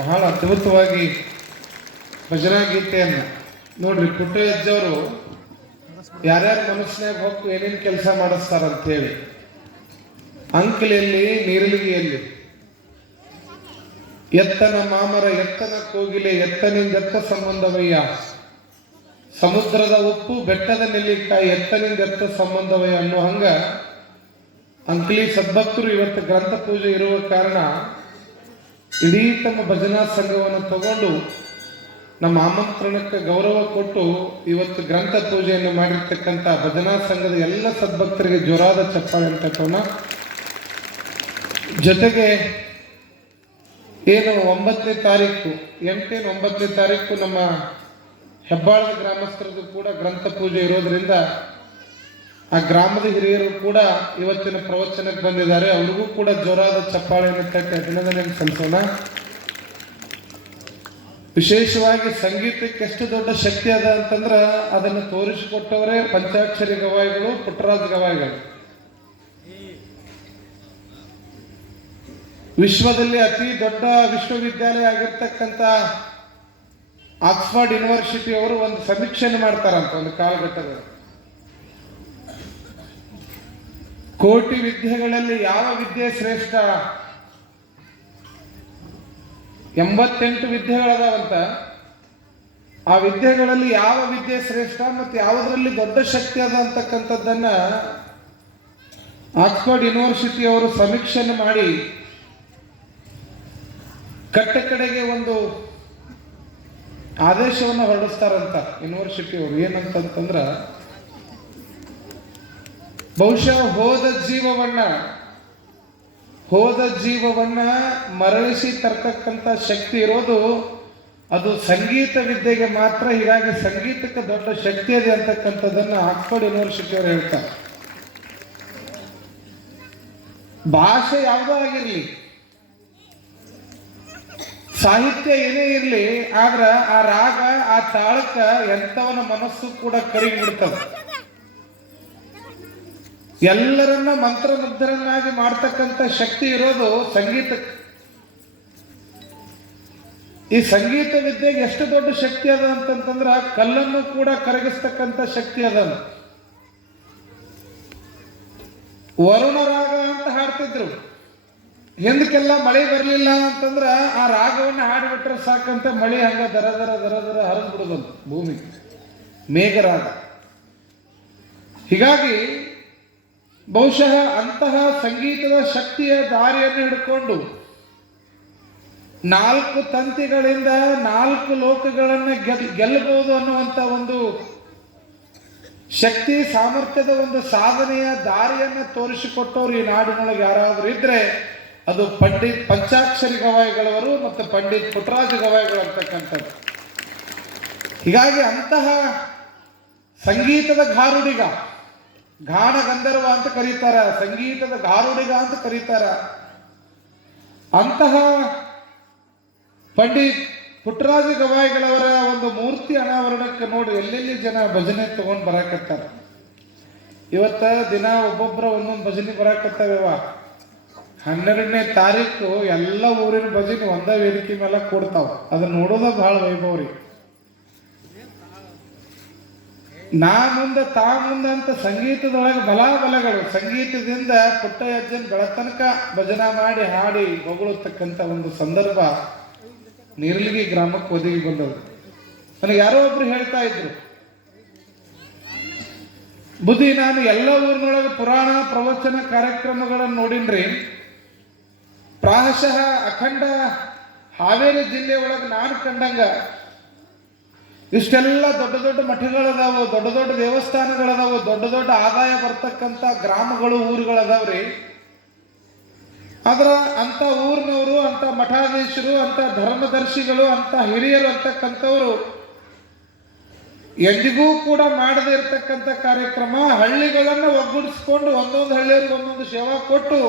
ಬಹಳ ಅದ್ಭುತವಾಗಿ ಭಜನಾ ಗೀತೆಯನ್ನು ನೋಡ್ರಿ. ಪುಟ್ಟಜ್ಜವರು ಯಾರ್ಯಾರ ಮನಸ್ಸಿನಾಗ ಹೋಗಿ ಏನೇನು ಕೆಲಸ ಮಾಡಿಸ್ತಾರಂತ ಹೇಳಿ, ಅಂಕಲಿಯಲ್ಲಿ ನೀರಲಿಗೆಯಲ್ಲಿ ಎತ್ತನ ಮಾಮರ ಎತ್ತನ ಕೋಗಿಲೆ ಎತ್ತನಿಂದೆತ್ತ ಸಂಬಂಧವಯ್ಯ, ಸಮುದ್ರದ ಉಪ್ಪು ಬೆಟ್ಟದ ನೆಲ್ಲಿಕಾಯಿ ಎತ್ತನಿಂದೆತ್ತ ಸಂಬಂಧವಯ್ಯ ಅನ್ನೋ ಹಂಗ ಅಂಕಲಿ ಸದ್ಭಕ್ತರು ಇವತ್ತು ಗ್ರಂಥ ಪೂಜೆ ಇರುವ ಕಾರಣ ಇಡೀ ತಮ್ಮ ಭಜನಾ ಸಂಘವನ್ನು ತಗೊಂಡು ನಮ್ಮ ಆಮಂತ್ರಣಕ್ಕೆ ಗೌರವ ಕೊಟ್ಟು ಇವತ್ತು ಗ್ರಂಥ ಪೂಜೆಯನ್ನು ಮಾಡಿರ್ತಕ್ಕಂಥ ಭಜನಾ ಸಂಘದ ಎಲ್ಲ ಸದ್ಭಕ್ತರಿಗೆ ಜೋರಾದ ಚಪ್ಪಾಳೆ ಅಂತ ತೋಣ. ಜೊತೆಗೆ ಏನು 9ನೇ ತಾರೀಕು 9ನೇ ತಾರೀಕು ನಮ್ಮ ಹೆಬ್ಬಾಳದ ಗ್ರಾಮಸ್ಥರದ್ದು ಕೂಡ ಗ್ರಂಥ ಪೂಜೆ ಇರೋದ್ರಿಂದ ಆ ಗ್ರಾಮದ ಹಿರಿಯರು ಕೂಡ ಇವತ್ತಿನ ಪ್ರವಚನಕ್ಕೆ ಬಂದಿದ್ದಾರೆ. ಅವ್ರಿಗೂ ಕೂಡ ಜೋರಾದ ಚಪ್ಪಾಳೆಯನ್ನು ತಟ್ಟಿ ಅಭಿನಂದನೆ ಸಲ್ಲಿಸೋಣ. ವಿಶೇಷವಾಗಿ ಸಂಗೀತಕ್ಕೆ ಎಷ್ಟು ದೊಡ್ಡ ಶಕ್ತಿ ಅದ ಅಂತಂದ್ರೆ ಅದನ್ನು ತೋರಿಸಿಕೊಟ್ಟವರೇ ಪಂಚಾಕ್ಷರಿ ಗವಾಯಿಗಳು, ಪುಟ್ಟರಾಜ ಗವಾಯಿಗಳು. ವಿಶ್ವದಲ್ಲಿ ಅತಿ ದೊಡ್ಡ ವಿಶ್ವವಿದ್ಯಾಲಯ ಆಗಿರ್ತಕ್ಕಂಥ ಆಕ್ಸ್ಫರ್ಡ್ ಯೂನಿವರ್ಸಿಟಿ ಅವರು ಒಂದು ಸಮೀಕ್ಷೆಯನ್ನು ಮಾಡ್ತಾರಂತ ಒಂದು ಕಾಲಘಟ್ಟದಲ್ಲಿ. ಕೋಟಿ ವಿದ್ಯೆಗಳಲ್ಲಿ ಯಾವ ವಿದ್ಯೆ ಶ್ರೇಷ್ಠ? 88 ವಿದ್ಯೆಗಳದಾವಂತ. ಆ ವಿದ್ಯೆಗಳಲ್ಲಿ ಯಾವ ವಿದ್ಯೆ ಶ್ರೇಷ್ಠ ಮತ್ತು ಯಾವುದರಲ್ಲಿ ದೊಡ್ಡ ಶಕ್ತಿ ಅದ ಅಂತಕ್ಕಂಥದ್ದನ್ನ ಆಕ್ಸ್ಫರ್ಡ್ ಯೂನಿವರ್ಸಿಟಿ ಅವರು ಸಮೀಕ್ಷೆಯನ್ನು ಮಾಡಿ ಕಡೆಗೆ ಒಂದು ಆದೇಶವನ್ನು ಹೊರಡಿಸ್ತಾರಂತ ಯೂನಿವರ್ಸಿಟಿ ಅವರು. ಏನಂತಂದ್ರ ಬಹುಶಃ ಹೋದ ಜೀವವನ್ನ ಮರಳಿಸಿ ತರ್ತಕ್ಕಂಥ ಶಕ್ತಿ ಇರೋದು ಅದು ಸಂಗೀತ ವಿದ್ಯೆಗೆ ಮಾತ್ರ. ಹೀಗಾಗಿ ಸಂಗೀತಕ್ಕೆ ದೊಡ್ಡ ಶಕ್ತಿ ಇದೆ ಅಂತಕ್ಕಂಥದ್ದನ್ನು ಆಕ್ಸ್ಫರ್ಡ್ ಯೂನಿವರ್ಸಿಟಿ ಅವರು ಹೇಳ್ತಾರೆ. ಭಾಷೆ ಯಾವುದೋ ಆಗಿರಲಿ, ಸಾಹಿತ್ಯ ಏನೇ ಇರಲಿ, ಆದ್ರ ಆ ರಾಗ ಆ ತಾಳಕ್ಕ ಎಂಥವನ ಮನಸ್ಸು ಕೂಡ ಕರಗಿ ಬಿಡ್ತದೆ. ಎಲ್ಲರನ್ನ ಮಂತ್ರಮುಗ್ಧರನ್ನಾಗಿ ಮಾಡ್ತಕ್ಕಂಥ ಶಕ್ತಿ ಇರೋದು ಸಂಗೀತಕ್ಕೆ. ಈ ಸಂಗೀತ ವಿದ್ಯೆಗೆ ಎಷ್ಟು ದೊಡ್ಡ ಶಕ್ತಿ ಅದ ಅಂತಂತಂದ್ರ ಕಲ್ಲನ್ನು ಕೂಡ ಕರಗಿಸ್ತಕ್ಕಂಥ ಶಕ್ತಿ ಅದ. ವರುಣ ರಾಗ ಅಂತ ಹಾಡ್ತಿದ್ರು. ಹಿಂದಕ್ಕೆಲ್ಲ ಮಳೆ ಬರಲಿಲ್ಲ ಅಂತಂದ್ರ ಆ ರಾಗವನ್ನು ಹಾಡಿಬಿಟ್ರೆ ಸಾಕಂತ ಮಳೆ ಹಂಗ ದರ ದರ ದರ ದರ ಹರಿದು ಬಿಡುದಂತ ಭೂಮಿಗೆ, ಮೇಘರಾಗ. ಹೀಗಾಗಿ ಬಹುಶಃ ಅಂತಹ ಸಂಗೀತದ ಶಕ್ತಿಯ ದಾರಿಯನ್ನು ಹಿಡ್ಕೊಂಡು 4 ತಂತಿಗಳಿಂದ 4 ಲೋಕಗಳನ್ನು ಗೆಲ್ಲಬಹುದು ಅನ್ನುವಂಥ ಒಂದು ಶಕ್ತಿ ಸಾಮರ್ಥ್ಯದ ಒಂದು ಸಾಧನೆಯ ದಾರಿಯನ್ನು ತೋರಿಸಿಕೊಟ್ಟವರು ಈ ನಾಡಿನೊಳಗೆ ಯಾರಾದರೂ ಇದ್ರೆ ಅದು ಪಂಡಿತ್ ಪಂಚಾಕ್ಷರಿ ಗವಾಯಿಗಳವರು ಮತ್ತು ಪಂಡಿತ್ ಪುಟ್ಟರಾಜ ಗವಾಯಿಗಳು ಅಂತಕ್ಕಂಥದ್ದು. ಹೀಗಾಗಿ ಅಂತಹ ಸಂಗೀತದ ಗಾರುಡಿಗ, ಗಾನ ಗಂಧರ್ವ ಅಂತ ಕರೀತಾರ, ಸಂಗೀತದ ಗಾರುಡಿಗ ಅಂತ ಕರೀತಾರ. ಅಂತಹ ಪಂಡಿತ್ ಪುಟ್ಟರಾಜ ಗವಾಯಿಗಳವರ ಒಂದು ಮೂರ್ತಿ ಅನಾವರಣಕ್ಕೆ ನೋಡಿ ಎಲ್ಲೆಲ್ಲಿ ಜನ ಭಜನೆ ತಗೊಂಡು ಬರಾಕತ್ತಾರ. ಇವತ್ತ ದಿನ ಒಬ್ಬೊಬ್ಬರ ಒಂದೊಂದು ಭಜನೆ ಬರಾಕತ್ತಾವ. 12ನೇ ತಾರೀಕು ಎಲ್ಲ ಊರಿನ ಭಜನೆ ಒಂದೇ ವೇದಿಕೆ ಮೇಲೆ ಕೊಡ್ತಾವ. ಅದನ್ನ ನೋಡೋದ ಬಹಳ ವೈಭವ್ರಿ. ನಾ ಮುಂದೆ ತಾ ಮುಂದೆ ಅಂತ ಸಂಗೀತದೊಳಗೆ ಬಲಾಬಲಗಳು. ಸಂಗೀತದಿಂದ ಪುಟ್ಟಯ್ಯಜ್ಜನ ಬೆಳತನಕ ಭಜನಾ ಮಾಡಿ ಹಾಡಿ ಹೊಗಳುತ್ತಕ್ಕಂಥ ಒಂದು ಸಂದರ್ಭ ನೀರಲಿಗೆ ಗ್ರಾಮಕ್ಕೆ ಒದಗಿ ಬಂದದ್ದು. ನನಗೆ ಯಾರೋ ಒಬ್ರು ಹೇಳ್ತಾ ಇದ್ರು, ಬುದ್ಧಿ ನಾನು ಎಲ್ಲ ಊರಿನೊಳಗೆ ಪುರಾಣ ಪ್ರವಚನ ಕಾರ್ಯಕ್ರಮಗಳನ್ನು ನೋಡಿನ್ರಿ. ಪ್ರಾಯಶಃ ಅಖಂಡ ಹಾವೇರಿ ಜಿಲ್ಲೆ ಒಳಗೆ ನಾನು ಕಂಡಂಗ ಇಷ್ಟೆಲ್ಲ ದೊಡ್ಡ ದೊಡ್ಡ ಮಠಗಳದಾವು, ದೊಡ್ಡ ದೊಡ್ಡ ದೇವಸ್ಥಾನಗಳದಾವು, ದೊಡ್ಡ ದೊಡ್ಡ ಆದಾಯ ಬರ್ತಕ್ಕಂಥ ಗ್ರಾಮಗಳು, ಊರುಗಳದಾವ್ರಿ. ಆದ್ರ ಅಂತ ಊರಿನವರು, ಅಂತ ಮಠಾಧೀಶರು, ಅಂತ ಧರ್ಮದರ್ಶಿಗಳು, ಅಂತ ಹಿರಿಯರು ಅಂತಕ್ಕಂಥವ್ರು ಎಂದಿಗೂ ಕೂಡ ಮಾಡದೇ ಇರತಕ್ಕಂಥ ಕಾರ್ಯಕ್ರಮ, ಹಳ್ಳಿಗಳನ್ನು ಒಗ್ಗೂಡಿಸ್ಕೊಂಡು ಒಂದೊಂದು ಹಳ್ಳಿಯವ್ರಿಗೆ ಒಂದೊಂದು ಸೇವಾ ಕೊಟ್ಟು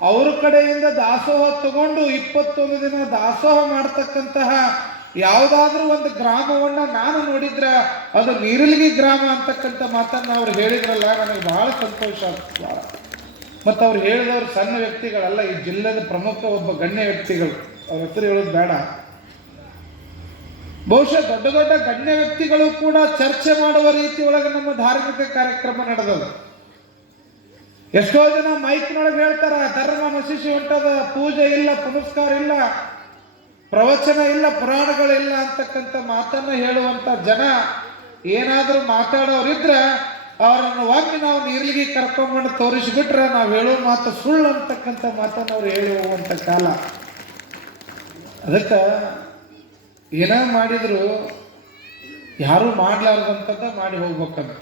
ಅವ್ರ ಕಡೆಯಿಂದ ದಾಸೋಹ ತಗೊಂಡು 21 ದಿನ ದಾಸೋಹ ಮಾಡ್ತಕ್ಕಂತಹ ಯಾವುದಾದ್ರೂ ಒಂದು ಗ್ರಾಮವನ್ನ ನಾನು ನೋಡಿದ್ರ ಅದು ನೀರಲಿಗೆ ಗ್ರಾಮ ಅಂತಕ್ಕಂಥ ಮಾತನ್ನ ಅವ್ರು ಹೇಳಿದ್ರಲ್ಲ, ನನಗೆ ಬಹಳ ಸಂತೋಷ ಆಗ್ತದೆ. ಮತ್ತು ಅವ್ರು ಹೇಳಿದವರು ಸಣ್ಣ ವ್ಯಕ್ತಿಗಳಲ್ಲ, ಈ ಜಿಲ್ಲೆದ ಪ್ರಮುಖ ಒಬ್ಬ ಗಣ್ಯ ವ್ಯಕ್ತಿಗಳು. ಅವ್ರ ಹೆಸರು ಹೇಳೋದು ಬೇಡ. ಬಹುಶಃ ದೊಡ್ಡ ದೊಡ್ಡ ಗಣ್ಯ ವ್ಯಕ್ತಿಗಳು ಕೂಡ ಚರ್ಚೆ ಮಾಡುವ ರೀತಿ ಒಳಗೆ ನಮ್ಮ ಧಾರ್ಮಿಕ ಕಾರ್ಯಕ್ರಮ ನಡೆದದು. ಎಷ್ಟೋ ಜನ ಮೈಕ್ನೊಳಗೆ ಹೇಳ್ತಾರ, ಧರ್ಮ ನಶಿಸಿ ಹೊಂಟದ, ಪೂಜೆ ಇಲ್ಲ, ಪುನಸ್ಕಾರ ಇಲ್ಲ, ಪ್ರವಚನ ಇಲ್ಲ, ಪುರಾಣಗಳಿಲ್ಲ ಅಂತಕ್ಕಂಥ ಮಾತನ್ನ ಹೇಳುವಂತ ಜನ ಏನಾದರೂ ಮಾತಾಡೋರಿದ್ರೆ ಅವರನ್ನು ಒಮ್ಮೆ ನಾವು ನೀರ್ಲಿಗೆ ಕರ್ಕೊಂಡ್ಬಂದು ತೋರಿಸಿಬಿಟ್ರೆ ನಾವು ಹೇಳೋ ಮಾತು ಸುಳ್ಳು ಅಂತಕ್ಕಂಥ ಮಾತನ್ನು ಅವ್ರು ಹೇಳಿ ಹೋಗುವಂಥ ಕಾಲ. ಅದಕ್ಕೆ ಏನ ಮಾಡಿದ್ರು ಯಾರು ಮಾಡ್ಲಾರ್ದಂಥದ್ದ ಮಾಡಿ ಹೋಗ್ಬೇಕಂತ,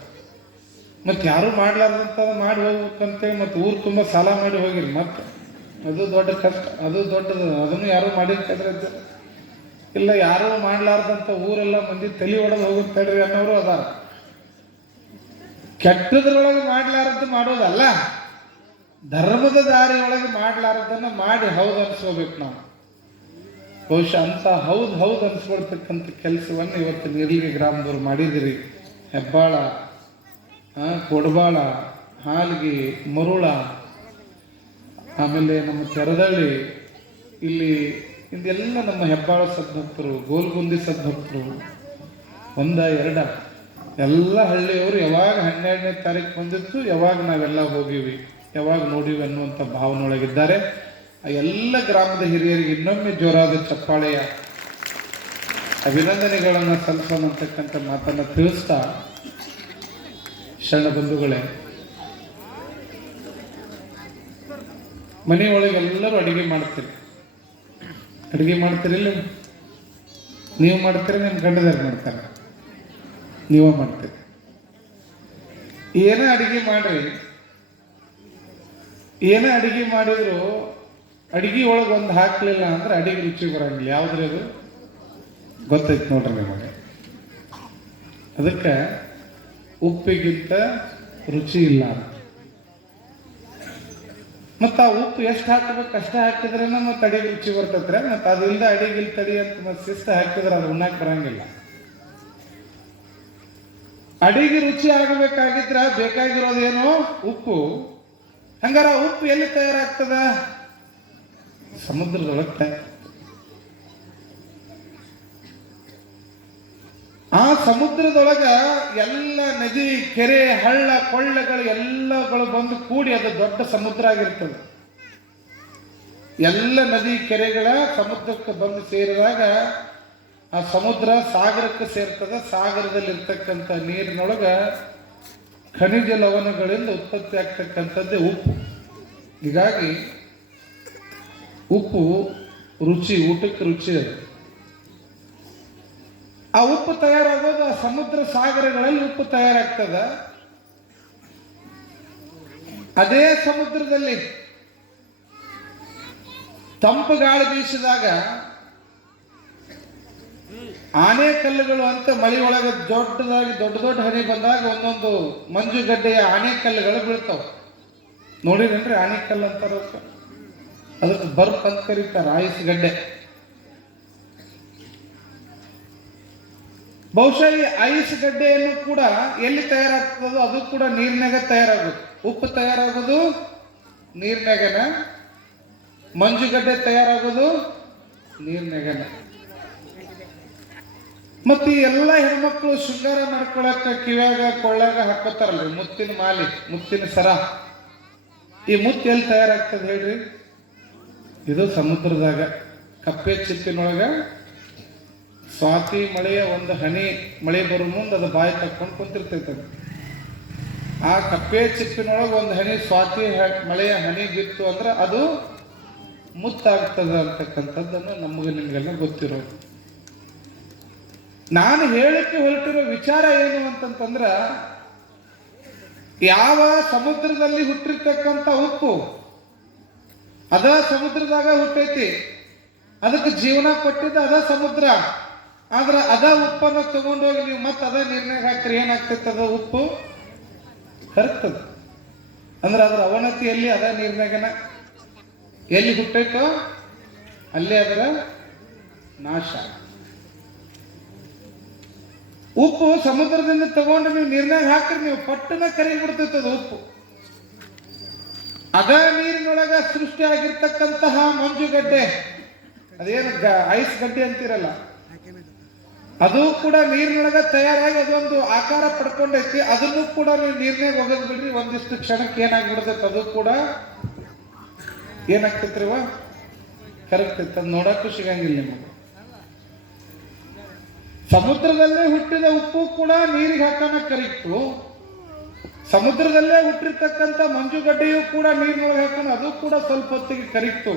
ಮತ್ತು ಯಾರು ಮಾಡ್ಲಾರ್ದಂಥದ್ದು ಮಾಡಿ ಹೋಗ್ಬೇಕಂತೇಳಿ ಮತ್ತು ಊರು ತುಂಬ ಸಾಲ ಮಾಡಿ ಹೋಗಿರಿ. ಮತ್ತೆ ಅದು ದೊಡ್ಡ ಕಷ್ಟ, ಅದು ದೊಡ್ಡದು. ಅದನ್ನು ಯಾರು ಮಾಡಿದ್ರೆ ಇಲ್ಲ, ಯಾರು ಮಾಡ್ಲಾರ್ದಂಥ ಊರೆಲ್ಲ ಮಂದಿ ತಲೆ ಹೊಡೆದು ಹೋಗುತ್ತೇಳ್ರಿ ಅನ್ನೋರು ಅದಾರ. ಕೆಟ್ಟದ್ರೊಳಗೆ ಮಾಡ್ಲಾರದ್ದು ಮಾಡೋದಲ್ಲ, ಧರ್ಮದ ದಾರಿ ಒಳಗೆ ಮಾಡ್ಲಾರದನ್ನ ಮಾಡಿ ಹೌದು ಅನ್ಸ್ಕೋಬೇಕು ನಾವು. ಬಹುಶಃ ಅಂತ ಹೌದು ಅನ್ಸ್ಕೊಳ್ತಕ್ಕಂಥ ಕೆಲಸವನ್ನು ಇವತ್ತು ನೀರ್ಲಿಗೆ ಗ್ರಾಮದವ್ರು ಮಾಡಿದಿರಿ. ಹೆಬ್ಬಾಳ, ಕೊಡಬಾಳ, ಹಾಲ್ಗಿ, ಮರುಳ, ಆಮೇಲೆ ನಮ್ಮ ತೆರದಳ್ಳಿ, ಇಲ್ಲಿ ಇದೆಲ್ಲ ನಮ್ಮ ಹೆಬ್ಬಾಳ ಸದ್ಭಕ್ತರು, ಗೋಲ್ಗುಂದಿ ಸದ್ಭಕ್ತರು, ಒಂದ ಎರಡ ಎಲ್ಲ ಹಳ್ಳಿಯವರು ಯಾವಾಗ 12ನೇ ತಾರೀಕು ಬಂದಿತ್ತು, ಯಾವಾಗ ನಾವೆಲ್ಲ ಹೋಗಿವಿ, ಯಾವಾಗ ನೋಡಿವಿ ಅನ್ನುವಂಥ ಭಾವನೊಳಗಿದ್ದಾರೆ. ಆ ಎಲ್ಲ ಗ್ರಾಮದ ಹಿರಿಯರಿಗೆ ಇನ್ನೊಮ್ಮೆ ಜೋರಾದ ಚಪ್ಪಾಳೆಯ ಅಭಿನಂದನೆಗಳನ್ನು ಸಲ್ಲಿಸೋಣಂತಕ್ಕಂಥ ಮಾತನ್ನು ತಿಳಿಸ್ತಾ, ಶರಣ ಬಂಧುಗಳೇ, ಮನೆಯೊಳಗೆಲ್ಲರೂ ಅಡಿಗೆ ಮಾಡ್ತೀರಿ. ಅಡುಗೆ ಮಾಡ್ತೀರಿಲ್ಲ? ನೀವು ಮಾಡ್ತೀರಿ, ನಿಮ್ಮ ಗಂಡದಾರು ಮಾಡ್ತಾರೆ, ನೀವೇ ಮಾಡ್ತೀರಿ. ಏನೇ ಅಡಿಗೆ ಮಾಡ್ರಿ, ಏನೇ ಅಡಿಗೆ ಮಾಡಿದ್ರು ಅಡಿಗೆ ಒಳಗೆ ಒಂದು ಹಾಕ್ಲಿಲ್ಲ ಅಂದ್ರೆ ಅಡಿಗೆ ರುಚಿ ಬರಂಗಿಲ್ಲ. ಯಾವುದ್ರಿ ಅದು ಗೊತ್ತೈತೆ ನೋಡ್ರಿ ನಿಮಗೆ. ಅದಕ್ಕೆ ಉಪ್ಪಿಗಿಂತ ರುಚಿ ಇಲ್ಲ. ಮತ್ತು ಆ ಉಪ್ಪು ಎಷ್ಟು ಹಾಕಬೇಕು ಅಷ್ಟೇ ಹಾಕಿದ್ರೆ ಮತ್ತೆ ಅಡಿಗೆ ರುಚಿ ಬರ್ತೈತ್ರೆ. ಮತ್ತು ಅದರಿಂದ ಅಡಿಗೆ ತಡಿ ಅಂತ ಮತ್ತೆ ಶಿಸ್ತು ಹಾಕಿದ್ರೆ ಅದು ಉಣ್ಣಾಕ್ ಬರಂಗಿಲ್ಲ. ಅಡಿಗೆ ರುಚಿ ಆಗಬೇಕಾಗಿದ್ರೆ ಬೇಕಾಗಿರೋದೇನು? ಉಪ್ಪು. ಹಂಗಾರ ಉಪ್ಪು ಎಲ್ಲಿ ತಯಾರಾಗ್ತದ? ಸಮುದ್ರದೊಳಗೆ. ಆ ಸಮುದ್ರದೊಳಗ ಎಲ್ಲ ನದಿ, ಕೆರೆ, ಹಳ್ಳ, ಕೊಳ್ಳಗಳು ಎಲ್ಲಗಳು ಬಂದು ಕೂಡಿ ಅದು ದೊಡ್ಡ ಸಮುದ್ರ ಆಗಿರ್ತದೆ. ಎಲ್ಲ ನದಿ ಕೆರೆಗಳ ಸಮುದ್ರಕ್ಕೆ ಬಂದು ಸೇರಿದಾಗ ಆ ಸಮುದ್ರ ಸಾಗರಕ್ಕೆ ಸೇರ್ತದೆ. ಸಾಗರದಲ್ಲಿರ್ತಕ್ಕಂಥ ನೀರಿನೊಳಗ ಖನಿಜ ಲವಣಗಳಿಂದ ಉತ್ಪತ್ತಿ ಆಗ್ತಕ್ಕಂಥದ್ದೇ ಉಪ್ಪು. ಹೀಗಾಗಿ ಉಪ್ಪು ರುಚಿ, ಊಟಕ್ಕೆ ರುಚಿ ಅದು. ಆ ಉಪ್ಪು ತಯಾರಾಗೋದು ಆ ಸಮುದ್ರ ಸಾಗರಗಳಲ್ಲಿ ಉಪ್ಪು ತಯಾರಾಗ್ತದ. ಅದೇ ಸಮುದ್ರದಲ್ಲಿ ತಂಪು ಗಾಳಿ ಬೀಸಿದಾಗ ಆನೆಕಲ್ಲುಗಳು ಅಂತ ಮಳೆ ಒಳಗೆ ದೊಡ್ಡದಾಗಿ ದೊಡ್ಡ ಹನಿ ಬಂದಾಗ ಒಂದೊಂದು ಮಂಜುಗಡ್ಡೆಯ ಆನೆಕಲ್ಲುಗಳು ಬೀಳ್ತಾವ. ನೋಡಿರೇನ್ರಿ? ಆನೆಕಲ್ಲು ಅಂತಾರ ಅದಕ್ಕೆ ಬರ್ಫ್ ಅಂತ ಕರೀತಾರ, ಐಸ್ ಗಡ್ಡೆ. ಬಹುಶಃ ಈ ಐಸ್ ಗಡ್ಡೆಯನ್ನು ಕೂಡ ಎಲ್ಲಿ ತಯಾರಾಗ್ತದೋ ಅದು ಕೂಡ ನೀರಿನಾಗ ತಯಾರಾಗೋದು. ಉಪ್ಪು ತಯಾರಾಗೋದು ನೀರಿನಾಗನ, ಮಂಜುಗಡ್ಡೆ ತಯಾರಾಗೋದು ನೀರಿನಾಗನ. ಮತ್ತು ಈ ಎಲ್ಲ ಹೆಣ್ಮಕ್ಳು ಶೃಂಗಾರ ಮಾಡ್ಕೊಳಕ ಕಿವ್ಯಾಗ ಕೊಳ್ಳಾಗ ಹಾಕೋತಾರಲ್ರಿ ಮುತ್ತಿನ ಮಾಲಿ, ಮುತ್ತಿನ ಸರ. ಈ ಮುತ್ತು ಎಲ್ಲಿ ತಯಾರಾಗ್ತದೆ ಹೇಳ್ರಿ? ಇದು ಸಮುದ್ರದಾಗ ಕಪ್ಪೆ ಚಿಪ್ಪಿನೊಳಗ ಸ್ವಾತಿ ಮಳೆಯ ಒಂದು ಹನಿ ಮಳೆ ಬರೋ ಮುಂದೆ ಅದು ಬಾಯಿ ತಕ್ಕೊಂಡು ಕುಂತಿರ್ತೈತೆ. ಆ ಕಪ್ಪೆ ಚಿಪ್ಪಿನೊಳಗೆ ಒಂದು ಹನಿ ಸ್ವಾತಿ ಮಳೆಯ ಹನಿ ಬಿತ್ತು ಅಂದ್ರೆ ಅದು ಮುತ್ತಾಗ್ತದೆ ಅಂತಕ್ಕಂಥದ್ದನ್ನು ನಮಗೆ ನಿಮಗೆಲ್ಲ ಗೊತ್ತಿರೋದು. ನಾನು ಹೇಳಕ್ಕೆ ಹೊರಟಿರೋ ವಿಚಾರ ಏನು ಅಂತಂತಂದ್ರ, ಯಾವ ಸಮುದ್ರದಲ್ಲಿ ಹುಟ್ಟಿರ್ತಕ್ಕಂಥ ಉಪ್ಪು ಅದ ಸಮುದ್ರದಾಗ ಹುಟ್ಟೈತಿ, ಅದಕ್ಕೆ ಜೀವನ ಕೊಟ್ಟಿದ್ದ ಅದ ಸಮುದ್ರ. ಆದ್ರೆ ಅದ ಉಪ್ಪನ್ನು ತಗೊಂಡೋಗಿ ನೀವು ಮತ್ತೆ ಅದ ನೀರಿನಾಗ ಹಾಕ್ರಿ, ಏನಾಗ್ತೈತೆ? ಅದ ಉಪ್ಪು ಕರಗ್ತದ. ಅಂದ್ರೆ ಅದರ ಅವನತಿಯಲ್ಲಿ ಅದ ನೀರಿನಾಗನ ಎಲ್ಲಿ ಹುಟ್ಟೈತೋ ಅಲ್ಲೇ ಅದರ ನಾಶ. ಉಪ್ಪು ಸಮುದ್ರದಿಂದ ತಗೊಂಡು ನೀವು ನೀರಿನಾಗ ಹಾಕ್ರಿ, ನೀವು ಪಟ್ಟನ ಕರಗಿ ಬಿಡ್ತೈತೆ ಅದು ಉಪ್ಪು. ಅದ ನೀರಿನೊಳಗ ಸೃಷ್ಟಿಯಾಗಿರ್ತಕ್ಕಂತಹ ಮಂಜುಗಡ್ಡೆ, ಅದೇನು ಐಸ್ ಗಡ್ಡೆ ಅಂತಿರಲ್ಲ, ಅದು ಕೂಡ ನೀರಿನೊಳಗ ತಯಾರಾಗಿ ಅದೊಂದು ಆಕಾರ ಪಡ್ಕೊಂಡೈತಿ. ಅದನ್ನು ಕೂಡ ನೀವು ನೀರ್ನಾಗ ಒಗದ್ ಬಿಡ್ರಿ, ಒಂದಿಷ್ಟು ಕ್ಷಣಕ್ಕೆ ಏನಾಗ್ಬಿಡ್ತೈತೆ, ಅದು ಕೂಡ ಏನಾಗ್ತೈತ್ರಿವ ಕರಗ್ತೈತೆ. ಅದು ನೋಡಕ್ಕೂ ಸಿಗಂಗಿಲ್ಲ ನಿಮಗೆ. ಸಮುದ್ರದಲ್ಲೇ ಹುಟ್ಟಿದ ಉಪ್ಪು ಕೂಡ ನೀರಿಗೆ ಹಾಕೋಣ ಕರಿತು. ಸಮುದ್ರದಲ್ಲೇ ಹುಟ್ಟಿರ್ತಕ್ಕಂಥ ಮಂಜುಗಡ್ಡೆಯೂ ಕೂಡ ನೀರಿನೊಳಗೆ ಹಾಕೋಣ, ಅದು ಕೂಡ ಸ್ವಲ್ಪ ಹೊತ್ತಿಗೆ ಕರಿತು.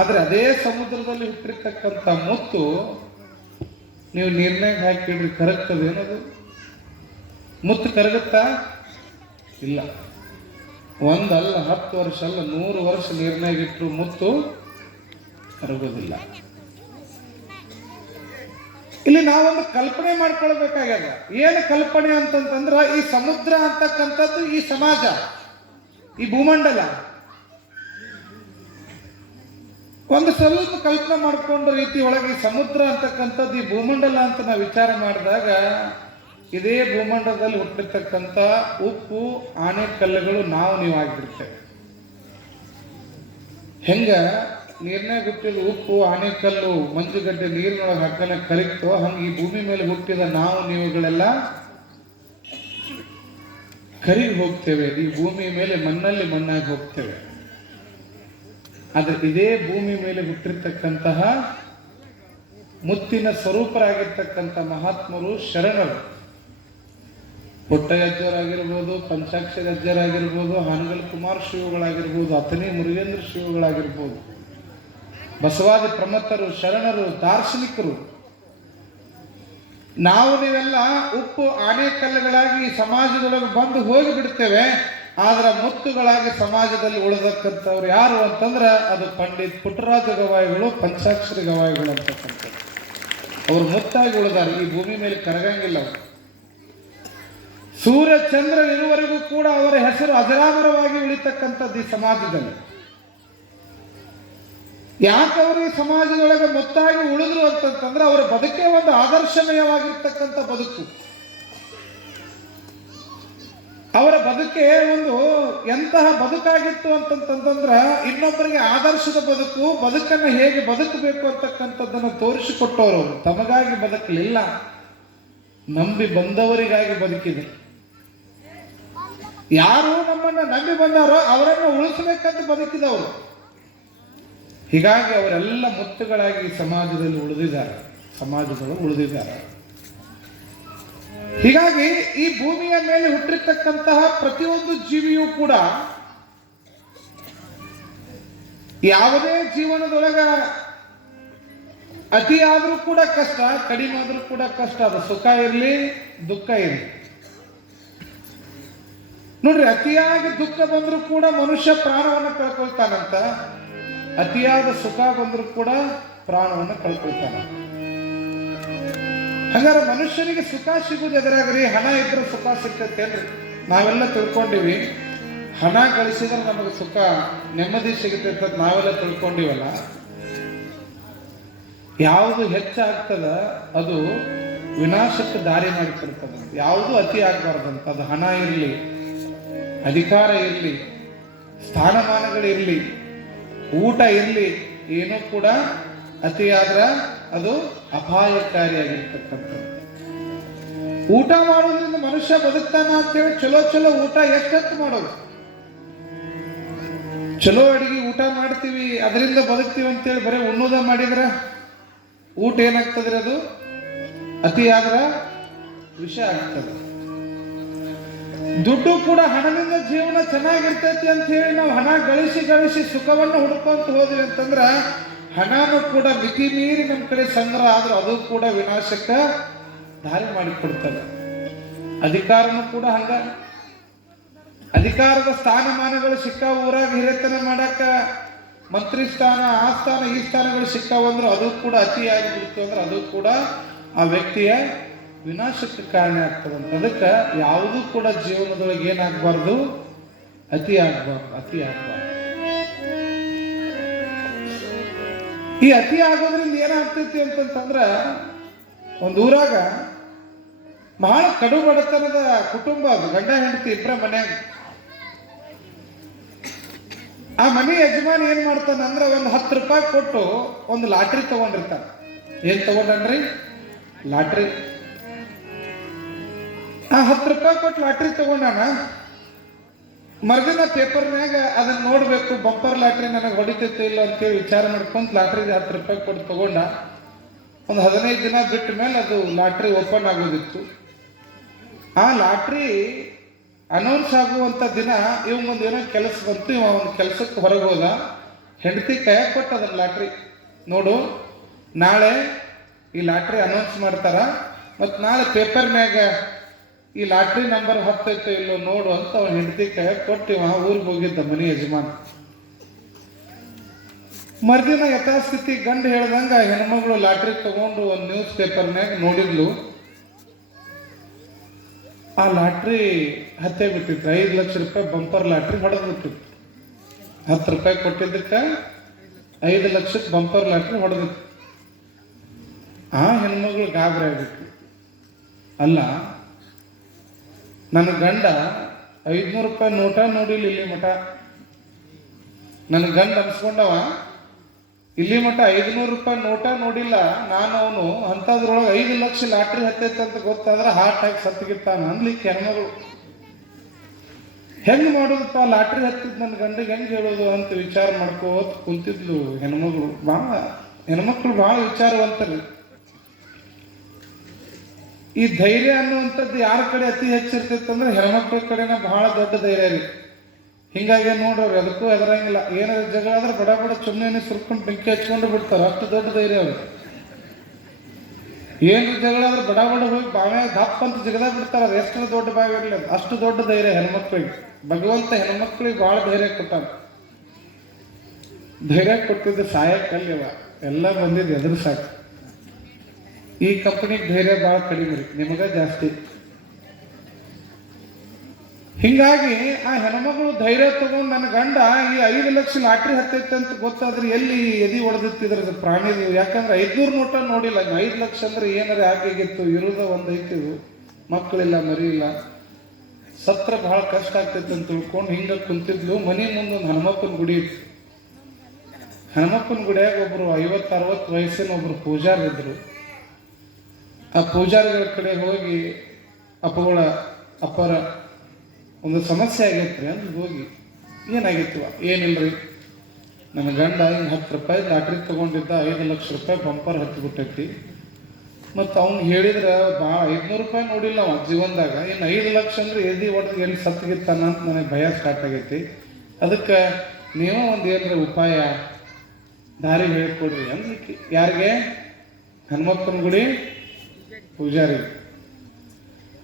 ಆದ್ರೆ ಅದೇ ಸಮುದ್ರದಲ್ಲಿ ಹುಟ್ಟಿರ್ತಕ್ಕಂಥ ಮುತ್ತು ನೀವು ನೀರ್ನಾಗ ಹಾಕಿಡ್ರಿ, ಕರಗ್ತದೆ ಏನದು? ಮುತ್ತು ಕರಗುತ್ತಾ? ಇಲ್ಲ. ಒಂದಲ್ಲ, 10 ವರ್ಷ ಅಲ್ಲ, 100 ವರ್ಷ ನೀರ್ನಾಗ ಇಟ್ಟರು ಮುತ್ತು ಕರಗೋದಿಲ್ಲ. ಇಲ್ಲಿ ನಾವೊಂದು ಕಲ್ಪನೆ ಮಾಡ್ಕೊಳ್ಬೇಕಾಗ್ಯದ. ಏನು ಕಲ್ಪನೆ ಅಂತಂತಂದ್ರ, ಈ ಸಮುದ್ರ ಅಂತಕ್ಕಂಥದ್ದು ಈ ಸಮಾಜ, ಈ ಭೂಮಂಡಲ. ಒಂದು ಸ್ವಲ್ಪ ಕಲ್ಪನೆ ಮಾಡ್ಕೊಂಡ ರೀತಿ ಒಳಗೆ ಈ ಸಮುದ್ರ ಅಂತಕ್ಕಂಥದ್ದು ಈ ಭೂಮಂಡಲ ಅಂತ ನಾವು ವಿಚಾರ ಮಾಡಿದಾಗ, ಇದೇ ಭೂಮಂಡಲದಲ್ಲಿ ಹುಟ್ಟಿರ್ತಕ್ಕಂಥ ಉಪ್ಪು ಆನೆಕಲ್ಲುಗಳು ನೀವು ಆಗಿರ್ತೇವೆ. ಹೆಂಗ ನೀರ್ನಾಗ ಹುಟ್ಟಿದ ಉಪ್ಪು ಆನೆಕಲ್ಲು ಮಂಜುಗಡ್ಡೆ ನೀರಿನೊಳಗೆ ಹಾಕನ ಕರಿತೋ, ಹಂಗೆ ಈ ಭೂಮಿ ಮೇಲೆ ಹುಟ್ಟಿದ ನೀವುಗಳೆಲ್ಲ ಕರಿಗೆ ಹೋಗ್ತೇವೆ. ಈ ಭೂಮಿ ಮೇಲೆ ಮಣ್ಣಲ್ಲಿ ಮಣ್ಣಾಗಿ ಹೋಗ್ತೇವೆ. ಆದ್ರೆ ಇದೇ ಭೂಮಿ ಮೇಲೆ ಹುಟ್ಟಿರ್ತಕ್ಕಂತಹ ಮುತ್ತಿನ ಸ್ವರೂಪರಾಗಿರ್ತಕ್ಕಂಥ ಮಹಾತ್ಮರು, ಶರಣರು, ಪುಟ್ಟಯ್ಯಜ್ಜರಾಗಿರ್ಬೋದು, ಪಂಚಾಕ್ಷರ ಅಜ್ಜರಾಗಿರ್ಬೋದು, ಹಾನಗಲ್ ಕುಮಾರ್ ಶಿವಗಳಾಗಿರ್ಬೋದು, ಅಥಣಿ ಮುರುಗೇಂದ್ರ ಶಿವಗಳಾಗಿರ್ಬೋದು, ಬಸವಾದಿ ಪ್ರಮತ್ತರು, ಶರಣರು, ದಾರ್ಶನಿಕರು, ನೀವೆಲ್ಲ ಉಪ್ಪು ಆನೆಕಲ್ಲುಗಳಾಗಿ ಸಮಾಜದೊಳಗೆ ಬಂದು ಹೋಗಿ ಬಿಡ್ತೇವೆ. ಆದ್ರೆ ಮುತ್ತುಗಳಾಗಿ ಸಮಾಜದಲ್ಲಿ ಉಳಿದಕ್ಕಂಥವ್ರು ಯಾರು ಅಂತಂದ್ರೆ ಅದು ಪಂಡಿತ್ ಪುಟ್ಟರಾಜ ಗವಾಯಿಗಳು, ಪಂಚಾಕ್ಷರಿ ಗವಾಯಿಗಳು ಅಂತಕ್ಕಂಥದ್ದು. ಅವರು ಮುತ್ತಾಗಿ ಉಳಿದಾರೆ, ಈ ಭೂಮಿ ಮೇಲೆ ಕರಗಂಗಿಲ್ಲ. ಅವರು ಸೂರ್ಯ ಚಂದ್ರ ಇರುವವರೆಗೂ ಕೂಡ ಅವರ ಹೆಸರು ಅಜರಾಮರವಾಗಿ ಉಳಿತಕ್ಕಂಥದ್ದು ಈ ಸಮಾಜದಲ್ಲಿ. ಯಾಕೆ ಅವರು ಈ ಸಮಾಜದೊಳಗೆ ಮುತ್ತಾಗಿ ಉಳಿದ್ರು ಅಂತಂತಂದ್ರೆ, ಅವರ ಬದುಕೇ ಒಂದು ಆದರ್ಶಮಯವಾಗಿರ್ತಕ್ಕಂಥ ಬದುಕು. ಅವರ ಬದುಕೆ ಒಂದು ಎಂತಹ ಬದುಕಾಗಿತ್ತು ಅಂತಂತಂದ್ರ, ಇನ್ನೊಬ್ಬರಿಗೆ ಆದರ್ಶದ ಬದುಕು, ಬದುಕನ್ನು ಹೇಗೆ ಬದುಕಬೇಕು ಅಂತಕ್ಕಂಥದ್ದನ್ನು ತೋರಿಸಿಕೊಟ್ಟವರು. ತಮಗಾಗಿ ಬದುಕಲಿಲ್ಲ, ನಂಬಿ ಬಂದವರಿಗಾಗಿ ಬದುಕಿದೆ. ಯಾರು ನಮ್ಮನ್ನು ನಂಬಿ ಬಂದಾರೋ ಅವರನ್ನು ಉಳಿಸಬೇಕಂತ ಬದುಕಿದವರು. ಹೀಗಾಗಿ ಅವರೆಲ್ಲ ಮುತ್ತುಗಳಾಗಿ ಸಮಾಜದಲ್ಲಿ ಉಳಿದಿದ್ದಾರೆ. ಹೀಗಾಗಿ ಈ ಭೂಮಿಯ ಮೇಲೆ ಹುಟ್ಟಿರ್ತಕ್ಕಂತಹ ಪ್ರತಿಯೊಂದು ಜೀವಿಯೂ ಕೂಡ ಯಾವುದೇ ಜೀವನದೊಳಗ ಅತಿಯಾದ್ರೂ ಕೂಡ ಕಷ್ಟ, ಕಡಿಮೆ ಆದ್ರೂ ಕೂಡ ಕಷ್ಟ. ಅದು ಸುಖ ಇರಲಿ, ದುಃಖ ಇರಲಿ. ನೋಡ್ರಿ, ಅತಿಯಾಗಿ ದುಃಖ ಬಂದರೂ ಕೂಡ ಮನುಷ್ಯ ಪ್ರಾಣವನ್ನು ಕಳ್ಕೊಳ್ತಾನಂತ, ಅತಿಯಾದ ಸುಖ ಬಂದರೂ ಕೂಡ ಪ್ರಾಣವನ್ನು ಕಳ್ಕೊಳ್ತಾನ. ಹಾಗಾದ್ರೆ ಮನುಷ್ಯನಿಗೆ ಸುಖ ಸಿಗುವುದು ಎದುರಾಗ್ರಿ? ಹಣ ಇದ್ರೆ ಸುಖ ಸಿಗ್ತೈತೆ ಅಲ್ರಿ? ನಾವೆಲ್ಲ ತಿಳ್ಕೊಂಡಿವಿ, ಹಣ ಗಳಿಸಿದ್ರೆ ನಮಗೆ ಸುಖ ನೆಮ್ಮದಿ ಸಿಗುತ್ತೈತೆ ಅಂತ ನಾವೆಲ್ಲ ತಿಳ್ಕೊಂಡಿವಲ್ಲ. ಯಾವುದು ಹೆಚ್ಚಾಗ್ತದ ಅದು ವಿನಾಶಕ್ಕೆ ದಾರಿ ಮಾಡಿಕೊಡ್ತದ. ಯಾವುದು ಅತಿ ಆಗಬಾರ್ದಂತ. ಅದು ಹಣ ಇರಲಿ, ಅಧಿಕಾರ ಇರಲಿ, ಸ್ಥಾನಮಾನಗಳಿರಲಿ, ಊಟ ಇರಲಿ, ಏನೂ ಕೂಡ ಅತಿಯಾದ್ರ ಅದು ಅಪಾಯಕಾರಿಯಾಗಿರ್ತಕ್ಕಂಥದ್ದು. ಊಟ ಮಾಡೋದ್ರಿಂದ ಮನುಷ್ಯ ಬದುಕ್ತಾನ ಅಂತೇಳಿ ಚಲೋ ಊಟ ಎಷ್ಟೆಷ್ಟು ಮಾಡೋದು. ಚಲೋ ಅಡಿಗೆ ಊಟ ಮಾಡ್ತೀವಿ, ಅದರಿಂದ ಬದುಕ್ತೀವಿ ಅಂತೇಳಿ ಬರೀ ಉಣ್ಣೋದ ಮಾಡಿದ್ರ ಊಟ ಏನಾಗ್ತದ್ರಿ? ಅದು ಅತಿಯಾದ್ರ ವಿಷ ಆಗ್ತದೆ. ದುಡ್ಡು ಕೂಡ ಹಣದಿಂದ ಜೀವನ ಚೆನ್ನಾಗಿರ್ತೈತಿ ಅಂತ ಹೇಳಿ ನಾವು ಹಣ ಗಳಿಸಿ ಸುಖವನ್ನು ಹುಡ್ಕೊಂತ ಹೋದ್ವಿ ಅಂತಂದ್ರ, ಹಣನೂ ಕೂಡ ಮಿತಿ ಮೀರಿ ನಮ್ಮ ಕಡೆ ಸಂಗ್ರಹ ಆದ್ರೂ ಅದು ಕೂಡ ವಿನಾಶಕ್ಕ ದಾರಿ ಮಾಡಿಕೊಡ್ತದೆ. ಅಧಿಕಾರನೂ ಕೂಡ ಹಂಗ. ಅಧಿಕಾರದ ಸ್ಥಾನಮಾನಗಳು ಸಿಕ್ಕಾವ, ಊರಾಗ ಹಿರಿತನ ಮಾಡಾಕ ಮಂತ್ರಿ ಸ್ಥಾನ, ಆ ಸ್ಥಾನ, ಈ ಸ್ಥಾನಗಳು ಸಿಕ್ಕಾವಂದ್ರೆ ಅದು ಕೂಡ ಅತಿಯಾಗಿ ಬಿಡ್ತು ಅಂದ್ರೆ ಅದು ಕೂಡ ಆ ವ್ಯಕ್ತಿಯ ವಿನಾಶಕ್ಕೆ ಕಾರಣ ಆಗ್ತದಂತ. ಅದಕ್ಕೆ ಯಾವುದೂ ಕೂಡ ಜೀವನದೊಳಗೆ ಏನಾಗಬಾರ್ದು? ಅತಿ ಆಗಬಾರ್ದು. ಈ ಅತಿ ಆಗೋದ್ರಿಂದ ಏನಾಗ್ತೈತಿ ಅಂತಂತಂದ್ರ, ಒಂದು ಊರಾಗ ಬಹಳ ಕಡು ಬಡತನದ ಕುಟುಂಬ, ಅದು ಗಂಡ ಹೆಂಡತಿ ಇಬ್ಬರ ಮನ್ಯಾಗ. ಆ ಮನೆ ಯಜಮಾನ್ ಏನ್ ಮಾಡ್ತಾನ ಅಂದ್ರೆ ಒಂದು 10 ರೂಪಾಯಿ ಕೊಟ್ಟು ಒಂದು ಲಾಟ್ರಿ ತಗೊಂಡಿರ್ತಾನ. ಏನ್ ತಗೊಂಡ್ರಿ? ಲಾಟ್ರಿ. ಆ 10 ರೂಪಾಯಿ ಕೊಟ್ಟು ಲಾಟ್ರಿ ತಗೊಂಡಾನ. ಮರುದಿನ ಪೇಪರ್ನಾಗ ಅದನ್ನ ನೋಡ್ಬೇಕು, ಬಂಪರ್ ಲಾಟ್ರಿ ನನಗೆ ಹೊಡಿತೈತೆ ಇಲ್ಲ ಅಂತೇಳಿ ವಿಚಾರ ಮಾಡ್ಕೊಂತ ಲಾಟ್ರಿ 10 ರೂಪಾಯಿ ಕೊಟ್ಟು ತಗೊಂಡ. ಒಂದು 15 ದಿನ ಬಿಟ್ಟ ಮೇಲೆ ಅದು ಲಾಟ್ರಿ ಓಪನ್ ಆಗೋದಿತ್ತು. ಆ ಲಾಟ್ರಿ ಅನೌನ್ಸ್ ಆಗುವಂಥ ದಿನ ಇವಂಗೊಂದು ಏನೋ ಕೆಲಸ ಬಂತು. ಇವ ಒಂದು ಕೆಲಸಕ್ಕೆ ಹೊರಗೆ ಹೋದ. ಹೆಂಡತಿ ಕೈಯಾಗ ಕೊಟ್ಟ ಅದನ್ನ ಲಾಟ್ರಿ. ನೋಡು, ನಾಳೆ ಈ ಲಾಟ್ರಿ ಅನೌನ್ಸ್ ಮಾಡ್ತಾರ, ಮತ್ತು ನಾಳೆ ಪೇಪರ್ನ್ಯಾಗ ಈ ಲಾಟ್ರಿ ನಂಬರ್ ಹತ್ತೈತೆ ಇಲ್ಲೋ ನೋಡು ಅಂತ ಅವನ ಹೆಂಡತಿ ಕೈಯಾಗ ಕೊಟ್ಟು ಇವ ಊರಿಗೆ ಹೋಗಿದ್ದ ಮನೆ ಯಜಮಾನ. ಮರುದಿನ ಯಥಾಸ್ಥಿತಿ ಗಂಡು ಹೇಳ್ದಂಗ ಹೆಣ್ಮಗಳು ಲಾಟ್ರಿ ತಗೊಂಡು ಒಂದು ನ್ಯೂಸ್ ಪೇಪರ್ನ್ಯಾಗ ನೋಡಿದ್ಲು. ಆ ಲಾಟ್ರಿ ಹತ್ತೇ ಬಿಟ್ಟಿತ್ತು. 5 ಲಕ್ಷ ರೂಪಾಯಿ ಬಂಪರ್ ಲಾಟ್ರಿ ಹೊಡೆದು ಬಿಟ್ಟಿತ್ತು. 10 ರೂಪಾಯಿ ಕೊಟ್ಟಿದ್ದಕ್ಕೆ 5 ಲಕ್ಷಕ್ಕೆ ಬಂಪರ್ ಲಾಟ್ರಿ ಹೊಡೆದಿತ್ತು. ಆ ಹೆಣ್ಮಗಳು ಗಾಬರಿ ಆಗಿತ್ತು. ಅಲ್ಲ, ನನ್ನ ಗಂಡ 500 ರೂಪಾಯಿ ನೋಟ ನೋಡಿಲ್ಲ ಇಲ್ಲಿ ಮಠ. ನನ್ನ ಗಂಡ ಅನ್ಸ್ಕೊಂಡವ ಇಲ್ಲಿ ಮಠ 500 ರೂಪಾಯಿ ನೋಟ ನೋಡಿಲ್ಲ, ನಾನು ಅವನು ಅಂಥದ್ರೊಳಗೆ 5 ಲಕ್ಷ ಲಾಟ್ರಿ ಹತ್ತೈತೆ ಅಂತ ಗೊತ್ತಾದ್ರೆ ಹಾರ್ಟ್ ಆಗಿ ಸತ್ತಿಗಿತ್ತಾನ ಅನ್ಲಿಕ್ಕೆ ಹೆಣ್ಮಗಳು. ಹೆಂಗೆ ಮಾಡೋದಪ್ಪ, ಲಾಟ್ರಿ ಹತ್ತಿದ್ ನನ್ನ ಗಂಡಿಗೆ ಹೆಂಗೆ ಹೇಳೋದು ಅಂತ ವಿಚಾರ ಮಾಡ್ಕೋತ ಕುಂತಿದ್ಲು ಹೆಣ್ಮಗಳು. ಹೆಣ್ಮಕ್ಳು ಭಾಳ ವಿಚಾರವಂತರು. ಈ ಧೈರ್ಯ ಅನ್ನುವಂಥದ್ದು ಯಾರ ಕಡೆ ಅತಿ ಹೆಚ್ಚಿರ್ತೈತೆ ಅಂದ್ರೆ ಹೆಣ್ಮಕ್ಳ ಕಡೆನ ಬಹಳ ದೊಡ್ಡ ಧೈರ್ಯ ರೀ. ಹಿಂಗಾಗಿ ನೋಡ್ರಿ, ಅದಕ್ಕೂ ಹೆದರಂಗಿಲ್ಲ. ಏನಾದ್ರು ಜಗಳ ಆದ್ರೆ ಬಡ ಬಡ ಸುಮ್ಮನೆ ಸುರ್ಕೊಂಡು ಬೆಂಕಿ ಹಚ್ಕೊಂಡು ಬಿಡ್ತಾರೆ. ಅಷ್ಟು ದೊಡ್ಡ ಧೈರ್ಯ ಅವ್ರು. ಏನು ಜಗಳ ಆದ್ರೆ ಬಡ ಬಡ ಹೋಗಿ ಬಾವ್ಯಾಗ ದಪ್ಪ ಅಂತ ಜಿಗದ ಬಿಡ್ತಾರೆ. ಅದು ಎಷ್ಟು ದೊಡ್ಡ ಬಾವಿ ಇರಲಿ, ಅದು ಅಷ್ಟು ದೊಡ್ಡ ಧೈರ್ಯ ಹೆಣ್ಮಕ್ಳಿಗೆ. ಭಗವಂತ ಹೆಣ್ಮಕ್ಳಿಗೆ ಭಾಳ ಧೈರ್ಯ ಕೊಟ್ಟಾನ. ಧೈರ್ಯ ಕೊಟ್ಟಿದ್ದು ಸಾಯಕ್ಕಲ್ಲಿವ ಎಲ್ಲ ಬಂದಿದ್ದು ಎದುರು ಸಾಕು. ಈ ಕಂಪನಿಗೆ ಧೈರ್ಯ ಭಾಳ ಕಡಿಮೆ ರೀ, ನಿಮಗ ಜಾಸ್ತಿ. ಹಿಂಗಾಗಿ ಆ ಹೆಣ್ಮಗಳು ಧೈರ್ಯ ತಗೊಂಡು ನನ್ನ ಗಂಡ ಈ 5 ಲಕ್ಷ ಲಾಟ್ರಿ ಹತ್ತೈತೆ ಅಂತ ಗೊತ್ತಾದ್ರೆ ಎಲ್ಲಿ ಎದಿ ಹೊಡೆದಿತ್ತಿದ್ರದು ಪ್ರಾಣಿದು. ಯಾಕಂದ್ರೆ 500 ನೋಟ ನೋಡಿಲ್ಲ. 5 ಲಕ್ಷ ಅಂದ್ರೆ ಏನಾರ ಆಗಿತ್ತು. ಇರೋದ ಒಂದು ಐತಿದು, ಮಕ್ಕಳಿಲ್ಲ, ಮರಿ ಇಲ್ಲ, ಸತ್ರ ಬಹಳ ಕಷ್ಟ ಆಗ್ತೈತೆ ಅಂತ ತಿಳ್ಕೊಂಡು ಹಿಂಗ ಕುಂತಿದ್ಲು. ಮನೆ ಮುಂದೆ ಒಂದು ಹನುಮಪ್ಪನ ಗುಡಿ ಇತ್ತು. ಹನುಮಪ್ಪನ ಗುಡಿಯಾಗ ಒಬ್ರು 50-60 ವಯಸ್ಸಿನ ಒಬ್ರು ಪೂಜಾರಿ ಇದ್ರು. ಆ ಪೂಜಾರಿಗಳ ಕಡೆ ಹೋಗಿ ಅಪ್ಪರ ಒಂದು ಸಮಸ್ಯೆ ಆಗೈತ್ರಿ ಅಂದ್ರೆ ಹೋಗಿ, ಏನಾಗಿತ್ತು? ಏನಿಲ್ರಿ, ನನ್ನ ಗಂಡ ಹಿಂಗೆ 10 ರೂಪಾಯಿ ಲಾಟ್ರಿ ತೊಗೊಂಡಿದ್ದ, 5 ಲಕ್ಷ ರೂಪಾಯಿ ಬಂಪರ್ ಹತ್ತಿಬಿಟ್ಟೈತಿ. ಮತ್ತು ಅವ್ನು ಹೇಳಿದ್ರೆ ಭಾಳ 500 ರೂಪಾಯಿ ನೋಡಿಲ್ಲ ಅವ ಜೀವನದಾಗ. ಇನ್ನು 5 ಲಕ್ಷ ಅಂದ್ರೆ ಎದಿ ಹೊಡೆದು ಎಲ್ಲಿ ಸತ್ತಿಗಿತ್ತಾನ ಅಂತ ನನಗೆ ಭಯ ಸ್ಟಾರ್ಟ್ ಆಗೈತಿ. ಅದಕ್ಕೆ ನೀವು ಒಂದು ಏನರ ಉಪಾಯ ದಾರಿ ಹೇಳ್ಕೊಡ್ರಿ ಅಂದ್ಲಿಕ್ಕೆ. ಯಾರಿಗೆ? ಹನುಮಪ್ಪನ ಗುಡಿ ಪೂಜಾರಿ.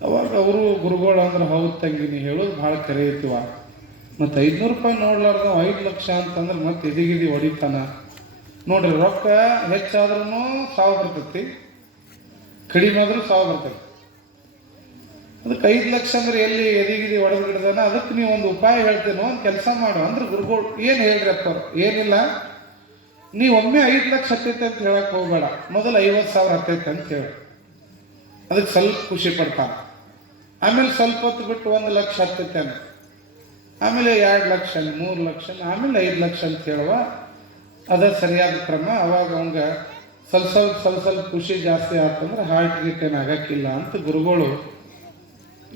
ಅವಾಗ ಅವರು ಗುರುಗಳು ಅಂದ್ರೆ ಹೌದು ತಂಗಿ, ನೀ ಹೇಳೋದು ಭಾಳ ಕರೆ ಐತಿವ. ಮತ್ತು 500 ರೂಪಾಯಿ ನೋಡ್ಲಾರ್ದ 5 ಲಕ್ಷ ಅಂತಂದ್ರೆ ಮತ್ತೆ ಎದಿಗಿದಿ ಹೊಡಿತಾನ. ನೋಡ್ರಿ, ರೊಕ್ಕ ಹೆಚ್ಚಾದ್ರೂ ಸಾವು ಬರ್ತೈತಿ, ಕಡಿಮೆ ಆದ್ರೂ ಸಾವು ಬರ್ತೈತಿ. ಅದಕ್ಕೆ 5 ಲಕ್ಷ ಅಂದ್ರೆ ಎಲ್ಲಿ ಎದಿಗಿದಿ ಹೊಡೆದು ಬಿಡ್ದಾನ. ಅದಕ್ಕೆ ನೀವು ಒಂದು ಉಪಾಯ ಹೇಳ್ತೇನೋ, ಒಂದು ಕೆಲಸ ಮಾಡು ಅಂದ್ರೆ ಗುರುಗಳು. ಏನು ಹೇಳ್ರಿ ಅಪ್ಪ? ಏನಿಲ್ಲ, ನೀವು ಒಮ್ಮೆ 5 ಲಕ್ಷ ಹತ್ತೈತೆ ಅಂತ ಹೇಳಕ್ಕೆ ಹೋಗ್ಬೇಡ. ಮೊದಲು 50,000 ಹತ್ತೈತೆ ಅಂತ ಹೇಳಿ ಅದಕ್ಕೆ ಸ್ವಲ್ಪ ಖುಷಿ ಪಡ್ತಾನೆ. ಆಮೇಲೆ ಸ್ವಲ್ಪ ಹೊತ್ತು ಬಿಟ್ಟು 1 ಲಕ್ಷ ಹತ್ತೈತೆ ಅಂತ, ಆಮೇಲೆ 2 ಲಕ್ಷ, 3 ಲಕ್ಷ, ಆಮೇಲೆ 5 ಲಕ್ಷ ಅಂತ ಹೇಳುವ. ಅದ ಸರಿಯಾದ ಕ್ರಮ. ಅವಾಗ ಅವಂಗ ಸ್ವಲ್ಪ ಖುಷಿ ಜಾಸ್ತಿ ಆತಂದ್ರೆ ಹಾರ್ಟ್ ಗೀಟ್ ಏನು ಆಗಕ್ಕಿಲ್ಲ ಅಂತ ಗುರುಗಳು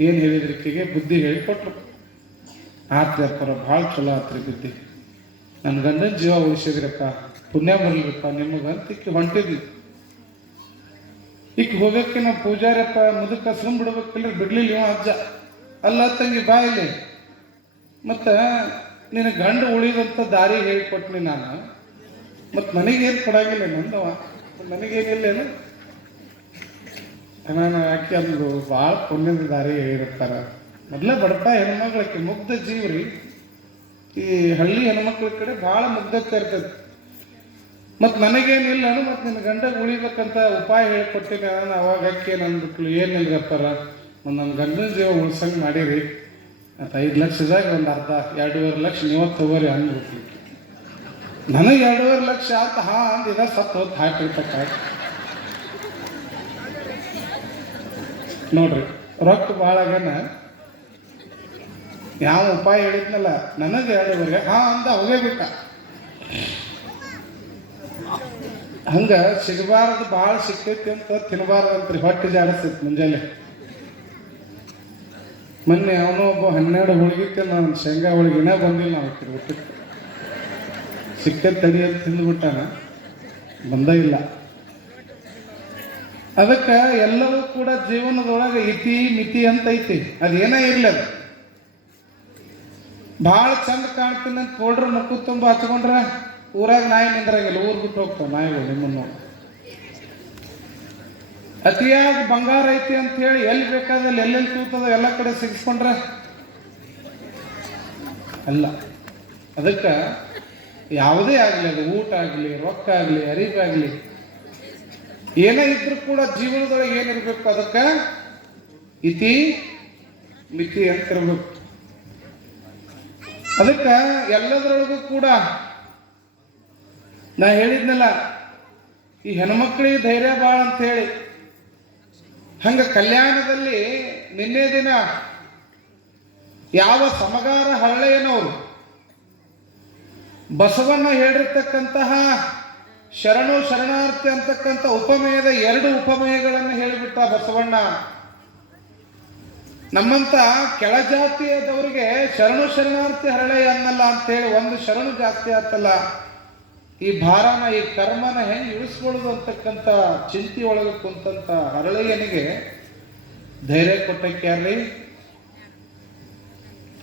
ಏನು ಹೇಳಿದ್ರಿಕೆಗೆ ಬುದ್ಧಿ ಹೇಳಿ ಕೊಟ್ರು. ಆತ್ರಿ ಅಪ್ಪರ, ಭಾಳ ಚಲೋ ಆತ್ರಿ ಬುದ್ಧಿ. ನನ್ನ ಗಂಡನ ಜೀವ ಉಳಿಸಿದ್ರಪ್ಪ, ಪುಣ್ಯ ಬರಲಿರಪ್ಪ ನಿಮಗಂತ ಈಕೆ ಹೊಂಟಿದ್ವಿ. ಈಗ ಹೋಗಕ್ಕೆ ನಾವು ಪೂಜಾರಪ್ಪ ಮುದುಕ ಸುಮ್ ಬಿಡ್ಬೇಕಿಲ್ಲ, ಬಿಡ್ಲಿಲ್ಲ ಇವ ಅಜ್ಜ. ಅಲ್ಲ ತಂಗಿ ಬಾ ಇಲ್ಲಿ, ಮತ್ತು ನಿನ್ನ ಗಂಡು ಉಳಿದಂಥ ದಾರಿ ಹೇಳಿಕೊಟ್ನಿ ನಾನು. ಮತ್ತು ನನಗೇನು ಕೊಡಾಗಿಲ್ಲ ನಂದವ, ನನಗೇನಿಲ್ಲೇನು ನಾನು ಯಾಕೆ ಅಂದು ಭಾಳ ಪುಣ್ಯದ ದಾರಿ ಹೇಳಿರ್ತಾರ. ಮೊದಲೇ ಬಡಪ ಹೆಣ್ಮಕ್ಳಕ್ಕೆ ಮುಗ್ಧ ಜೀವ್ರಿ. ಈ ಹಳ್ಳಿ ಹೆಣ್ಮಕ್ಳ ಕಡೆ ಭಾಳ ಮುಗ್ಧತೆ ಇರ್ತೈತಿ. ಮತ್ತು ನನಗೇನಿಲ್ಲ, ಮತ್ತು ನಿನ್ನ ಗಂಡಗೆ ಉಳಿಬೇಕಂತ ಉಪಾಯ ಹೇಳ್ಕೊಟ್ಟಿನಿ ನಾನು. ಅವಾಗ ಅಕ್ಕಿ ನಂದು ಏನಿಲ್ಲರಪ್ಪಾರ, ನನ್ನ ಗಂಡನ ಜೀವ ಉಳ್ಸಂಗೆ ಮಾಡಿರಿ. ಮತ್ತು 5 ಲಕ್ಷದಾಗ ಒಂದು ಅರ್ಧ 2.5 ಲಕ್ಷ ನೀವು ತಗೋರಿ ಅಂದ್ಬಿಟ್ಲಿ. ನನಗೆ 2.5 ಲಕ್ಷ ಆತ ಹಾ ಅಂದ ಇದ ಸತ್ತು ಹೊತ್ತು ಹಾಕಿರ್ತಕ್ಕ. ನೋಡ್ರಿ, ರೊಕ್ಕ ಭಾಳ ಆಗ್ಯಾನ. ಯಾವ ಉಪಾಯ ಹೇಳಿದ್ನಲ್ಲ ನನಗೆ ಹೇಳಿದ್ರೆ ಅಂದ ಹೋಗೇ ಬಿಟ್ಟ. ಹಂಗ ಸಿಗಬಾರದು ಭಾಳ ಸಿಕ್ಕೈತಿ ಅಂತ ತಿನ್ನಬಾರ್ದಂತ್ರಿ, ಹೊಟ್ಟೆ ಜಾಡಿಸ್ತೈತಿ ಮುಂಜಾನೆ. ಮೊನ್ನೆ ಅವನು ಒಬ್ಬ 12 ಹೋಳಿಗೆ ನಾನು ಶೇಂಗಾ ಹೋಳಿಗೆನ ಬಂದಿಲ್ಲ ನಾವು ಊಟಕ್ಕೆ. ಸಿಕ್ಕದ್ ತಡಿ ಅಂತ ತಿಂದುಬಿಟ್ಟಾನ, ಬಂದ ಇಲ್ಲ. ಅದಕ್ಕೆ ಎಲ್ಲವೂ ಕೂಡ ಜೀವನದೊಳಗೆ ಇತಿ ಮಿತಿ ಅಂತ ಐತಿ. ಅದೇನೇ ಇರಲಿ, ಅದು ಭಾಳ ಚಂದ ಕಾಣ್ತೀನಿ ಅಂತ ನೋಡ್ರೆ ಮುಕ್ಕು ತುಂಬ ಹಚ್ಕೊಂಡ್ರೆ ಊರಾಗ ನಾಯಿ ನಿಂದ್ರಾಗಿಲ್ಲ, ಊರ್ ಬಿಟ್ಟು ಹೋಗ್ತಾವ ನಾಯಿಗಳು ನಿಮ್ಮನ್ನು. ಅತಿಯಾಗಿ ಬಂಗಾರ ಐತಿ ಅಂತ ಹೇಳಿ ಎಲ್ಲಿ ಬೇಕಾದಲ್ಲಿ ಎಲ್ಲೆಲ್ಲಿ ತೂತದ ಎಲ್ಲ ಕಡೆ ಸಿಗಿಸ್ಕೊಂಡ್ರೆ ಅಲ್ಲ. ಅದಕ್ಕೆ ಯಾವುದೇ ಆಗಲಿ, ಅದು ಊಟ ಆಗಲಿ, ರೊಕ್ಕ ಆಗಲಿ, ಅರಿವಾಗಲಿ, ಏನೇ ಇದ್ರೂ ಕೂಡ ಜೀವನದೊಳಗೆ ಏನಿರ್ಬೇಕು, ಅದಕ್ಕೆ ಇತಿ ಮಿತಿ ಅಂತಿರ್ಬೇಕು. ಅದಕ್ಕೆ ಎಲ್ಲದರೊಳಗೂ ಕೂಡ ನಾ ಹೇಳಿದ್ನಲ್ಲ, ಈ ಹೆಣ್ಮಕ್ಳಿಗೆ ಧೈರ್ಯ ಭಾಳ ಅಂತ ಹೇಳಿ. ಹಂಗ ಕಲ್ಯಾಣದಲ್ಲಿ ನಿನ್ನೆ ದಿನ ಯಾವ ಸಮಗಾರ ಹಳ್ಳೆಯನವರು ಬಸವಣ್ಣ ಹೇಳಿರ್ತಕ್ಕಂತಹ ಶರಣು ಶರಣಾರ್ಥಿ ಅಂತಕ್ಕಂಥ ಉಪಮೇಯದ 2 ಉಪಮೇಯಗಳನ್ನು ಹೇಳಿಬಿಟ್ಟ ಬಸವಣ್ಣ. ನಮ್ಮಂತ ಕೆಳಜಾತಿಯದವರಿಗೆ ಶರಣು ಶರಣಾರ್ಥಿ ಹರಳೆಯ ಅನ್ನಲ್ಲ ಅಂತೇಳಿ ಒಂದು ಶರಣು ಜಾಸ್ತಿ ಆತಲ್ಲ. ಈ ಭಾರನ, ಈ ಕರ್ಮನ ಹೆಂಗೆ ಇಳಿಸ್ಕೊಳ್ಳೋದು ಅಂತಕ್ಕಂಥ ಚಿಂತೆ ಒಳಗೆ ಕುಂತಂತ ಹರಳೆಯನಿಗೆ ಧೈರ್ಯ ಕೊಟ್ಟಕ್ಕೆ ಯಾರ್ರಿ?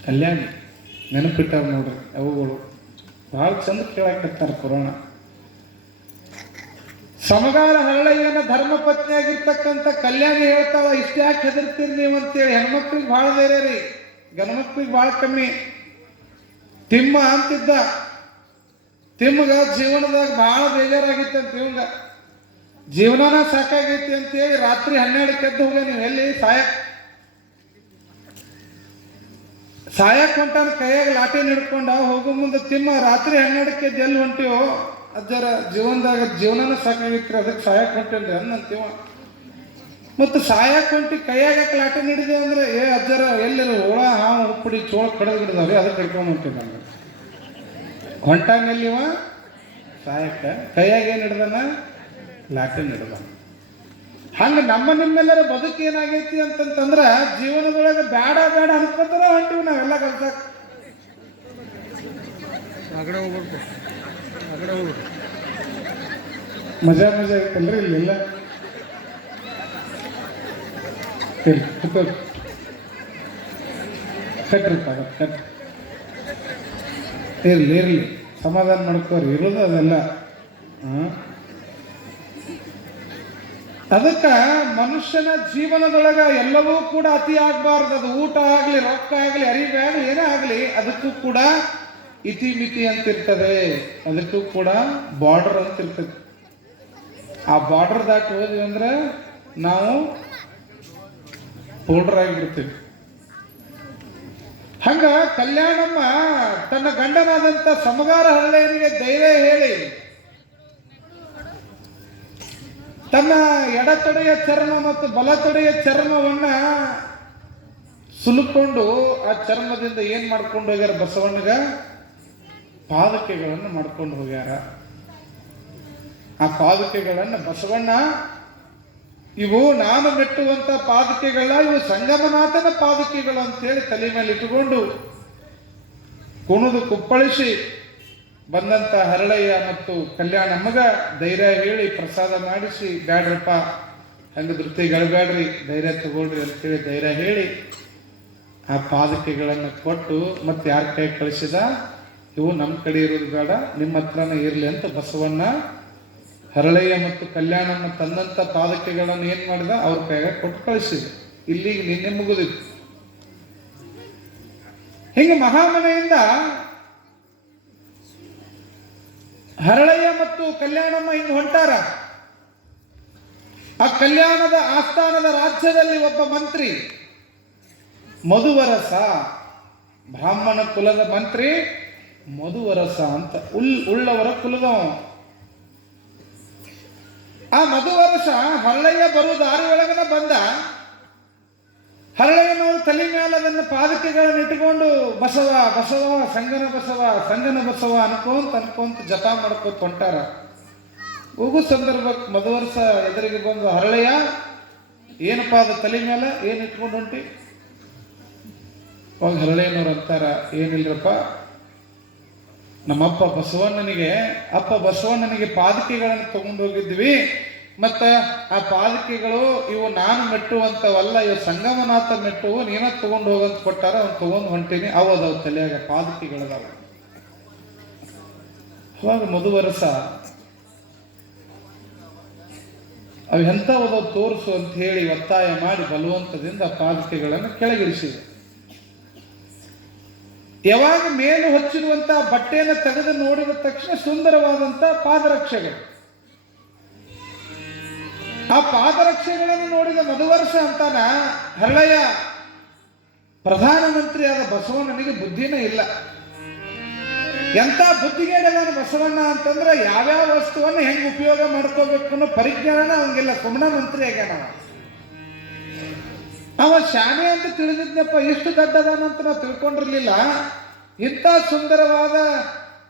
ಕಲ್ಯಾಣಿ. ನೆನಪಿಟ್ಟಾರ ನೋಡ್ರಿ, ಅವುಗಳು ಭಾಳ ಚಂದ ಕೇಳಾಕತ್ತಾರ ಪುರಾಣ. ಸಮಗಾರ ಹರಳೆಯನ ಧರ್ಮಪತ್ನಿಯಾಗಿರ್ತಕ್ಕಂಥ ಕಲ್ಯಾಣಿ ಹೇಳ್ತಾವ, ಇಷ್ಟ್ಯಾಕೆ ಹೆದರ್ತೀರಿ ನೀವು ಅಂತೇಳಿ. ಹೆಣ್ಮಕ್ಳಿಗೆ ಭಾಳ ಧೈರ್ಯ ರೀ, ಗಂಡ್ಮಕ್ಳಿಗೆ ಭಾಳ ಕಮ್ಮಿ. ತಿಮ್ಮ ಅಂತಿದ್ದ, ತಿಮ್ಮಗ ಜೀವನದಾಗ ಭಾಳ ಬೇಜಾರಾಗಿತ್ತಂತ. ಇವಂಗ ಜೀವನನ ಸಾಕಾಗೈತಿ ಅಂತೇಳಿ ರಾತ್ರಿ 12ಕ್ಕೆ ಎದ್ದು ಹೋಗ, ನೀವು ಎಲ್ಲಿ ಸಾಯಕ್ ಹೊಂಟಾನ, ಕೈಯಾಗ ಲಾಠಿ ಹಿಡ್ಕೊಂಡ ಹೋಗೋ ಮುಂದೆ ತಿಮ್ಮ ರಾತ್ರಿ 12ಕ್ಕೆ ಎದ್ದು ಎಲ್ಲಿ ಹೊಂಟಿವೋ ಅಜ್ಜರ ಜೀವನದಾಗ ಜೀವನನ ಸಾಕಾಗಿತ್ರಿ, ಅದಕ್ಕೆ ಸಾಯಕ್ ಹೊಂಟೇನ್ರಿ ಅನ್ನಂತೀವ. ಮತ್ತು ಸಾಯಕ್ ಹೊಂಟಿ ಕೈಯಾಗ ಲಾಠಿ ಹಿಡಿದೆ ಅಂದ್ರೆ ಅಜ್ಜರ ಎಲ್ಲಿ ಓಳ ಹಾವು ಉಪ್ಪುಡಿ ಚೋಳ ಕಡದು ಹಿಡಿದಾವೆ, ಅದಕ್ಕೆ ಹಿಡ್ಕೊಂಡು ಹೊಂಟೇನೆ ನಾನು. ಹೊಂಟಾನೆಲ್ಲಿವ ಸಾಯಕ್ಕ, ಕೈಯಾಗ ಏನು ಹಿಡ್ದಾನ? ಲಾಠಿ ಹಿಡ್ದಾನ. ಹಂಗೆ ನಿಮ್ಮೆಲ್ಲರ ಬದುಕು ಏನಾಗೈತಿ ಅಂತಂತಂದ್ರ ಜೀವನದೊಳಗೆ ಬೇಡ ಬೇಡ ಅನ್ಕೋತಾರ ಹೊಂಟಿವಿ ನಾವೆಲ್ಲ ಕಲ್ಸಕ್. ಮಜಾ ಮಜಾ ಐತಲ್ರಿ ಇಲ್ಲೆಲ್ಲ. ಕಟ್ರಿ ಕಟ್ ಇರ್ಲಿ ಸಮಾಧಾನ ಮಾಡ್ಕೋರಿ, ಇರೋದು ಅದೆಲ್ಲ. ಅದಕ್ಕೆ ಮನುಷ್ಯನ ಜೀವನದೊಳಗ ಎಲ್ಲವೂ ಕೂಡ ಅತಿ ಆಗ್ಬಾರ್ದು. ಅದು ಊಟ ಆಗಲಿ, ರೊಕ್ಕ ಆಗಲಿ, ಅರಿವೆ ಆಗಲಿ, ಏನೇ ಆಗಲಿ, ಅದಕ್ಕೂ ಕೂಡ ಇತಿ ಮಿತಿ ಅಂತಿರ್ತದೆ. ಅದಕ್ಕೂ ಕೂಡ ಬಾರ್ಡರ್ ಅಂತಿರ್ತದೆ. ಆ ಬಾರ್ಡರ್ ದಾಟಿ ಹೋದ್ವಿ ಅಂದ್ರೆ ನಾವು ಪೌಡರ್ ಆಗಿಬಿಡ್ತೀವಿ. ಹಂಗ ಕಲ್ಯಾಣಮ್ಮ ತನ್ನ ಗಂಡನಾದಂಥ ಸಮಗಾರ ಹಳ್ಳೆಯನಿಗೆ ಧೈರ್ಯ ಹೇಳಿ ತನ್ನ ಎಡತೊಡೆಯ ಚರ್ಮ ಮತ್ತು ಬಲತೊಡೆಯ ಚರ್ಮವನ್ನ ಸುಲುಕೊಂಡು ಆ ಚರ್ಮದಿಂದ ಏನ್ ಮಾಡ್ಕೊಂಡು ಹೋಗ್ಯಾರ? ಬಸವಣ್ಣಗ ಪಾದಕೆಗಳನ್ನು ಮಾಡ್ಕೊಂಡು ಹೋಗ್ಯಾರ. ಆ ಪಾದಕೆಗಳನ್ನು ಬಸವಣ್ಣ, ಇವು ನಾನು ಮೆಟ್ಟುವಂತ ಪಾದಕೆಗಳ, ಇವು ಸಂಗಮನಾಥನ ಪಾದಕೆಗಳು ಅಂತೇಳಿ ತಲೆ ಮೇಲೆ ಇಟ್ಟುಕೊಂಡು ಕುಣಿದು ಕುಪ್ಪಳಿಸಿ ಬಂದಂತ ಹರಳಯ್ಯ ಮತ್ತು ಕಲ್ಯಾಣಮ್ಮಗ ಧೈರ್ಯ ಹೇಳಿ ಪ್ರಸಾದ ಮಾಡಿಸಿ, ಬ್ಯಾಡ್ರಪ್ಪ ಹಂಗ ಧೃತಿಗಳಬ್ಯಾಡ್ರಿ, ಧೈರ್ಯ ತಗೊಳ್ರಿ ಅಂತೇಳಿ ಧೈರ್ಯ ಹೇಳಿ ಆ ಪಾದಕೆಗಳನ್ನು ಕೊಟ್ಟು ಮತ್ತೆ ಯಾರ ಕೈ ಕಳಿಸಿದ? ಇವು ನಮ್ಮ ಕಡೆ ಇರೋದು ಬೇಡ, ನಿಮ್ಮ ಹತ್ರನೇ ಇರಲಿ ಅಂತ ಬಸವಣ್ಣ ಹರಳಯ್ಯ ಮತ್ತು ಕಲ್ಯಾಣಮ್ಮ ತಂದಂತ ಪಾದಕೆಗಳನ್ನು ಏನ್ ಮಾಡಿದ? ಅವ್ರ ಕೈಗೆ ಕೊಟ್ಟು ಕಳಿಸಿದ. ಇಲ್ಲಿಗೆ ನಿನ್ನೆ ಮುಗಿದಿತ್ತು. ಹಿಂಗೆ ಮಹಾಮನೆಯಿಂದ ಹರಳಯ್ಯ ಮತ್ತು ಕಲ್ಯಾಣಮ್ಮ ಹಿಂಗೆ ಹೊಂಟಾರ. ಆ ಕಲ್ಯಾಣದ ಆಸ್ಥಾನದ ರಾಜ್ಯದಲ್ಲಿ ಒಬ್ಬ ಮಂತ್ರಿ, ಮಧುವರಸ, ಬ್ರಾಹ್ಮಣ ಕುಲದ ಮಂತ್ರಿ ಮಧುವರಸ ಅಂತ, ಉಳ್ಳವರ ಕುಲದವ. ಆ ಮಧುವರಸ ಹರಳಯ್ಯ ಬರುವ ದಾರಿ ಒಳಗನ ಬಂದ. ಹರಳೆಯನವರು ತಲೆ ಮೇಲೆ ಅದನ್ನು ಪಾದಕೆಗಳನ್ನು ಇಟ್ಟುಕೊಂಡು ಬಸವ ಬಸವ ಸಂಗನ ಬಸವ ಸಂಗನ ಬಸವ ಅನ್ಕೊಂತ ಜಪ ಮಾಡ್ಕೋತ ಹೊಂಟಾರ. ಹೋಗೋ ಸಂದರ್ಭಕ್ಕೆ ಮಧುವರ್ಷ ಎದುರಿಗೆ ಬಂದು, ಹರಳೆಯ ಏನಪ್ಪ ಅದು ತಲೆ ಮೇಲೆ ಏನು ಇಟ್ಕೊಂಡು ಹೊಂಟಿ? ಅವಾಗ ಹರಳೆಯನವ್ರು ಅಂತಾರ, ಏನಿಲ್ರಪ್ಪ, ನಮ್ಮಪ್ಪ ಬಸವಣ್ಣನಿಗೆ ಪಾದಕೆಗಳನ್ನು ತಗೊಂಡು ಹೋಗಿದ್ವಿ. ಮತ್ತು ಆ ಪಾದಕೆಗಳು ಇವು ನಾನು ಮೆಟ್ಟುವಂಥವಲ್ಲ, ಇವು ಸಂಗಮನಾಥ ಮೆಟ್ಟುವು, ನೀನ ತಗೊಂಡು ಹೋಗಂತ ಕೊಟ್ಟಾರ, ಅವ್ನು ತಗೊಂಡು ಹೊಂಟೀನಿ. ಅವದವು ತಲೆಯಾಗ ಪಾದಕೆಗಳದಾವ. ಅವಾಗ ಮಧುವರಸ ಅವು ಎಂಥವದವು ತೋರಿಸು ಅಂತ ಹೇಳಿ ಒತ್ತಾಯ ಮಾಡಿ ಬಲವಂತದಿಂದ ಪಾದಕೆಗಳನ್ನು ಕೆಳಗಿಳಿಸಿದೆ. ಯಾವಾಗ ಮೇಲು ಹೊಚ್ಚಿರುವಂತ ಬಟ್ಟೆಯನ್ನು ತೆಗೆದು ನೋಡಿದ ತಕ್ಷಣ ಸುಂದರವಾದಂತ ಪಾದರಕ್ಷೆಗಳು. ಆ ಪಾದರಕ್ಷೆಗಳನ್ನು ನೋಡಿದ ಮಧುವರ್ಷ ಅಂತಾನ, ಹರಳಯ್ಯ, ಪ್ರಧಾನಮಂತ್ರಿಯಾದ ಬಸವಣ್ಣನಿಗೆ ಬುದ್ಧಿನೇ ಇಲ್ಲ. ಎಂತ ಬುದ್ಧಿಗೇಡದಾನ ಬಸವಣ್ಣ ಅಂತಂದ್ರೆ ಯಾವ್ಯಾವ ವಸ್ತುವನ್ನು ಹೆಂಗೆ ಉಪಯೋಗ ಮಾಡ್ಕೋಬೇಕು ಅನ್ನೋ ಪರಿಜ್ಞಾನ ಅವಂಗಿಲ್ಲ. ಸುಮ್ಮನೆ ಮಂತ್ರಿ ಆಗ್ಯಾನ. ಅವ ಶಾನೆ ಅಂತ ತಿಳಿದಿದ್ನಪ್ಪ, ಎಷ್ಟು ದೊಡ್ಡದಾನಂತ ನಾವು ತಿಳ್ಕೊಂಡಿರ್ಲಿಲ್ಲ. ಇಂಥ ಸುಂದರವಾದ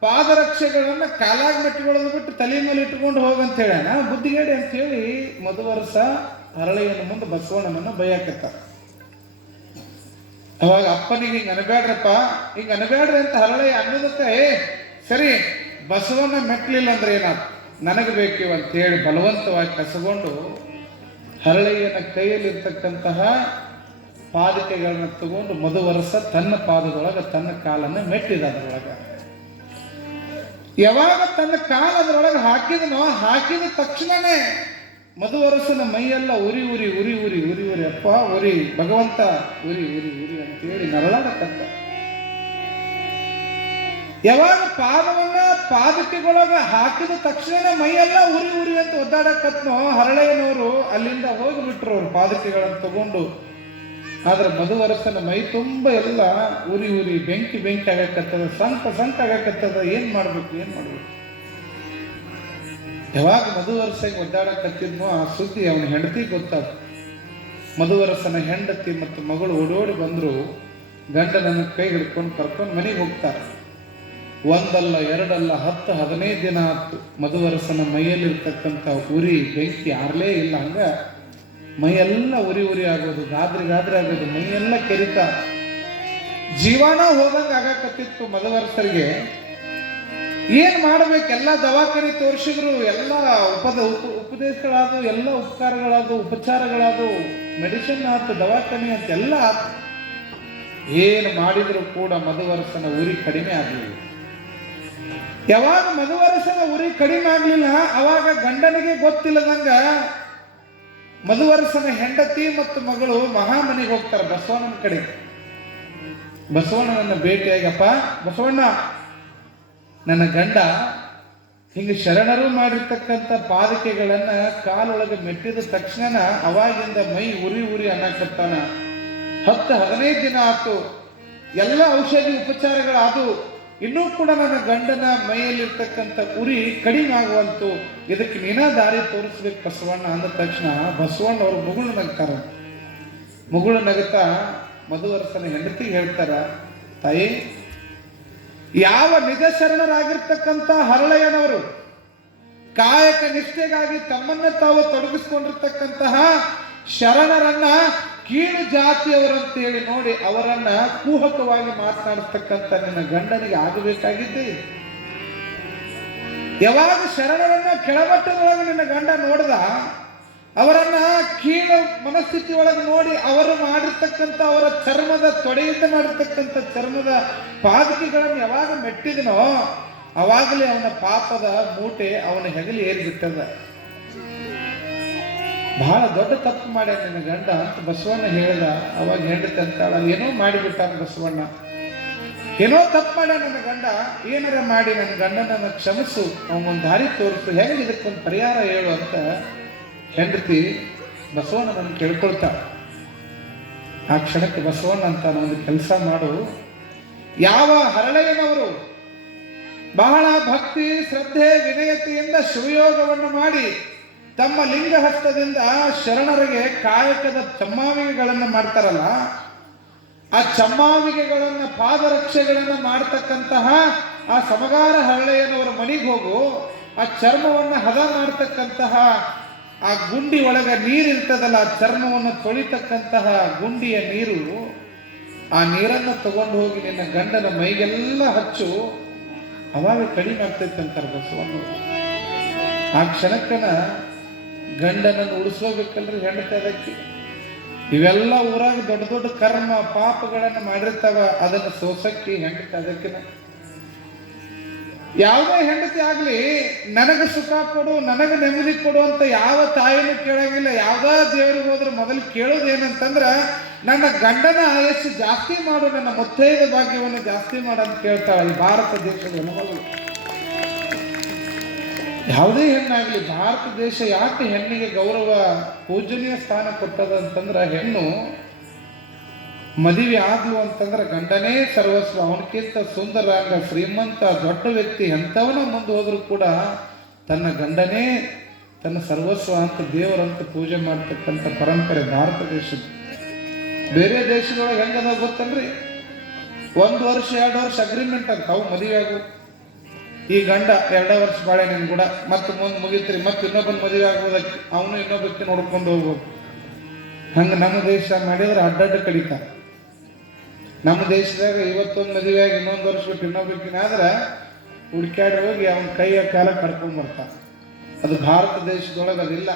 ಪಾದರಕ್ಷೆಗಳನ್ನ ಕಾಲಾಗಿ ಮೆಟ್ಟುಕೊಳ್ಳೋದು ಬಿಟ್ಟು ತಲೆ ಮೇಲೆ ಇಟ್ಟುಕೊಂಡು ಹೋಗಂತ ಹೇಳ್ಯಾನ. ಬುದ್ಧಿಗೇಡಿ ಅಂತ ಹೇಳಿ ಮಧುವರ್ಷ ಹರಳೆಯನ ಮುಂದೆ ಬಸವಣ್ಣನನ್ನು ಬೈಯಾಕತ್ತ. ಅವಾಗ ಅಪ್ಪನಿಗೆ ಹಿಂಗೆ ಅನಬೇಡ್ರಪ್ಪ, ಹಿಂಗೆ ಅನಬೇಡ್ರಿ ಅಂತ ಹರಳೆಯ ಅನ್ನೋದಕ್ಕೆ, ಸರಿ ಬಸವಣ್ಣ ಮೆಟ್ಟಲಿಲ್ಲ ಅಂದ್ರೆ ಏನಾದ್ರು ನನಗೆ ಬೇಕಿವ ಅಂತ ಹೇಳಿ ಬಲವಂತವಾಗಿ ಕಸಗೊಂಡು ಹರಳೆಯನ ಕೈಯಲ್ಲಿರ್ತಕ್ಕಂತಹ ಪಾದಕೆಗಳನ್ನ ತಗೊಂಡು ಮಧುವರ್ಷ ತನ್ನ ಪಾದದೊಳಗೆ ತನ್ನ ಕಾಲನ್ನು ಮೆಟ್ಟಿದ. ಅದರೊಳಗೆ ಯಾವಾಗ ತನ್ನ ಕಾಲ ಅದರೊಳಗೆ ಹಾಕಿದನೋ, ಹಾಕಿದ ತಕ್ಷಣನೇ ಮಧುವರ್ಷನ ಮೈಯೆಲ್ಲ ಉರಿ ಉರಿ ಉರಿ ಉರಿ ಉರಿ ಉರಿ ಅಪ್ಪ ಉರಿ ಭಗವಂತ ಉರಿ ಉರಿ ಉರಿ ಅಂತೇಳಿ ನರಳಾಡಕತ್ತ. ಯಾವಾಗ ಪಾದವನ್ನ ಪಾದಕೆಗೊಳಗ ಹಾಕಿದ ತಕ್ಷಣ ಮೈಯೆಲ್ಲ ಉರಿ ಉರಿ ಅಂತ ಒದ್ದಾಡಕತ್ನೋ, ಹರಳೆಯನವರು ಅಲ್ಲಿಂದ ಹೋಗಿಬಿಟ್ರು ಅವ್ರು ಪಾದಕೆಗಳನ್ನು ತಗೊಂಡು. ಆದ್ರೆ ಮಧುವರ್ಷನ ಮೈ ತುಂಬ ಎಲ್ಲ ಉರಿ ಉರಿ ಬೆಂಕಿ ಬೆಂಕಿ ಆಗಕತ್ತದ, ಸಂಕ ಆಗಕತ್ತದ. ಏನ್ ಮಾಡ್ಬೇಕು? ಯಾವಾಗ ಮಧುವರ್ಷಗೆ ಒದ್ದಾಡಕತ್ತಿದ್ನೋ ಆ ಸುದ್ದಿ ಅವನ ಹೆಂಡತಿ ಗೊತ್ತಾದ. ಮಧುವರ್ಷನ ಹೆಂಡತಿ ಮತ್ತು ಮಗಳು ಓಡೋಡಿ ಬಂದ್ರು. ಗಂಡನನ್ನ ಕೈ ಹಿಡ್ಕೊಂಡು ಕರ್ಕೊಂಡು ಮನೆಗೆ ಹೋಗ್ತಾರೆ. ಒಂದಲ್ಲ ಎರಡಲ್ಲ 10-15 ದಿನ ಆಯ್ತು. ಮಧುವರ್ಷನ ಮೈಯಲ್ಲಿರ್ತಕ್ಕಂಥ ಉರಿ ಬೆಂಕಿ ಆರ್ಲೇ ಇಲ್ಲ. ಹಂಗ ಮೈಯೆಲ್ಲ ಉರಿ ಉರಿ ಆಗೋದು, ಗಾದ್ರಿ ಆಗೋದು, ಮೈಯೆಲ್ಲ ಕೆರಿತ, ಜೀವಾನ ಹೋದಂಗ ಆಗಾಕತ್ತಿತ್ತು ಮಧುವರ್ಷರಿಗೆ. ಏನ್ ಮಾಡ್ಬೇಕು? ಎಲ್ಲ ದವಾಖಾನೆ ತೋರಿಸಿದ್ರು, ಎಲ್ಲ ಉಪದೇಶಗಳಾದವು, ಎಲ್ಲ ಉಪಕಾರಗಳಾದವು, ಉಪಚಾರಗಳಾದವು, ಮೆಡಿಸಿನ್ ಆಯ್ತು, ದವಾಖಾನೆ ಅಂತ ಎಲ್ಲ ಆಯ್ತು. ಏನು ಮಾಡಿದ್ರು ಕೂಡ ಮಧುವರ್ಷನ ಉರಿ ಕಡಿಮೆ ಆಗಲಿಲ್ಲ. ಯಾವಾಗ ಮಧುವರ್ಷನ ಉರಿ ಕಡಿಮೆ ಆಗ್ಲಿಲ್ಲ, ಅವಾಗ ಗಂಡನಿಗೆ ಗೊತ್ತಿಲ್ಲದಂಗ ಮಧುವರ್ಷನ ಹೆಂಡತಿ ಮತ್ತು ಮಗಳು ಮಹಾಮನೆಗೆ ಹೋಗ್ತಾರೆ ಬಸವಣ್ಣನ ಕಡೆ. ಬಸವಣ್ಣನನ್ನ ಭೇಟಿಯಾಗಪ್ಪ, ಬಸವಣ್ಣ, ನನ್ನ ಗಂಡ ಹಿಂಗೆ ಶರಣರು ಮಾಡಿರ್ತಕ್ಕಂಥ ಪಾದಕೆಗಳನ್ನ ಕಾಲೊಳಗೆ ಮೆಟ್ಟಿದ ತಕ್ಷಣ ಅವಾಗಿಂದ ಮೈ ಉರಿ ಉರಿ ಅನ್ನಕತ್ತಾನ. 10-15 ದಿನ ಆಯ್ತು, ಎಲ್ಲ ಔಷಧಿ ಉಪಚಾರಗಳಾದವು, ಇನ್ನೂ ಕೂಡ ನನ್ನ ಗಂಡನ ಮೈಯಲ್ಲಿರ್ತಕ್ಕಂಥ ಉರಿ ಕಡಿಮೆ ಆಗುವಂತು. ಇದಕ್ಕೆ ನೀನ ದಾರಿ ತೋರಿಸ್ಬೇಕು ಬಸವಣ್ಣ ಅಂದ ತಕ್ಷಣ ಬಸವಣ್ಣ ಅವರು ಮುಗುಳು ನಗ್ತಾರ. ಮುಗುಳು ನಗುತ್ತಾ ಮಧುವರ್ಷನ ಹೆಂಡತಿಗೆ ಹೇಳ್ತಾರ, ತಾಯಿ, ಯಾವ ನಿಜ ಶರಣರಾಗಿರ್ತಕ್ಕಂಥ ಹರಳೆಯನವರು ಕಾಯಕ ನಿಷ್ಠೆಗಾಗಿ ತಮ್ಮನ್ನ ತಾವು ತೊಡಗಿಸಿಕೊಂಡಿರ್ತಕ್ಕಂತಹ ಶರಣರನ್ನ ಕೀಳು ಜಾತಿಯವರಂತೇಳಿ ನೋಡಿ ಅವರನ್ನ ಕೂಹಕವಾಗಿ ಮಾತನಾಡಿಸ್ತಕ್ಕಂಥ ನಿನ್ನ ಗಂಡನಿಗೆ ಆಗಬೇಕಾಗಿದ್ದೆ. ಯಾವಾಗ ಶರಣರನ್ನ ಕೆಳಮಟ್ಟದೊಳಗೆ ನಿನ್ನ ಗಂಡ ನೋಡಿದ, ಅವರನ್ನ ಕೀಳು ಮನಸ್ಥಿತಿ ಒಳಗೆ ನೋಡಿ ಅವರು ಮಾಡಿರ್ತಕ್ಕಂಥ ಅವರ ಚರ್ಮದ ತೊಡೆಯಿಂದ ಮಾಡಿರ್ತಕ್ಕಂಥ ಚರ್ಮದ ಪಾದಕೆಗಳನ್ನು ಯಾವಾಗ ಮೆಟ್ಟಿದನೋ ಅವಾಗಲೇ ಅವನ ಪಾಪದ ಮೂಟೆ ಅವನ ಹೆಗಲಿ ಏರಿಬಿಟ್ಟದ. ಬಹಳ ದೊಡ್ಡ ತಪ್ಪು ಮಾಡ್ಯ ನಿನ್ನ ಗಂಡ ಅಂತ ಬಸವಣ್ಣ ಹೇಳ್ದ. ಅವಾಗ ಹೆಂಡತಿ ಅಂತಾಳ, ಏನೋ ಮಾಡಿಬಿಟ್ಟಾನ ಬಸವಣ್ಣ, ಏನೋ ತಪ್ಪು ಮಾಡ್ಯ ನನ್ನ ಗಂಡ, ಏನಾರ ಮಾಡಿ ನನ್ನ ಗಂಡನನ್ನು ಕ್ಷಮಿಸು, ಅವನೊಂದು ದಾರಿ ತೋರಿಸು, ಹೆಂಗೆ ಇದಕ್ಕೊಂದು ಪರಿಹಾರ ಹೇಳು ಅಂತ ಹೆಂಡತಿ ಬಸವಣ್ಣನನ್ನು ಕೇಳ್ಕೊಳ್ತಾಳ. ಆ ಕ್ಷಣಕ್ಕೆ ಬಸವಣ್ಣ ಅಂತ ಒಂದು ಕೆಲಸ ಮಾಡು, ಯಾವ ಹರಳೆಯನವರು ಬಹಳ ಭಕ್ತಿ ಶ್ರದ್ಧೆ ವಿನಯತೆಯಿಂದ ಶಿವಯೋಗವನ್ನು ಮಾಡಿ ತಮ್ಮ ಲಿಂಗಹಸ್ತದಿಂದ ಶರಣರಿಗೆ ಕಾಯಕದ ಚಮ್ಮಾವಿಗೆಗಳನ್ನು ಮಾಡ್ತಾರಲ್ಲ, ಆ ಚಮ್ಮಾವಿಗೆಗಳನ್ನು ಪಾದರಕ್ಷೆಗಳನ್ನು ಮಾಡ್ತಕ್ಕಂತಹ ಆ ಸಮಗಾರ ಹಳ್ಳೆಯನವರ ಮನೆಗೆ ಹೋಗು, ಆ ಚರ್ಮವನ್ನು ಹದ ಮಾಡ್ತಕ್ಕಂತಹ ಆ ಗುಂಡಿ ಒಳಗೆ ನೀರಿರ್ತದಲ್ಲ, ಆ ಚರ್ಮವನ್ನು ತೊಳಿತಕ್ಕಂತಹ ಗುಂಡಿಯ ನೀರು, ಆ ನೀರನ್ನು ತಗೊಂಡು ಹೋಗಿ ನಿನ್ನ ಗಂಡನ ಮೈಗೆಲ್ಲ ಹಚ್ಚು, ಅವಾಗ ಕಡಿಮೆ ಆಗ್ತೈತೆ ಅಂತಾರೆ ಬಸವಣ್ಣ. ಆ ಕ್ಷಣಕ್ಕನ ಗಂಡನನ್ನು ಉಳಿಸ್ಕೋಬೇಕಲ್ರಿ ಹೆಂಡತಿ. ಅದಕ್ಕೆ ಇವೆಲ್ಲ ಊರಾಗ ದೊಡ್ಡ ದೊಡ್ಡ ಕರ್ಮ ಪಾಪಗಳನ್ನು ಮಾಡಿರ್ತಾವ, ಅದನ್ನು ಸೋಸಕ್ಕೆ ಹೆಂಡತಿ. ಅದಕ್ಕೆ ಯಾವುದೇ ಹೆಂಡತಿ ಆಗ್ಲಿ ನನಗೆ ಸುಖ ಕೊಡು, ನನಗೆ ನೆಮ್ಮದಿ ಕೊಡು ಅಂತ ಯಾವ ತಾಯಿನೂ ಕೇಳಂಗಿಲ್ಲ. ಯಾವ್ದಾ ದೇವರಿಗೆ ಹೋದ್ರೆ ಮೊದಲು ಕೇಳೋದು ಏನಂತಂದ್ರ ನನ್ನ ಗಂಡನ ಆಯಸ್ಸು ಜಾಸ್ತಿ ಮಾಡು, ನನ್ನ ಮುತ್ತೈದ ಭಾಗ್ಯವನ್ನು ಜಾಸ್ತಿ ಮಾಡು ಅಂತ ಕೇಳ್ತಾಳೆ ಈ ಭಾರತ ದೇಶದ ಹೆಣ್ಮಗಳು. ಯಾವುದೇ ಹೆಣ್ಣಾಗ್ಲಿ, ಭಾರತ ದೇಶ ಯಾಕೆ ಹೆಣ್ಣಿಗೆ ಗೌರವ ಪೂಜನೀಯ ಸ್ಥಾನ ಕೊಟ್ಟದ ಅಂತಂದ್ರೆ, ಹೆಣ್ಣು ಮದುವೆ ಆಗ್ಲು ಅಂತಂದ್ರೆ ಗಂಡನೇ ಸರ್ವಸ್ವ, ಅವನಕ್ಕಿಂತ ಸುಂದರಾಂಗ ಶ್ರೀಮಂತ ದೊಡ್ಡ ವ್ಯಕ್ತಿ ಎಂಥವನ ಮುಂದೆ ಹೋದ್ರು ಕೂಡ ತನ್ನ ಗಂಡನೇ ತನ್ನ ಸರ್ವಸ್ವ ಅಂತ ದೇವರಂತ ಪೂಜೆ ಮಾಡ್ತಕ್ಕಂಥ ಪರಂಪರೆ ಭಾರತ ದೇಶದ. ಬೇರೆ ದೇಶದೊಳಗೆ ಹೆಂಗದ ಗೊತ್ತಲ್ರಿ, 1 ವರ್ಷ 2 ವರ್ಷ ಅಗ್ರಿಮೆಂಟ್ ಅಂತ ಅವು ಮದುವೆ ಆಗು. ಈ ಗಂಡ 2 ವರ್ಷ ಬಾಳೆ ನಿನ್ ಕೂಡ ಮತ್ತೆ ಮುಂದೆ ಮುಗಿತ್ರಿ, ಮತ್ತೆ ಇನ್ನೊಬ್ಬನ ಮದುವೆ ಆಗೋದಕ್ಕೆ ಅವನು ಇನ್ನೊಬ್ಬಕ್ಕೆ ನೋಡ್ಕೊಂಡು ಹೋಗ್ಬೋದು. ಹಂಗೆ ನಮ್ಮ ದೇಶ ಮಾಡಿದ್ರೆ ಅಡ್ಡಡ್ಡ ಕಡಿತಾರೆ. ನಮ್ಮ ದೇಶದಾಗ ಇವತ್ತೊಂದು ಮದುವೆ ಆಗಿ ಇನ್ನೊಂದು ವರ್ಷ ಬಿಟ್ಟು ಇನ್ನೊಬ್ಬಕ್ಕಿನ ಆದ್ರೆ ಹುಡ್ಕ್ಯಾಡಿ ಹೋಗಿ ಅವನ ಕೈಯ ಕಾಲ ಕಡ್ಕೊಂಡ್ ಬರ್ತಾನೆ. ಅದು ಭಾರತ ದೇಶದೊಳಗೆ ಅದಿಲ್ಲ.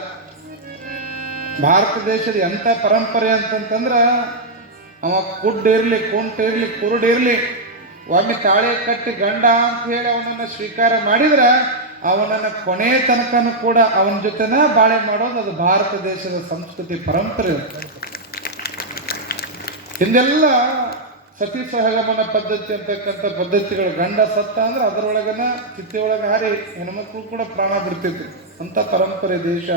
ಭಾರತ ದೇಶದ ಎಂಥ ಪರಂಪರೆ ಅಂತಂತಂದ್ರ, ಅವ ಕುಡ್ಡಿರ್ಲಿ ಕುಂಟಿರ್ಲಿ ಕುರುಡಿರ್ಲಿ ಒಮ್ಮೆ ತಾಳೆ ಕಟ್ಟಿ ಗಂಡ ಅಂತ ಹೇಳಿ ಅವನನ್ನು ಸ್ವೀಕಾರ ಮಾಡಿದ್ರೆ ಅವನನ್ನು ಕೊನೆ ತನಕನೂ ಕೂಡ ಅವನ ಜೊತೆನ ಬಾಳೆ ಮಾಡೋದು ಅದು ಭಾರತ ದೇಶದ ಸಂಸ್ಕೃತಿ ಪರಂಪರೆ. ಹಿಂದೆಲ್ಲ ಸತಿ ಸಹಗಮನ ಪದ್ಧತಿ ಅಂತಕ್ಕಂಥ ಪದ್ಧತಿಗಳು, ಗಂಡ ಸತ್ತ ಅಂದ್ರೆ ಅದರೊಳಗನ ಚಿತ್ತೆಯೊಳಗೆ ಹಾರಿ ಹೆಣ್ಮಕ್ಳು ಕೂಡ ಪ್ರಾಣ ಬಿಡ್ತಿದ್ರು. ಅಂತ ಪರಂಪರೆ ದೇಶ.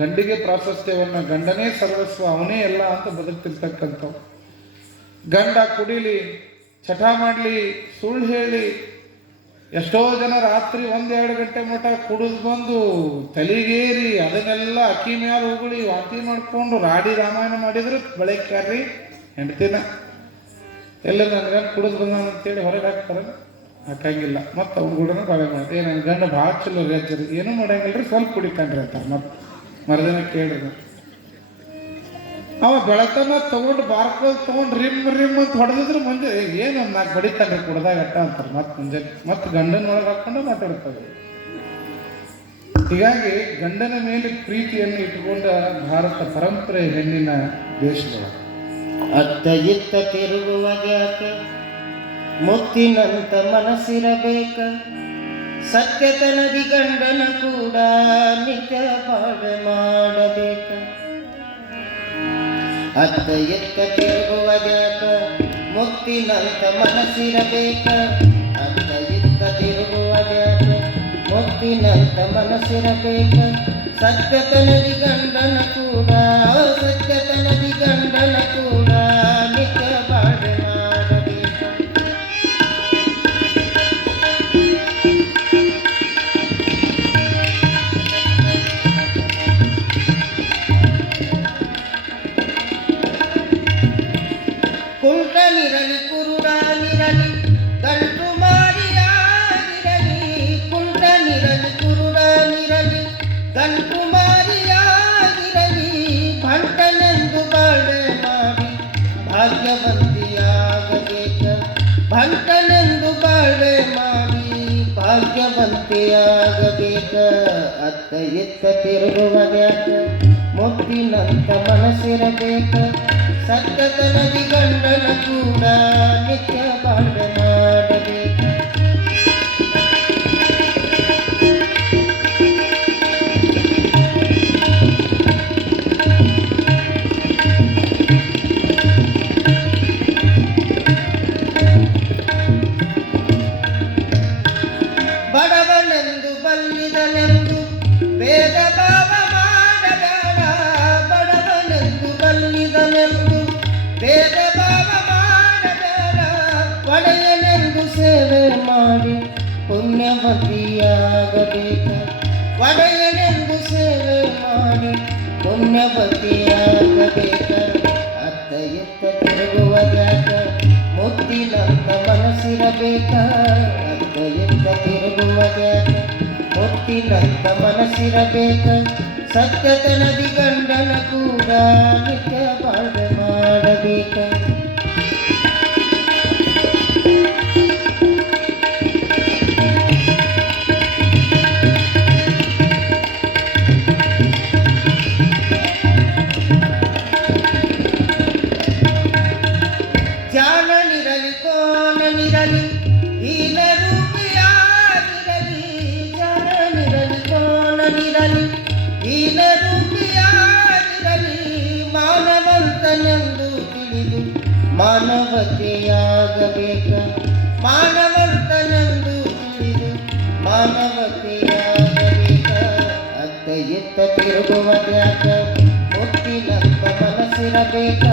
ಗಂಡಿಗೆ ಪ್ರಾಶಸ್ತ್ಯವನ್ನ, ಗಂಡನೇ ಸರ್ವಸ್ವ, ಅವನೇ ಎಲ್ಲ ಅಂತ ಬದುಕ್ತಿರ್ತಕ್ಕಂಥ. ಗಂಡ ಕುಡಿಲಿ, ಚಟ ಮಾಡಲಿ, ಸುಳ್ಳು ಹೇಳಿ, ಎಷ್ಟೋ ಜನ ರಾತ್ರಿ 1-2 ಗಂಟೆ ಮಟ್ಟ ಕುಡಿದು ಬಂದು ತಲೆಗೇರಿ ಅದನ್ನೆಲ್ಲ ಅಕ್ಕಿ ಮ್ಯಾಲ ಹೋಗಲಿ ವಾಂತಿ ಮಾಡ್ಕೊಂಡು ರಾಡಿ ರಾಮಾಯಣ ಮಾಡಿದ್ರೆ ಬಳಕ್ಯಾರ್ರಿ ಹೆಂಡ್ತಿನ. ಎಲ್ಲ ನನ್ನ ಗಂಡ ಕುಡಿದು ಬಂದ ಅಂತೇಳಿ ಹೊರಗೆ ಹಾಕ್ತಾರೆ, ಹಾಕಂಗಿಲ್ಲ. ಮತ್ತು ಅವ್ನ ಕೂಡ ಬಾಳೆ ಮಾಡಿ ನನ್ನ ಗಂಡ ಭಾಳ ಚಲೋ ರೀ, ಏನೂ ಮಾಡಂಗಿಲ್ಲ ರೀ, ಸ್ವಲ್ಪ ಕುಡಿತಾನ್ರಿ ಅಂತಾರೆ. ಮತ್ತು ಮರುದಿನ ಕೇಳಿದ್ರೆ ಅವ ಬೆಳತನ ತಗೊಂಡು ಬಾರ್ಕೋಲ್ ತಗೊಂಡು rimm ಅಂತ ಹೊಡೆದಿದ್ರೆ ಮುಂಜೆ ಏನು 4 ಬಡಿತಾನ್ರಿ ಕುಡ್ದಾಗ ಅಟ್ಟ ಅಂತಾರೆ. ಮತ್ತೆ ಮುಂಜಾನೆ ಮತ್ತೆ ಗಂಡನ ಒಳಗೆ ಹಾಕೊಂಡು ಮಾತಾಡ್ತಾರೆ. ಹೀಗಾಗಿ ಗಂಡನ ಮೇಲೆ ಪ್ರೀತಿಯನ್ನು ಇಟ್ಟುಕೊಂಡ ಭಾರತ ಪರಂಪರೆ ಹೆಣ್ಣಿನ ದೇಶದೊಳಗೆ. ಅತ್ತ ಇತ್ತ ತಿರುಗುವಾಗ ಮುತ್ತಿನಂತ ಮನಸ್ಸಿರಬೇಕ, ಸತ್ಯತನದಿ ಗಂಡನ ಕೂಡ ನಿತ್ಯ ಬಾಳ್ವೆ ಮಾಡಬೇಕ. ಅತ್ತ ಎತ್ತ ತಿರುಗುವಾಗ ಮುತ್ತಿನಂತ ಮನಸ್ಸಿರಬೇಕ, ಅತ್ತ ಇತ್ತ ತಿರುಗುವಾಗ ಮುತ್ತಿನಂತ ಮನಸ್ಸಿರಬೇಕ, ಸತ್ಯತನದಿ ಗಂಡನ ಕೂಡ, ಸತ್ಯತನದಿ ಗಂಡನ ಕೂಡ ನಿತ್ಯ ಬಾಳ್ವೆ ಮಾಡಬೇಕ. ಕುಂಟನಿರಲಿ ಕುರುಡನಿರಲಿ ಗಂಟು ಮಾರಿಯಾಗಿರಲಿ, ಕುಂಟನಿರಲಿ ಕುರುಡನಿರಲಿ ಗಂಟು ಮಾರಿಯಾಗಿರಲಿ, ಭಂಟನೆಂದು ಬಾಳ್ವೆ ಮಾಡಿ ಭಾಗ್ಯವಂತಿಯಾಗಬೇಕ, ಭಂಟನೆಂದು ಬಾಳ್ವೆ ಮಾಡಿ ಭಾಗ್ಯವಂತಿಯಾಗಬೇಕ. ಅತ್ತ ಎತ್ತ ತಿರುಗುವಾಗ ಮುತ್ತಿನಂತ ಮನಸ್ಸಿರಬೇಕ, ಸತ್ಯತನದಿ ಗಂಡನ ಕೂಡ ನಿತ್ಯ ಬಾಳ್ವೆ ಮಾಡಬೇಕ. ಬಡವನೆಂದು ಬಲ್ಲಿದನೆಂದು ಭೇದ ಭಾವ ಮಾಡಬೇಡ, ಬಡವನೆಂದು ಬಲ್ಲಿದನೆಂದು ಭೇದ ಭಾವ ಮಾಡಬೇಡ, ಒಡೆಯನೆಂದು ಸೇವೆ ಮಾಡಿ ಪುಣ್ಯವತಿಯಾಗಬೇಕ, ಒಡೆಯನೆಂದು ಸೇವೆ ಮಾಡಿ ಪುಣ್ಯವತಿಯಾಗಬೇಕ ಅತ್ತ ಎತ್ತ ತಿರುಗುವುದ್ಯಾಕ ಮುತ್ತಿನಂತ ಮನಸ್ಸಿರಬೇಕ ಅತ್ತ ಎತ್ತ ತಿರುಗುವುದ್ಯಾಕ ಮುತ್ತಿನಂತ ಮನಸ್ಸಿರಬೇಕ ಸತ್ಯದ ನದಿ ಗಂಡನ ಕೂಡ ನಿತ್ಯ ಬಾಳ್ವೆ ಮಾಡಬೇಕ ಜಾನನಿರಲಿ ಕೋನನಿರಲಿ ಹೀನ ರೂಪಿಯಾಗಿರಲಿ ಜಾನನಿರಲಿ ಕೋನನಿರಲಿ ಹೀನ ರೂಪಿಯಾಗಿರಲಿ ಮಾನವಂತನೆಂದು ತಿಳಿದು ಮಾನವತೆಯಾಗಬೇಕ ಮಾನವಂತನೆಂದು ತಿಳಿದು ಮಾನವತೆಯಾಗಬೇಕ ಅತ್ತ ಎತ್ತ ತಿರುಗುವುದ್ಯಾಕ ಮುತ್ತಿನಂತ ಮನಸ್ಸಿರಬೇಕ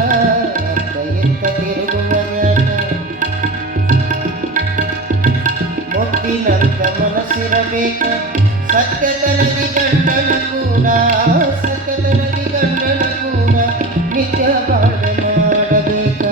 ಅತ್ತ ಎತ್ತ ತಿರುಗುವುದ್ಯಾಕ ಮುತ್ತಿನಂತ ಮನಸ್ಸಿರಬೇಕ ಸತ್ಯದ ನದಿ ಗಂಡನ ಕೂಡ ಸತ್ಯದ ನದಿ ಗಂಡನ ಕೂಡ ನಿತ್ಯ ಬಾಳ್ವೆ ಮಾಡಬೇಕ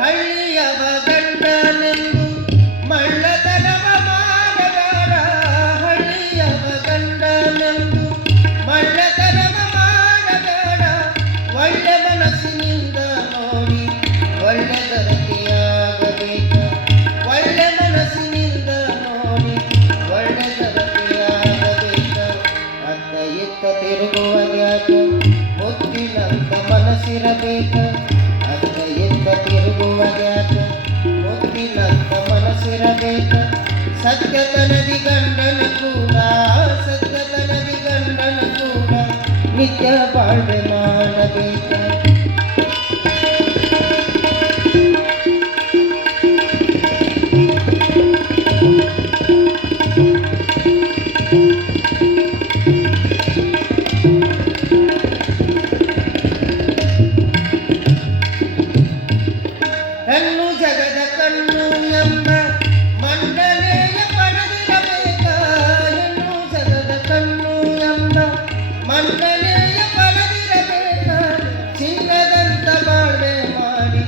ಹಳ್ಳಿಯವ ಗಂಡನೆಂದು ಮಳ್ಳತನವ ಮಾಡಬೇಡ ಹಳ್ಳಿಯವ ಗಂಡನೆಂದು ಮಳ್ಳತನವ ಮಾಡಬೇಡ ಒಳ್ಳೆ ಮನಸ್ಸಿನಿಂದ ನೋಡಿ ಒಳ್ಳೆ ಗತಿಯಾಗಬೇಕ ಒಳ್ಳೆ ಮನಸ್ಸಿನಿಂದ ನೋಡಿ ಒಳ್ಳೆ ಗತಿಯಾಗಬೇಕ ಅತ್ತ ಎತ್ತ ತಿರುಗುವುದ್ಯಾಕ ಮುತ್ತಿನಂತ ಮನಸ್ಸಿರಬೇಕ ಅತ್ತ ಎತ್ತ ತಿರುಗುವುದ್ಯಾಕ ಮುತ್ತಿನಂತ ಮನಸ್ಸಿರಬೇಕ ಸತ್ಯದ ನದಿ ಗಂಡನ ಕೂಡ ಸತ್ಯದ ನದಿ ಗಂಡನ ಕೂಡ ನಿತ್ಯ ಬಾಳ್ವೆ ಮಾಡಬೇಕ ಹೆಣ್ಣು ಜಗದ ಕಣ್ಣು ಎಂಬ ಮಂಡನೆಯ ಪಡೆದಿರಬೇಕ ಹೆಣ್ಣು ಜಗದ ಕಣ್ಣು ಎಂಬ ಮಂಡನೆಯ ಪಡೆದಿರಬೇಕ ಚಿನ್ನದಂತ ಬಾಳ್ವೆ ಮಾಡಿ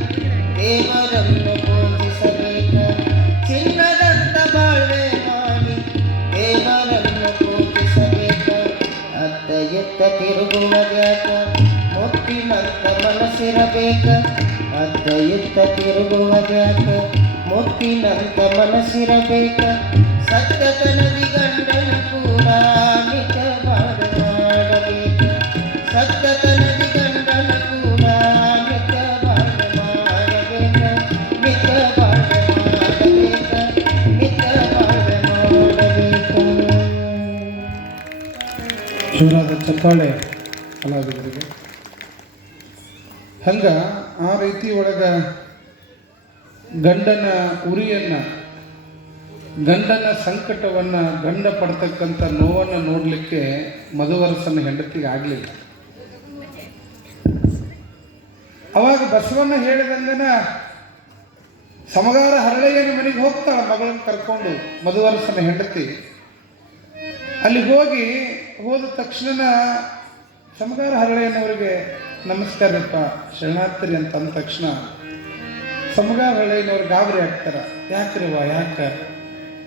ದೇವರನ್ನು ಪೂಜಿಸಬೇಕ ಚಿನ್ನದಂತ ಬಾಳ್ವೆ ಮಾಡಿ ದೇವರನ್ನು ಪೂಜಿಸಬೇಕ ಅತ್ತ ಎತ್ತ ತಿರುಗುವುದ್ಯಾಕ ಮುತ್ತಿನಂತ ಮನಸ್ಸಿರಬೇಕ ಅತ್ತ ಎತ್ತ ತಿರುಗುವುದ್ಯಾಕ ಮುತ್ತಿನಂತ ಮನಸ್ಸಿರಬೇಕ ಸತ್ಯದ ನದಿ ಗಂಡನ ಕೂಡ ನಿತ್ಯ ಬಾಳ್ವೆ ಮಾಡಬೇಕ ಸತ್ಯದ ನದಿ ಗಂಡನ ಕೂಡ ನಿತ್ಯ ಬಾಳ್ವೆ ಮಾಡಬೇಕ ನಿತ್ಯ ಬಾಳ್ವೆ ಮಾಡಬೇಕ ನಿತ್ಯ ಬಾಳ್ವೆ ಮಾಡಬೇಕ. ಜೋರಾದ ಚಪ್ಪಾಳೆ ಕಲಾವಿದರಿಗೆ. ಹಂಗ ಆ ರೀತಿ ಒಳಗ ಗಂಡನ ಉರಿಯನ್ನ ಗಂಡನ ಸಂಕಟವನ್ನ ಗಂಡ ಪಡ್ತಕ್ಕಂಥ ನೋವನ್ನು ನೋಡಲಿಕ್ಕೆ ಮಧುವರಸನ ಹೆಂಡತಿಗೆ ಆಗಲಿಲ್ಲ. ಅವಾಗ ಬಸವಣ್ಣ ಹೇಳಿದಂಗನ ಸಮಗಾರ ಹರಳೆಯನ ಮನೆಗೆ ಹೋಗ್ತಾಳ ಮಗಳನ್ನ ಕರ್ಕೊಂಡು ಮಧುವರಸನ ಹೆಂಡತಿ. ಅಲ್ಲಿ ಹೋದ ತಕ್ಷಣ ಸಮಗಾರ ಹರಳೆಯನವರಿಗೆ ನಮಸ್ಕಾರಪ್ಪ ಶರಣಾರ್ಥಿ ಅಂತ ಅಂದ ತಕ್ಷಣ ಸಮಗಾರ ಹರಳೆಯನವ್ರು ಗಾಬರಿ ಆಗ್ತಾರ. ಯಾಕ್ರಿವ ಯಾಕೆ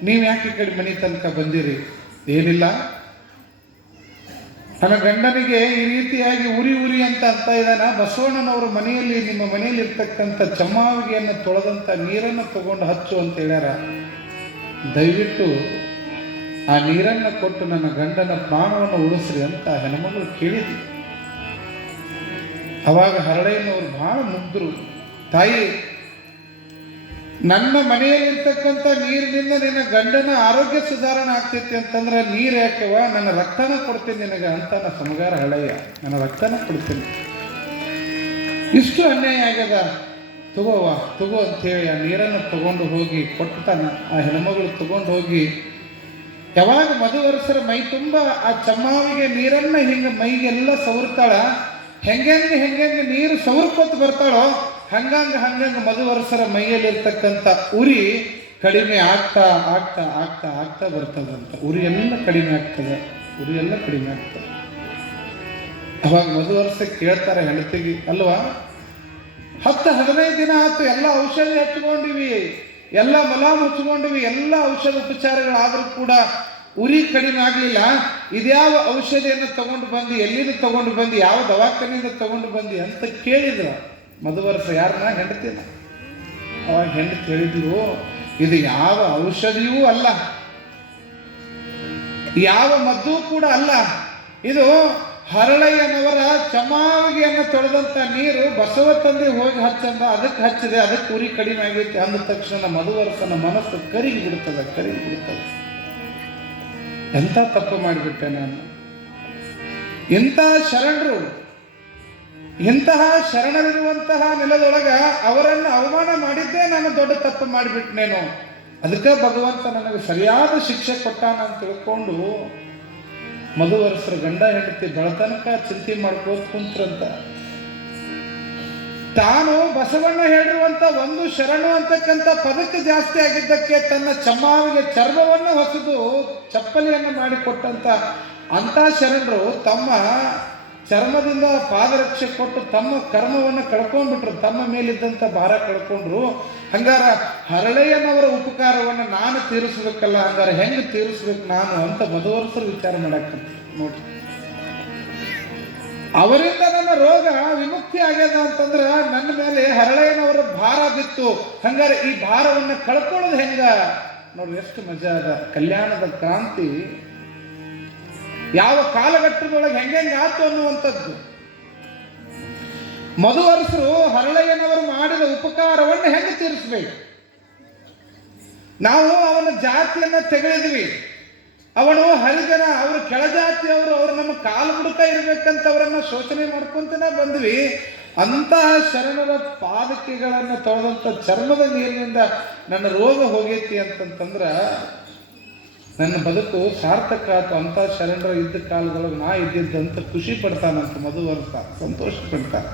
ನೀವು ಯಾಕೆ ಈ ಕಡೆ ಮನೆ ತನಕ ಬಂದಿರಿ? ಏನಿಲ್ಲ, ನನ್ನ ಗಂಡನಿಗೆ ಈ ರೀತಿಯಾಗಿ ಉರಿ ಅಂತ ಇದ್ದಾನ. ಬಸವಣ್ಣನವರ ಮನೆಯಲ್ಲಿ ನಿಮ್ಮ ಮನೆಯಲ್ಲಿ ಇರ್ತಕ್ಕಂಥ ಚಮ್ಮಾವಿಗೆಯನ್ನು ತೊಳೆದಂಥ ನೀರನ್ನು ತಗೊಂಡು ಹಚ್ಚು ಅಂತ ಹೇಳ್ಯಾರ. ದಯವಿಟ್ಟು ಆ ನೀರನ್ನು ಕೊಟ್ಟು ನನ್ನ ಗಂಡನ ಪ್ರಾಣವನ್ನು ಉಳಿಸ್ರಿ ಅಂತ ಹೆಣ್ಮಗಳು ಕೇಳಿದ್ವಿ. ಅವಾಗ ಹರಳೆಯನವರು ಬಹಳ ಮುಗ್ಧರು. ತಾಯಿ, ನನ್ನ ಮನೆಯಲ್ಲಿರ್ತಕ್ಕಂಥ ನೀರಿನಿಂದ ನಿನ್ನ ಗಂಡನ ಆರೋಗ್ಯ ಸುಧಾರಣೆ ಆಗ್ತೈತಿ ಅಂತಂದ್ರೆ ನೀರು ಯಾಕೆವ, ನನ್ನ ರಕ್ತನ ಕೊಡ್ತೀನಿ ನಿನಗೆ ಅಂತ ನಾ ಸಮಗಾರ ಹಳೆಯ, ನನ್ನ ರಕ್ತನ ಕೊಡ್ತೀನಿ. ಇಷ್ಟು ಅನ್ಯಾಯ ಆಗ್ಯದ, ತಗೋ ಅಂಥೇಳಿ ಆ ನೀರನ್ನು ತಗೊಂಡು ಹೋಗಿ ಕೊಡ್ತಾನ. ಆ ಹೆಣ್ಮಗಳು ತಗೊಂಡು ಹೋಗಿ ಯಾವಾಗ ಮಧುವರಸರ ಮೈ ತುಂಬ ಆ ಚಮ್ಮಾವಿಗೆ ನೀರನ್ನ ಹಿಂಗೆ ಮೈಗೆಲ್ಲ ಸವರ್ತಾಳ, ಹೆಂಗೆ ನೀರು ಸವರ್ಕೊತ್ ಬರ್ತಾಳೋ ಹಂಗಂಗೆ ಮಧುವರಸರ ಮೈಯಲ್ಲಿರ್ತಕ್ಕಂಥ ಉರಿ ಕಡಿಮೆ ಆಗ್ತಾ ಆಗ್ತಾ ಆಗ್ತಾ ಆಗ್ತಾ ಬರ್ತದಂತ. ಉರಿ ಎಲ್ಲ ಕಡಿಮೆ ಆಗ್ತದೆ. ಅವಾಗ ಮಧುವರಸ ಕೇಳ್ತಾರೆ ಹೆಂಡತಿಗೆ, ಅಲ್ವಾ 10-15 ದಿನ ಆಯ್ತು, ಎಲ್ಲ ಔಷಧಿ ಹಚ್ಕೊಂಡಿವಿ, ಎಲ್ಲ ಮಲಾಮ್ ಹಚ್ಕೊಂಡಿವಿ, ಎಲ್ಲ ಔಷಧ ಉಪಚಾರಗಳಾದರೂ ಕೂಡ ಉರಿ ಕಡಿಮೆ ಆಗಲಿಲ್ಲ. ಇದ್ಯಾವ ಔಷಧಿಯನ್ನು ತಗೊಂಡು ಬಂದು, ಎಲ್ಲಿಂದ ತಗೊಂಡು ಬಂದು, ಯಾವ ದವಾಖಾನೆಯಿಂದ ತಗೊಂಡು ಬಂದು ಅಂತ ಕೇಳಿದ್ರು ಮಧುವರಸ. ಯಾರನ್ನ? ಹೆಂಡತಿನ. ಅವಾಗ ಹೆಂಡತಿ ಹೇಳಿದ್ಲು, ಇದು ಯಾವ ಔಷಧಿಯೂ ಅಲ್ಲ, ಯಾವ ಮದ್ದು ಕೂಡ ಅಲ್ಲ, ಇದು ಹರಳಯ್ಯನವರ ಚಮಾವಿಗೆಯನ್ನು ತೊಳೆದಂಥ ನೀರು ಬಸವ ತಂದೆ ಹೋಗಿ ಹಚ್ಚಂದ, ಅದಕ್ಕೆ ಹಚ್ಚಿದೆ, ಅದಕ್ಕೆ ಉರಿ ಕಡಿಮೆ ಆಗೈತೆ ಅಂದ ತಕ್ಷಣ ಮಧುವರಸನ ಮನಸ್ಸು ಕರಿಗಿ ಬಿಡುತ್ತದೆ. ಎಂಥ ತಪ್ಪು ಮಾಡಿಬಿಟ್ಟೆ ನಾನು. ಇಂತಹ ಶರಣರಿರುವಂತಹ ನೆಲದೊಳಗ ಅವರನ್ನು ಅವಮಾನ ಮಾಡಿದ್ದೇ ನಾನು ದೊಡ್ಡ ತಪ್ಪು ಮಾಡಿಬಿಟ್ನೇನು. ಅದಕ್ಕೆ ಭಗವಂತ ನನಗೆ ಸರಿಯಾದ ಶಿಕ್ಷೆ ಕೊಟ್ಟಾನ ಅಂತ ತಿಳ್ಕೊಂಡು ಮಧುವರಸರ ಗಂಡ ಹೆಂಡತಿ ಬೆಳತನಕ ಚಿಂತೆ ಮಾಡ್ಕೋತ ಕುಂತ್ರಂತ. ತಾನು ಬಸವಣ್ಣ ಹೇಳಿರುವಂತ ಒಂದು ಶರಣು ಅಂತಕ್ಕಂಥ ಪದಕ್ಕೆ ಜಾಸ್ತಿ ಆಗಿದ್ದಕ್ಕೆ ತನ್ನ ಚಮ್ಮಾವಿಗೆ ಚರ್ಮವನ್ನು ಹೊಸದು ಚಪ್ಪಲಿಯನ್ನು ಮಾಡಿಕೊಟ್ಟಂತ ಅಂತ ಶರಣರು ತಮ್ಮ ಚರ್ಮದಿಂದ ಪಾದರಕ್ಷೆ ಕೊಟ್ಟು ತಮ್ಮ ಕರ್ಮವನ್ನು ಕಳ್ಕೊಂಡ್ಬಿಟ್ರು, ತಮ್ಮ ಮೇಲಿದ್ದಂಥ ಭಾರ ಕಳ್ಕೊಂಡ್ರು. ಹಂಗಾರ ಹರಳಯ್ಯನವರ ಉಪಕಾರವನ್ನು ನಾನು ತೀರಿಸ್ಬೇಕಲ್ಲ, ಹಂಗಾರ ಹೆಂಗೆ ತೀರಿಸ್ಬೇಕು ನಾನು ಅಂತ ಮಧುವರಸರು ವಿಚಾರ ಮಾಡಕ್ಕಂತ ನೋಡ್ರಿ. ಅವರಿಂದ ನನ್ನ ರೋಗ ವಿಮುಕ್ತಿ ಆಗ್ಯದ ಅಂತಂದ್ರೆ ನನ್ನ ಮೇಲೆ ಹರಳಯ್ಯನವರ ಭಾರ ಬಿತ್ತು. ಹಂಗಾರೆ ಈ ಭಾರವನ್ನು ಕಳ್ಕೊಳ್ಳೋದು ಹೆಂಗ ನೋಡ್ರಿ, ಎಷ್ಟು ಮಜಾ ಅದ. ಕಲ್ಯಾಣದ ಕ್ರಾಂತಿ ಯಾವ ಕಾಲಘಟ್ಟದೊಳಗೆ ಹೆಂಗಾತು ಅನ್ನುವಂಥದ್ದು. ಮಧುವರಸರು ಹರಳಯ್ಯನವರು ಮಾಡಿದ ಉಪಕಾರವನ್ನು ಹೆಂಗೆ ತೀರಿಸ್ಬೇಕು? ನಾವು ಅವನ ಜಾತಿಯನ್ನ ತೆಗೆದಿದ್ವಿ, ಅವನು ಹರಿಜನ, ಅವರು ಕೆಳಜಾತಿಯವರು, ಅವರು ನಮ್ಮ ಕಾಲು ಬುಡಕ ಇರ್ಬೇಕಂತ ಅವರನ್ನ ಶೋಷಣೆ ಮಾಡ್ಕೊಂತನೇ ಬಂದ್ವಿ. ಅಂತಹ ಶರಣರ ಪಾದಕೆಗಳನ್ನು ತೊಳೆದಂಥ ಚರ್ಮದ ನೀರಿನಿಂದ ನನ್ನ ರೋಗ ಹೋಗೈತಿ ಅಂತಂತಂದ್ರ ನನ್ನ ಬದುಕು ಸಾರ್ಥಕ ಆಯ್ತು. ಅಂಥ ಶರಣರ ಇದ್ದ ಕಾಲದೊಳಗೆ ನಾ ಇದ್ದಿದ್ದಂತ ಖುಷಿ ಪಡ್ತಾನಂತ ಮಧುವರಸ, ಸಂತೋಷ ಪಡ್ತಾನೆ.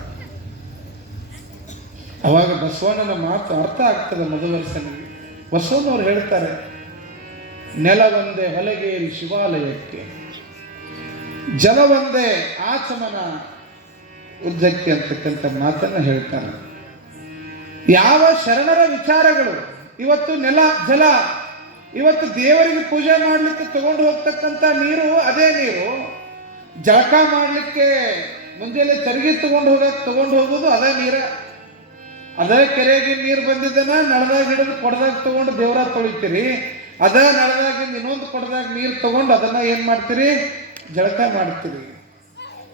ಅವಾಗ ಬಸವಣ್ಣನ ಮಾತು ಅರ್ಥ ಆಗ್ತದೆ ಮಧುವರಸನಿಗೆ. ಬಸವಣ್ಣವ್ರು ಹೇಳ್ತಾರೆ, ನೆಲವೊಂದೇ ಹೊಲಗೇರಿ ಶಿವಾಲಯಕ್ಕೆ, ಜಲವೊಂದೇ ಆಚಮನ ಉದ್ದಕ್ಕೆ ಅಂತಕ್ಕಂಥ ಮಾತನ್ನು ಹೇಳ್ತಾರೆ. ಯಾವ ಶರಣರ ವಿಚಾರಗಳು ಇವತ್ತು ನೆಲ ಜಲ, ಇವತ್ತು ದೇವರಿಗೆ ಪೂಜೆ ಮಾಡಲಿಕ್ಕೆ ತಗೊಂಡು ಹೋಗ್ತಕ್ಕಂಥ ನೀರು ಅದೇ ನೀರು, ಜಳಕ ಮಾಡಲಿಕ್ಕೆ ಮುಂಜಾನೆ ಚರಿಗೆ ತಗೊಂಡು ಹೋಗೋದು ಅದೇ ನೀರ, ಅದೇ ಕೆರೆಗೆ ನೀರು ಬಂದಿದ್ದನ ನಳದಾಗ ಹಿಡಿದು ಕೊಡದಾಗ ತಗೊಂಡು ದೇವರ ತೊಳಿತೀರಿ, ಅದ ನಳದಾಗಿಂದ ಇನ್ನೊಂದು ಕೊಡದಾಗ ನೀರು ತಗೊಂಡು ಅದನ್ನ ಏನ್ ಮಾಡ್ತೀರಿ? ಜಳಕ ಮಾಡ್ತೀರಿ.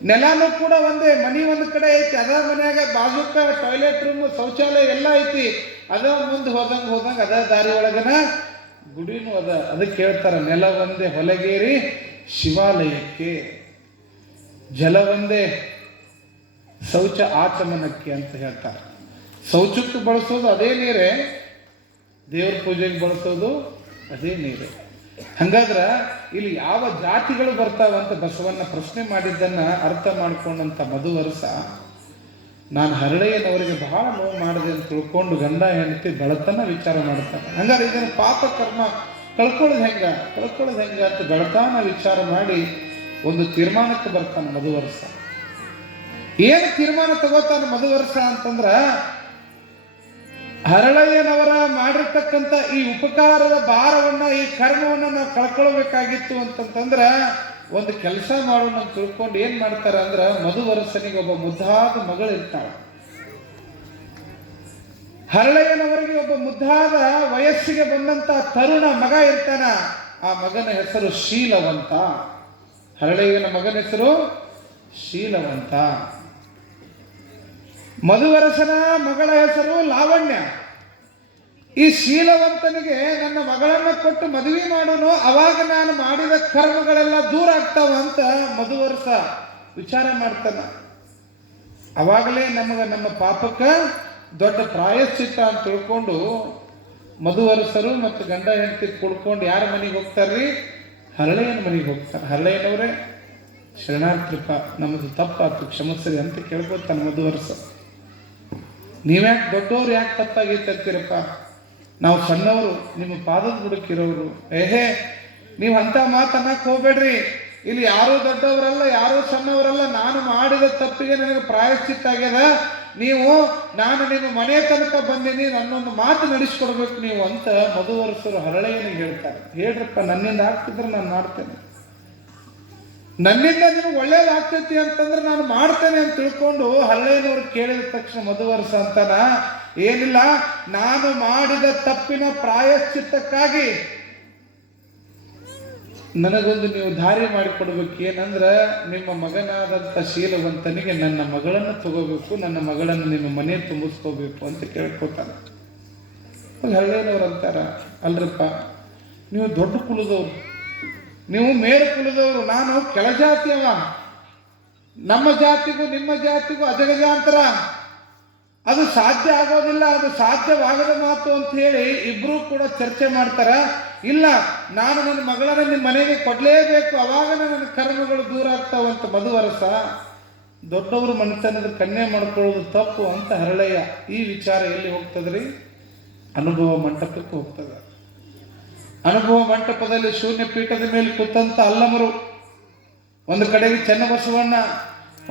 ನೆಲನೂ ಕೂಡ ಒಂದೇ, ಮನಿ ಒಂದು ಕಡೆ ಐತಿ, ಅದ ಮನ್ಯಾಗ ಬಾಜುಕ ಟಾಯ್ಲೆಟ್ ರೂಮ್ ಶೌಚಾಲಯ ಎಲ್ಲ ಐತಿ, ಅದ ಮುಂದೆ ಹೋದಂಗ ಅದ ದಾರಿ ಒಳಗನ ಗುಡಿನೂ ಅದ. ಅದಕ್ಕೆ ಹೇಳ್ತಾರ, ನೆಲ ಒಂದೇ ಹೊಲಗೇರಿ ಶಿವಾಲಯಕ್ಕೆ, ಜಲ ಒಂದೇ ಶೌಚ ಆಚಮನಕ್ಕೆ ಅಂತ ಹೇಳ್ತಾರೆ. ಶೌಚಕ್ಕೆ ಬಳಸೋದು ಅದೇ ನೀರೇ, ದೇವ್ರ ಪೂಜೆಗೆ ಬಳಸೋದು ಅದೇ ನೀರೇ. ಹಂಗಾದ್ರ ಇಲ್ಲಿ ಯಾವ ಜಾತಿಗಳು ಬರ್ತಾವಂತ ಬಸವಣ್ಣ ಪ್ರಶ್ನೆ ಮಾಡಿದ್ದನ್ನ ಅರ್ಥ ಮಾಡ್ಕೊಂಡಂತ ಮಧುವರಸ, ನಾನು ಹರಳಯ್ಯನವರಿಗೆ ಬಹಳ ನೋವು ಮಾಡಿದೆ ಅಂತ ತಿಳ್ಕೊಂಡು ಗಂಡ ಹೆಂಡತಿ ಬೆಳತನ ವಿಚಾರ ಮಾಡ್ತಾನೆ. ಹಂಗಾರೆ ಇದನ್ನು ಪಾಪ ಕರ್ಮ ಕಳ್ಕೊಳ್ಳೋದು ಹೆಂಗ ಅಂತ ಬೆಳತಾನ ವಿಚಾರ ಮಾಡಿ ಒಂದು ತೀರ್ಮಾನಕ್ಕೆ ಬರ್ತಾನೆ ಮಧುವರಸ. ಏನು ತೀರ್ಮಾನ ತಗೋತಾನೆ ಮಧುವರಸ ಅಂತಂದ್ರ, ಹರಳಯ್ಯನವರ ಮಾಡಿರ್ತಕ್ಕಂಥ ಈ ಉಪಕಾರದ ಭಾರವನ್ನ, ಈ ಕರ್ಮವನ್ನ ನಾವು ಕಳ್ಕೊಳ್ಬೇಕಾಗಿತ್ತು ಅಂತಂತಂದ್ರ ಒಂದು ಕೆಲಸ ಮಾಡೋಣ ಅಂತ ತಿಳ್ಕೊಂಡು ಏನ್ ಮಾಡ್ತಾರ ಅಂದ್ರ, ಮಧುವರಸನಿಗೆ ಒಬ್ಬ ಮುದ್ದಾದ ಮಗಳು ಇರ್ತಾಳೆ. ಹರಳಯ್ಯನವರಿಗೆ ಒಬ್ಬ ಮುದ್ದಾದ ವಯಸ್ಸಿಗೆ ಬಂದಂತ ತರುಣ ಮಗ ಇರ್ತಾನ. ಆ ಮಗನ ಹೆಸರು ಶೀಲವಂತ. ಹರಳಯ್ಯನ ಮಗನ ಹೆಸರು ಶೀಲವಂತ. ಮಧುವರಸನ ಮಗಳ ಹೆಸರು ಲಾವಣ್ಯ. ಈ ಶೀಲವಂತನಿಗೆ ನನ್ನ ಮಗಳನ್ನ ಕೊಟ್ಟು ಮದುವೆ ಮಾಡೋನು, ಅವಾಗ ನಾನು ಮಾಡಿದ ಕರ್ಮಗಳೆಲ್ಲ ದೂರ ಆಗ್ತಾವ ಅಂತ ಮಧುವರಸ ವಿಚಾರ ಮಾಡ್ತಾನ. ಅವಾಗಲೇ ನಮ್ಮ ಪಾಪಕ್ಕ ದೊಡ್ಡ ಪ್ರಾಯಶ್ಚಿತ್ತ ಅಂತ ತಿಳ್ಕೊಂಡು ಮಧುವರಸರು ಮತ್ತು ಗಂಡ ಹೆಂಡತಿ ಕುಡ್ಕೊಂಡು ಯಾರ ಮನೆಗೆ ಹೋಗ್ತಾರ್ರಿ? ಹರಳೆಯನ ಮನೆಗೆ ಹೋಗ್ತಾರೆ. ಹರಳೆಯನವರೇ ಶರಣಾರ್ಥಿಪ್ಪ, ನಮ್ಮದು ತಪ್ಪಾತು, ಕ್ಷಮಿಸ್ರಿ ಅಂತ ಕೇಳ್ಕೊತಾನೆ ಮಧುವರ್ಸ. ನೀವ್ಯಾಕೆ ದೊಡ್ಡವ್ರು ಯಾಕೆ ತಪ್ಪಾಗೈತೆ ಅಂತೀರಪ್ಪ, ನಾವು ಸಣ್ಣವರು, ನಿಮ್ಮ ಪಾದದ ಬುಡಕ್ಕಿರೋರು. ಏಹೇ, ನೀವು ಅಂಥ ಮಾತನ್ನಕ್ಕೆ ಹೋಗ್ಬೇಡ್ರಿ. ಇಲ್ಲಿ ಯಾರೂ ದೊಡ್ಡವರಲ್ಲ, ಯಾರೂ ಸಣ್ಣವರಲ್ಲ. ನಾನು ಮಾಡಿದ ತಪ್ಪಿಗೆ ನನಗೆ ಪ್ರಾಯಶ್ಚಿತ್ತ ಆಗ್ಯದ. ನಾನು ನಿಮ್ಮ ಮನೆ ತನಕ ಬಂದೀನಿ, ನನ್ನೊಂದು ಮಾತು ನಡೆಸ್ಕೊಡ್ಬೇಕು ನೀವು ಅಂತ ಮಧುವರ್ಸರು ಹರಳೆಯನಿಗೆ ಹೇಳ್ತಾರೆ. ಹೇಳ್ರಪ್ಪ, ನನ್ನಿಂದ ಆಗ್ತಿದ್ರೆ ನಾನು ಮಾಡ್ತೇನೆ, ನನ್ನಿಂದ ನಿಮ್ಗೆ ಒಳ್ಳೇದಾಗ್ತೈತಿ ಅಂತಂದ್ರೆ ನಾನು ಮಾಡ್ತೇನೆ ಅಂತ ತಿಳ್ಕೊಂಡು ಹರಳೆಯನವ್ರು ಕೇಳಿದ ತಕ್ಷಣ ಮಧುವರ್ಸ ಅಂತಾನ, ಏನಿಲ್ಲ, ನಾನು ಮಾಡಿದ ತಪ್ಪಿನ ಪ್ರಾಯಶ್ಚಿತ್ತಕ್ಕಾಗಿ ನನಗೊಂದು ನೀವು ದಾರಿ ಮಾಡಿಕೊಡ್ಬೇಕು. ಏನಂದ್ರೆ ನಿಮ್ಮ ಮಗನಾದಂಥ ಶೀಲವಂತನಿಗೆ ನನ್ನ ಮಗಳನ್ನು ತಗೋಬೇಕು, ನನ್ನ ಮಗಳನ್ನು ನಿಮ್ಮ ಮನೆ ತುಂಬಿಸ್ಕೋಬೇಕು ಅಂತ ಕೇಳ್ಕೊತಾನೆ. ಹಳ್ಳಿಯವ್ರು ಅಂತಾರ, ಅಲ್ರಪ್ಪ, ನೀವು ದೊಡ್ಡ ಕುಲದವ್ರು, ನೀವು ಮೇರು ಕುಲದವರು, ನಾನು ಕೆಳಜಾತಿಯವ. ನಮ್ಮ ಜಾತಿಗೂ ನಿಮ್ಮ ಜಾತಿಗೂ ಅಜಗಜಾಂತರ, ಅದು ಸಾಧ್ಯ ಆಗೋದಿಲ್ಲ, ಅದು ಸಾಧ್ಯವಾಗದ ಮಾತು ಅಂತ ಹೇಳಿ ಇಬ್ರು ಕೂಡ ಚರ್ಚೆ ಮಾಡ್ತಾರ. ಇಲ್ಲ, ನಾನು ನನ್ನ ಮಗಳನ್ನ ನಿಮ್ಮ ಮನೆಗೆ ಕೊಡ್ಲೇಬೇಕು, ಅವಾಗ ನನ್ನ ಕರ್ಮಗಳು ದೂರ ಆಗ್ತಾವಂತ ಮಧುವರಸ. ದೊಡ್ಡವರು ಮನೆತನದ ಕನ್ಯೆ ಮಾಡ್ಕೊಳ್ಳೋದು ತಪ್ಪು ಅಂತ ಹರಳೆಯ. ಈ ವಿಚಾರ ಎಲ್ಲಿ ಹೋಗ್ತದ್ರಿ? ಅನುಭವ ಮಂಟಪಕ್ಕೆ ಹೋಗ್ತದೆ. ಅನುಭವ ಮಂಟಪದಲ್ಲಿ ಶೂನ್ಯ ಪೀಠದ ಮೇಲೆ ಕೂತಂತ ಅಲ್ಲಮರು, ಒಂದು ಕಡೆಗೆ ಚನ್ನಬಸವಣ್ಣ,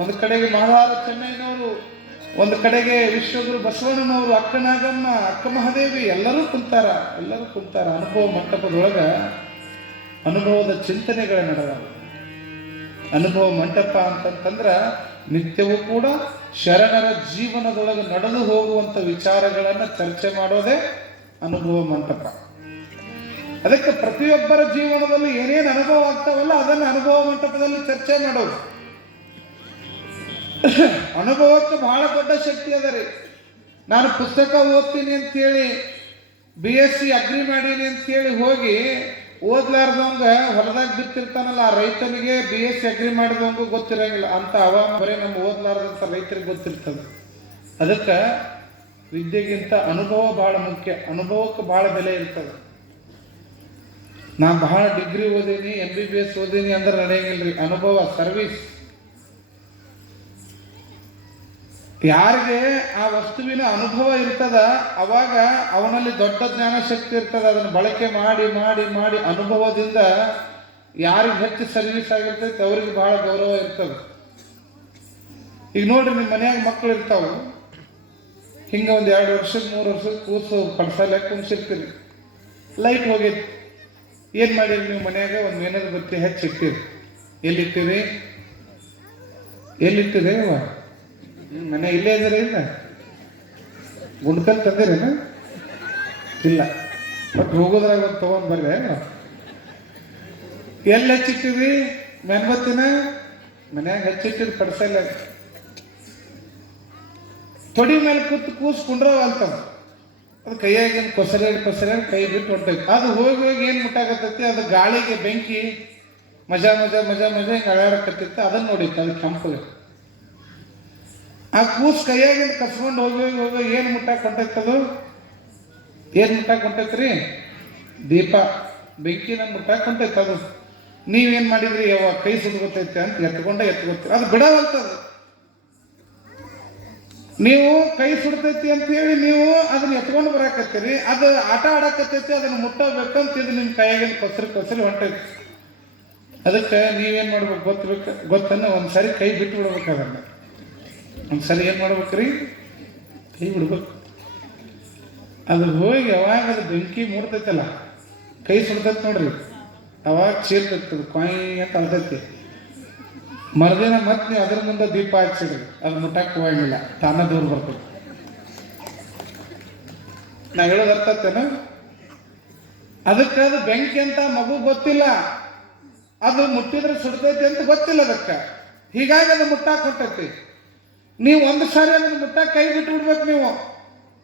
ಒಂದು ಕಡೆಗೆ ಮಹಾರಾಜ ಚೆನ್ನೈನವರು, ಒಂದು ಕಡೆಗೆ ವಿಶ್ವಗುರು ಬಸವಣ್ಣನವರು, ಅಕ್ಕನಾಗಮ್ಮ, ಅಕ್ಕ ಮಹಾದೇವಿ, ಎಲ್ಲರೂ ಕುಂತಾರ. ಅನುಭವ ಮಂಟಪದೊಳಗ ಅನುಭವದ ಚಿಂತನೆಗಳ ನಡೆದ. ಅನುಭವ ಮಂಟಪ ಅಂತಂತಂದ್ರ ನಿತ್ಯವೂ ಕೂಡ ಶರಣರ ಜೀವನದೊಳಗೆ ನಡೆದು ಹೋಗುವಂತ ವಿಚಾರಗಳನ್ನ ಚರ್ಚೆ ಮಾಡೋದೇ ಅನುಭವ ಮಂಟಪ. ಅದಕ್ಕೆ ಪ್ರತಿಯೊಬ್ಬರ ಜೀವನದಲ್ಲಿ ಏನೇನು ಅನುಭವ ಆಗ್ತಾವಲ್ಲ ಅದನ್ನು ಅನುಭವ ಮಂಟಪದಲ್ಲಿ ಚರ್ಚೆ ಮಾಡೋದು. ಅನುಭವಕ್ಕೆ ಬಹಳ ದೊಡ್ಡ ಶಕ್ತಿ ಅದ ರೀ. ನಾನು ಪುಸ್ತಕ ಓದ್ತೀನಿ ಅಂತೇಳಿ BSc ಅಗ್ರಿ ಮಾಡೀನಿ ಅಂತೇಳಿ ಹೋಗಿ ಓದ್ಲಾರ್ದವಂಗ ಹೊಲದಾಗ ಬಿತ್ತಿರ್ತಾನಲ್ಲ, ಆ ರೈತನಿಗೆ BSc ಅಗ್ರಿ ಮಾಡಿದವಂಗೂ ಗೊತ್ತಿರಂಗಿಲ್ಲ ಅಂತ. ಬರೀ ನಮ್ಮ ಓದ್ಲಾರ್ದಂಥ ರೈತರಿಗೆ ಗೊತ್ತಿರ್ತದೆ. ಅದಕ್ಕೆ ವಿದ್ಯೆಗಿಂತ ಅನುಭವ ಬಹಳ ಮುಖ್ಯ. ಅನುಭವಕ್ಕೆ ಬಹಳ ಬೆಲೆ ಇರ್ತದೆ. ನಾನು ಬಹಳ ಡಿಗ್ರಿ ಓದೀನಿ, MBBS ಓದೀನಿ ಅಂದ್ರೆ ನಡೆಯಂಗಿಲ್ರಿ. ಅನುಭವ, ಸರ್ವಿಸ್. ಯಾರಿಗೆ ಆ ವಸ್ತುವಿನ ಅನುಭವ ಇರ್ತದ ಅವಾಗ ಅವನಲ್ಲಿ ದೊಡ್ಡ ಜ್ಞಾನ ಶಕ್ತಿ ಇರ್ತದ. ಅದನ್ನು ಬಳಕೆ ಮಾಡಿ ಮಾಡಿ ಮಾಡಿ ಅನುಭವದಿಂದ ಯಾರಿಗೆ ಹೆಚ್ಚು ಸರ್ವಿಸ್ ಆಗಿರ್ತೈತೆ ಅವ್ರಿಗೆ ಬಹಳ ಗೌರವ ಇರ್ತದೆ. ಈಗ ನೋಡ್ರಿ, ನಿಮ್ಮ ಮನ್ಯಾಗ ಮಕ್ಕಳು ಇರ್ತಾವೆ, ಹಿಂಗೆ ಒಂದು 2 ವರ್ಷಕ್ಕೆ 3 ವರ್ಷಕ್ಕೆ ಕೂಸು ಪಡ್ಸಲ್ಲ ಕುಂಸಿರ್ತೀರಿ. ಲೈಟ್ ಹೋಗೈತಿ, ಏನು ಮಾಡಿರಿ ನೀವು ಮನ್ಯಾಗ? ಒಂದು ಮೇನದ ಬತ್ತಿ ಹೆಚ್ಚಿಟ್ಟಿರಿ. ಎಲ್ಲಿಟ್ಟಿರಿ? ಮನೆ ಇಲ್ಲೇ ಇದ್ದೀರ? ಇಲ್ಲ, ಗುಂಡ್ಕಲ್ ತಂದಿರೇನ? ಇಲ್ಲ, ಬಟ್ ಹೋಗೋದ್ರಾಗ ಒಂದು ತೊಗೊಂಡು ಬರ್ರಿ. ಎಲ್ಲಿ ಹಚ್ಚಿಟ್ಟಿರಿ ಮೇನ್ಬತ್ತಿನ? ಮನ್ಯಾಗ ಹಚ್ಚಿಟ್ಟಿರಿ ಪಡ್ಸಲ್ಲ. ತೊಡಿ ಮೇಲೆ ಕೂಸ್ಕೊಂಡ್ರ ಅಲ್ತಾವ. ಅದು ಕೈಯಾಗಿನ ಕೊಸರೆ ಕೈ ಬಿಟ್ಟು ಹೊಂಟೈತಿ. ಅದು ಹೋಗಿ ಏನು ಮುಟ್ಟಾಕತ್ತೈತಿ? ಅದು ಗಾಳಿಗೆ ಬೆಂಕಿ ಮಜಾ ಹಿಂಗೆ ಅಳಾಡಕತ್ತಿತ್ತು. ಅದನ್ನ ನೋಡಿತ್ತು, ಅದು ಕೆಂಪಗೆ. ಆ ಕೂಸು ಕೈಯಾಗಿಂದ ಕಸ್ಕೊಂಡು ಹೋಗಿ ಏನು ಮುಟ್ಟಾಕ ಹೊಂಟೈತದು? ಏನು ಮುಟ್ಟಾಕ ಹೊಂಟೈತ್ರಿ? ದೀಪ, ಬೆಂಕಿನ ಮುಟ್ಟಾಕ ಹೊಂಟೈತೆ. ಅದು ನೀವೇನು ಮಾಡಿದ್ರಿ? ಯಾವ ಕೈ ಸುಟ್ಕೊತೈತೆ ಅಂತ ಎತ್ಕೊತೀರಿ, ಅದು ಬಿಡವಲ್ತದು. ನೀವು ಕೈ ಸುಡ್ತೈತಿ ಅಂತ ಹೇಳಿ ನೀವು ಅದನ್ನ ಎತ್ಕೊಂಡು ಬರಾಕತ್ತೀರಿ, ಅದು ಆಟ ಆಡಕತ್ತೈತಿ, ಅದನ್ನು ಮುಟ್ಟಬೇಕಂತ ಇದು ನಿಮ್ಮ ಕೈಯಾಗಿಂದ ಕೊಸರಿ ಹೊಂಟೈತಿ. ಅದಕ್ಕೆ ನೀವೇನು ಮಾಡ್ಬೇಕು ಗೊತ್ತನ್ನ? ಒಂದ್ಸರಿ ಕೈ ಬಿಟ್ಟು ಬಿಡ್ಬೇಕು. ಅದನ್ನು ಒಂದ್ಸರಿ ಏನು ಮಾಡ್ಬೇಕ್ರಿ? ಕೈ ಬಿಡ್ಬೇಕು. ಅದು ಹೋಗಿ ಯಾವಾಗ ಅದು ಬೆಂಕಿ ಮೂಡ್ತೈತಲ್ಲ, ಕೈ ಸುಡ್ತೈತಿ ನೋಡ್ರಿ, ಅವಾಗ ಚೀರ್ತೈತಿ, ಅದು ಕಾಯಿ ಅಂತ ಅಳ್ತೈತಿ. ಮರುದಿನ ಮತ್ತೆ ನೀವು ಅದ್ರ ಮುಂದೆ ದೀಪ ಹಚ್ಚಿಡ್ರಿ, ಅದು ಮುಟ್ಟಕ್ಕೆ ಹೋಗಂಗಿಲ್ಲ, ತಾನ ದೂರ ಬರ್ತದೆ. ನಾ ಹೇಳೋದು ಅರ್ಥತ್ತೇನ? ಅದಕ್ಕೆ ಅದು ಬೆಂಕಿ ಅಂತ ಮಗು ಗೊತ್ತಿಲ್ಲ, ಅದು ಮುಟ್ಟಿದ್ರೆ ಸುಡ್ತೈತಿ ಅಂತ ಗೊತ್ತಿಲ್ಲ ಅದಕ್ಕೆ. ಹೀಗಾಗಿ ಅದು ಮುಟ್ಟಾಕ್ ಹೊಂಟೈತಿ. ನೀವು ಒಂದು ಸಾರಿ ಅದನ್ನು ಮುಟ್ಟಾಕ ಕೈ ಬಿಟ್ಟು ಬಿಡ್ಬೇಕು ನೀವು.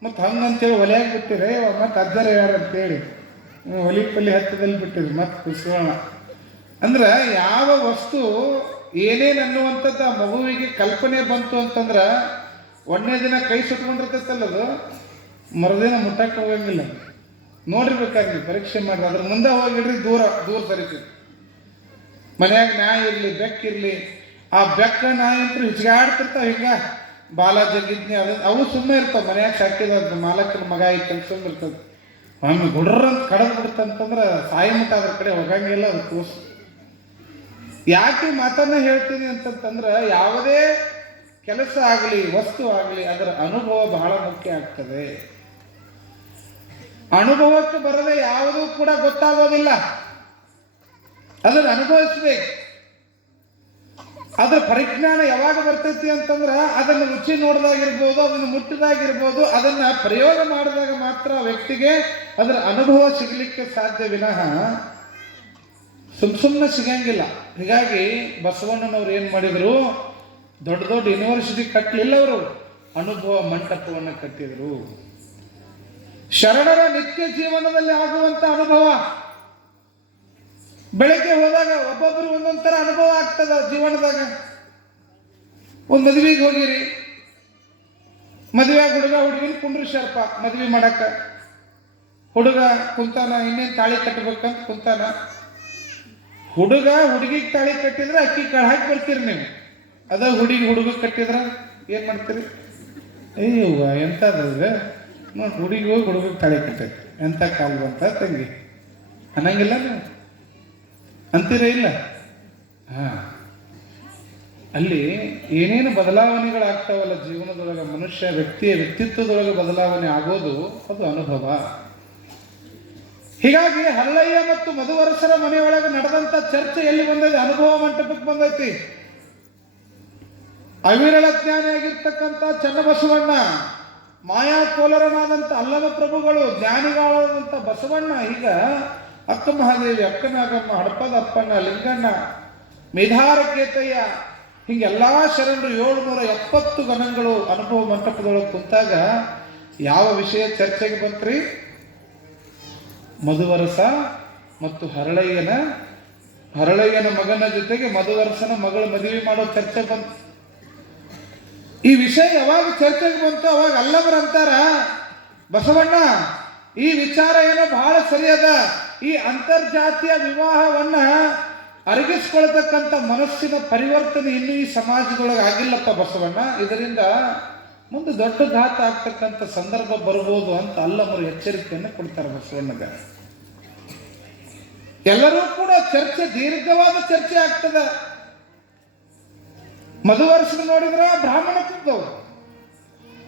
ಮತ್ತು ಹಂಗಂತೇಳಿ ಒಲೆಯಾಗಿ ಬಿಟ್ಟಿರಿ, ಮತ್ತು ಅಜ್ಜರ ಯಾರಂತೇಳಿ ಒಲಿ ಪಲ್ಲಿ ಹತ್ತದಲ್ಲಿ ಬಿಟ್ಟಿರಿ. ಮತ್ತು ಕುಸ್ಕೋಣ ಅಂದ್ರೆ ಯಾವ ವಸ್ತು ಏನೇನು ಅನ್ನುವಂಥದ್ದು ಆ ಮಗುವಿಗೆ ಕಲ್ಪನೆ ಬಂತು ಅಂತಂದ್ರೆ ಒಂದನೇ ದಿನ ಕೈ ಸುಟ್ಕೊಂಡಿರ್ತೈತಲ್ಲದು, ಮರುದಿನ ಮುಟ್ಟಕ್ಕೆ ಹೋಗಂಗಿಲ್ಲ. ನೋಡಿರ್ಬೇಕಾಗಿ ಪರೀಕ್ಷೆ ಮಾಡ್ರಿ, ಅದ್ರ ಮುಂದೆ ಹೋಗಿಡ್ರಿ, ದೂರ ಸರಿತೀವಿ. ಮನ್ಯಾಗ ನಾಯಿ ಇರಲಿ ಬೆಕ್ಕಿರಲಿ, ಆ ಬೆಕ್ಕ ನಾಯಿ ಅಂತೂ ಹಿಚ್ಗಾಡ್ತಿರ್ತಾವ. ಹಿಂಗ ಬಾಲ ಜಗ್ಗಿದ್ನಿ ಅವು ಸುಮ್ಮನೆ ಇರ್ತಾವ. ಮನ್ಯಾಗ ಸಾಕಿದ ಮಾಲಕನ ಮಗ ಐತಂತ ಸುಮ್ಮನೆ ಇರ್ತದೆ. ಒಮ್ಮೆ ಗುಡ್ರಂತ ಕಡದ್ ಬಿಡ್ತಂತಂದ್ರೆ ಸಾಯಿ ಮಟ್ಟ ಅದ್ರ ಕಡೆ ಹೋಗಂಗಿಲ್ಲ. ಅದು ಕೂಸು ಯಾಕೆ ಮಾತನ್ನ ಹೇಳ್ತೀನಿ ಅಂತಂತಂದ್ರೆ, ಯಾವುದೇ ಕೆಲಸ ಆಗಲಿ ವಸ್ತು ಆಗಲಿ ಅದರ ಅನುಭವ ಬಹಳ ಮುಖ್ಯ ಆಗ್ತದೆ. ಅನುಭವಕ್ಕೆ ಬರದೆ ಯಾವುದೂ ಕೂಡ ಗೊತ್ತಾಗೋದಿಲ್ಲ. ಅದನ್ನು ಅನುಭವಿಸ್ಬೇಕು. ಅದ್ರ ಪರಿಜ್ಞಾನ ಯಾವಾಗ ಬರ್ತೈತಿ ಅಂತಂದ್ರೆ, ಅದನ್ನು ರುಚಿ ನೋಡಿದಾಗಿರ್ಬೋದು, ಅದನ್ನು ಮುಟ್ಟಿದಾಗಿರ್ಬೋದು, ಅದನ್ನ ಪ್ರಯೋಗ ಮಾಡಿದಾಗ ಮಾತ್ರ ವ್ಯಕ್ತಿಗೆ ಅದರ ಅನುಭವ ಸಿಗಲಿಕ್ಕೆ ಸಾಧ್ಯ ವಿನಃ ಸುಮ್ಮನೆ ಸಿಗಂಗಿಲ್ಲ. ಹೀಗಾಗಿ ಬಸವಣ್ಣನವ್ರು ಏನು ಮಾಡಿದರು, ದೊಡ್ಡ ದೊಡ್ಡ ಯೂನಿವರ್ಸಿಟಿ ಕಟ್ಟಲಿಲ್ಲ, ಅವರು ಅನುಭವ ಮಂಟಪವನ್ನು ಕಟ್ಟಿದರು. ಶರಣರ ನಿತ್ಯ ಜೀವನದಲ್ಲಿ ಆಗುವಂತ ಅನುಭವ, ಬೆಳಗ್ಗೆ ಹೋದಾಗ ಒಬ್ಬೊಬ್ಬರು ಒಂದೊಂದು ಥರ ಅನುಭವ ಆಗ್ತದ ಜೀವನದಾಗ. ಒಂದು ಮದುವೆಗೆ ಹೋಗಿರಿ, ಮದುವೆ ಹುಡುಗ ಹುಡುಗಿನ ಕುಂಡ್ರಿಸ್ಯಾರಪ್ಪ ಮದುವೆ ಮಾಡಕ್ಕ. ಹುಡುಗ ಕುಂತಾನ, ಇನ್ನೇನು ತಾಳಿ ಕಟ್ಟಬೇಕಂತ ಕುಂತಾನ. ಹುಡುಗ ಹುಡುಗಿಗೆ ತಾಳಿ ಕಟ್ಟಿದ್ರೆ ಅಕ್ಕಿ ಕಾಳು ಹಾಕಿ ಬರ್ತೀರಿ ನೀವು. ಅದ ಹುಡುಗ ಕಟ್ಟಿದ್ರ ಏನು ಮಾಡ್ತೀರಿ? ಅಯ್ಯವ್ವ ಎಂಥದ್ದು ನೋಡಿ, ಹುಡುಗಿ ಹೋಗಿ ಹುಡುಗಿಗೆ ತಾಳಿ ಕಟ್ಟೈತಿ, ಎಂಥ ಕಾಲು ಬಂತ ತಂಗಿ ಅನ್ನಂಗಿಲ್ಲ ನೀವು ಅಂತೀರ ಇಲ್ಲ? ಅಲ್ಲಿ ಏನೇನು ಬದಲಾವಣೆಗಳಾಗ್ತಾವಲ್ಲ ಜೀವನದೊಳಗೆ, ಮನುಷ್ಯ ವ್ಯಕ್ತಿಯ ವ್ಯಕ್ತಿತ್ವದೊಳಗೆ ಬದಲಾವಣೆ ಆಗೋದು ಅದು ಅನುಭವ. ಹೀಗಾಗಿ ಹಲ್ಲಯ್ಯ ಮತ್ತು ಮಧುವರಸರ ಮನೆಯೊಳಗೆ ನಡೆದಂತ ಚರ್ಚೆ ಎಲ್ಲಿ ಬಂದೈತಿ? ಅನುಭವ ಮಂಟಪಕ್ಕೆ ಬಂದೈತಿ. ಅವಿರಳ ಜ್ಞಾನಿಯಾಗಿರ್ತಕ್ಕಂಥ ಚನ್ನಬಸವಣ್ಣ, ಮಾಯಾ ಕೋಲರನಾದಂಥ ಅಲ್ಲಮ ಪ್ರಭುಗಳು, ಜ್ಞಾನಿಗಳಾದಂಥ ಬಸವಣ್ಣ, ಈಗ ಅಕ್ಕ ಮಹಾದೇವಿ, ಅಕ್ಕನಾಗಮ್ಮ, ಹಡಪದ ಅಪ್ಪಣ್ಣ, ಲಿಂಗಣ್ಣ, ಮೇಧಾರ ಕೇತಯ್ಯ, ಹಿಂಗೆಲ್ಲಾ ಶರಣರು 770 ಗಣಗಳು ಅನುಭವ ಮಂಟಪದೊಳಗೆ ಕುಂತಾಗ ಯಾವ ವಿಷಯ ಚರ್ಚೆಗೆ ಬಂತ್ರಿ? ಮಧುವರಸ ಮತ್ತು ಹರಳಯ್ಯನ ಮಗನ ಜೊತೆಗೆ ಮಧುವರಸನ ಮಗಳು ಮದುವೆ ಮಾಡೋ ಚರ್ಚೆ ಬಂತು. ಈ ವಿಷಯ ಯಾವಾಗ ಚರ್ಚೆಗೆ ಬಂತು ಅವಾಗ ಅಲ್ಲಮರು ಅಂತಾರ, ಬಸವಣ್ಣ ಈ ವಿಚಾರ ಏನೋ ಬಹಳ ಸರಿಯದ. ಈ ಅಂತರ್ಜಾತೀಯ ವಿವಾಹವನ್ನ ಅರಗಿಸ್ಕೊಳ್ತಕ್ಕಂಥ ಮನಸ್ಸಿನ ಪರಿವರ್ತನೆ ಇನ್ನೂ ಈ ಸಮಾಜದೊಳಗೆ ಆಗಿಲ್ಲಪ್ಪ ಬಸವಣ್ಣ. ಇದರಿಂದ ಮುಂದೆ ದೊಡ್ಡ ಘಾತ ಆಗ್ತಕ್ಕಂಥ ಸಂದರ್ಭ ಬರ್ಬೋದು ಅಂತ ಅಲ್ಲಮರು ಎಚ್ಚರಿಕೆಯನ್ನು ಕೊಡ್ತಾರೆ ಬಸವಣ್ಣಗ. ಎಲ್ಲರೂ ಕೂಡ ಚರ್ಚೆ, ದೀರ್ಘವಾದ ಚರ್ಚೆ ಆಗ್ತದ. ಮಧುವರ್ಷನ ನೋಡಿದ್ರ ಬ್ರಾಹ್ಮಣ ಕುಲದವರು,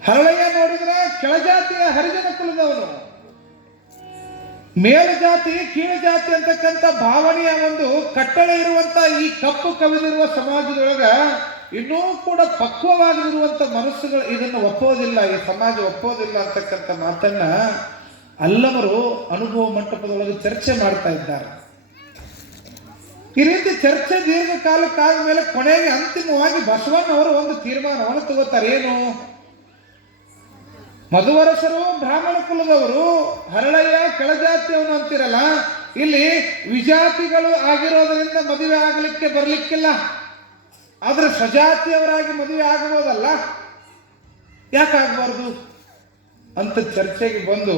ಹರಳಯ್ಯ ನೋಡಿದ್ರ ಕೆಳಜಾತಿಯ ಹರಿಜನ ಕುಲದವರು. ಮೇಲುಜಾತಿ ಕೀಳು ಜಾತಿ ಅಂತಕ್ಕಂಥ ಭಾವನೆಯ ಒಂದು ಕಟ್ಟಳೆ ಇರುವಂತ ಈ ಕಪ್ಪು ಕವಿದಿರುವ ಸಮಾಜದೊಳಗ ಇನ್ನೂ ಕೂಡ ಪಕ್ವವಾಗಿರುವಂತ ಮನಸ್ಸುಗಳು ಇದನ್ನು ಒಪ್ಪೋದಿಲ್ಲ, ಈ ಸಮಾಜ ಒಪ್ಪೋದಿಲ್ಲ ಅಂತಕ್ಕಂಥ ಮಾತನ್ನ ಅಲ್ಲಮರು ಅನುಭವ ಮಂಟಪದೊಳಗೆ ಚರ್ಚೆ ಮಾಡ್ತಾ ಇದ್ದಾರೆ. ಈ ರೀತಿ ಚರ್ಚೆ ದೀರ್ಘಕಾಲಕ್ಕಾದ ಮೇಲೆ ಕೊನೆಗೆ ಅಂತಿಮವಾಗಿ ಬಸವಣ್ಣವರು ಒಂದು ತೀರ್ಮಾನವನ್ನು ತಗೋತಾರೆ. ಏನು? ಮಧುವರಸರು ಬ್ರಾಹ್ಮಣ ಕುಲದವರು, ಹರಳಯ್ಯ ಕೆಳಜಾತಿಯವನು ಅಂತಿರಲ್ಲ, ಇಲ್ಲಿ ವಿಜಾತಿಗಳು ಆಗಿರೋದರಿಂದ ಮದುವೆ ಆಗಲಿಕ್ಕೆ ಬರಲಿಕ್ಕಿಲ್ಲ, ಆದ್ರೆ ಸಜಾತಿಯವರಾಗಿ ಮದುವೆ ಆಗಬಹುದಲ್ಲ, ಯಾಕಾಗಬಾರ್ದು ಅಂತ ಚರ್ಚೆಗೆ ಬಂದು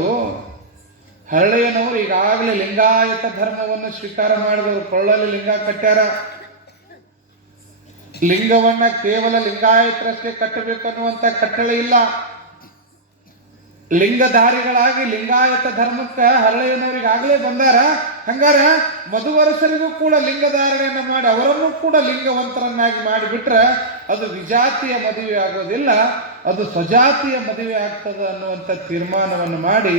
ಹರಳಯ್ಯನವರು ಈಗಾಗಲೇ ಲಿಂಗಾಯತ ಧರ್ಮವನ್ನು ಸ್ವೀಕಾರ ಮಾಡಿದವರು, ಕೊಳ್ಳಲ್ಲಿ ಲಿಂಗ ಕಟ್ಟ್ಯಾರ. ಲಿಂಗವನ್ನ ಕೇವಲ ಲಿಂಗಾಯತರಷ್ಟೇ ಕಟ್ಟಬೇಕನ್ನುವಂತ ಕಟ್ಟಳೆ ಇಲ್ಲ. ಲಿಂಗಧಾರಿಗಳಾಗಿ ಲಿಂಗಾಯತ ಧರ್ಮಕ್ಕೆ ಹರಳಯ್ಯನವರಿಗಾಗಲೇ ಬಂದಾರ. ಹಂಗಾರ ಮಧುವರಸರಿಗೂ ಕೂಡ ಲಿಂಗಧಾರಣೆಯನ್ನು ಮಾಡಿ ಅವರನ್ನು ಕೂಡ ಲಿಂಗವಂತರನ್ನಾಗಿ ಮಾಡಿಬಿಟ್ರೆ ಅದು ವಿಜಾತಿಯ ಮದುವೆ ಆಗೋದಿಲ್ಲ, ಅದು ಸ್ವಜಾತಿಯ ಮದುವೆ ಆಗ್ತದೆ ಅನ್ನುವಂಥ ತೀರ್ಮಾನವನ್ನು ಮಾಡಿ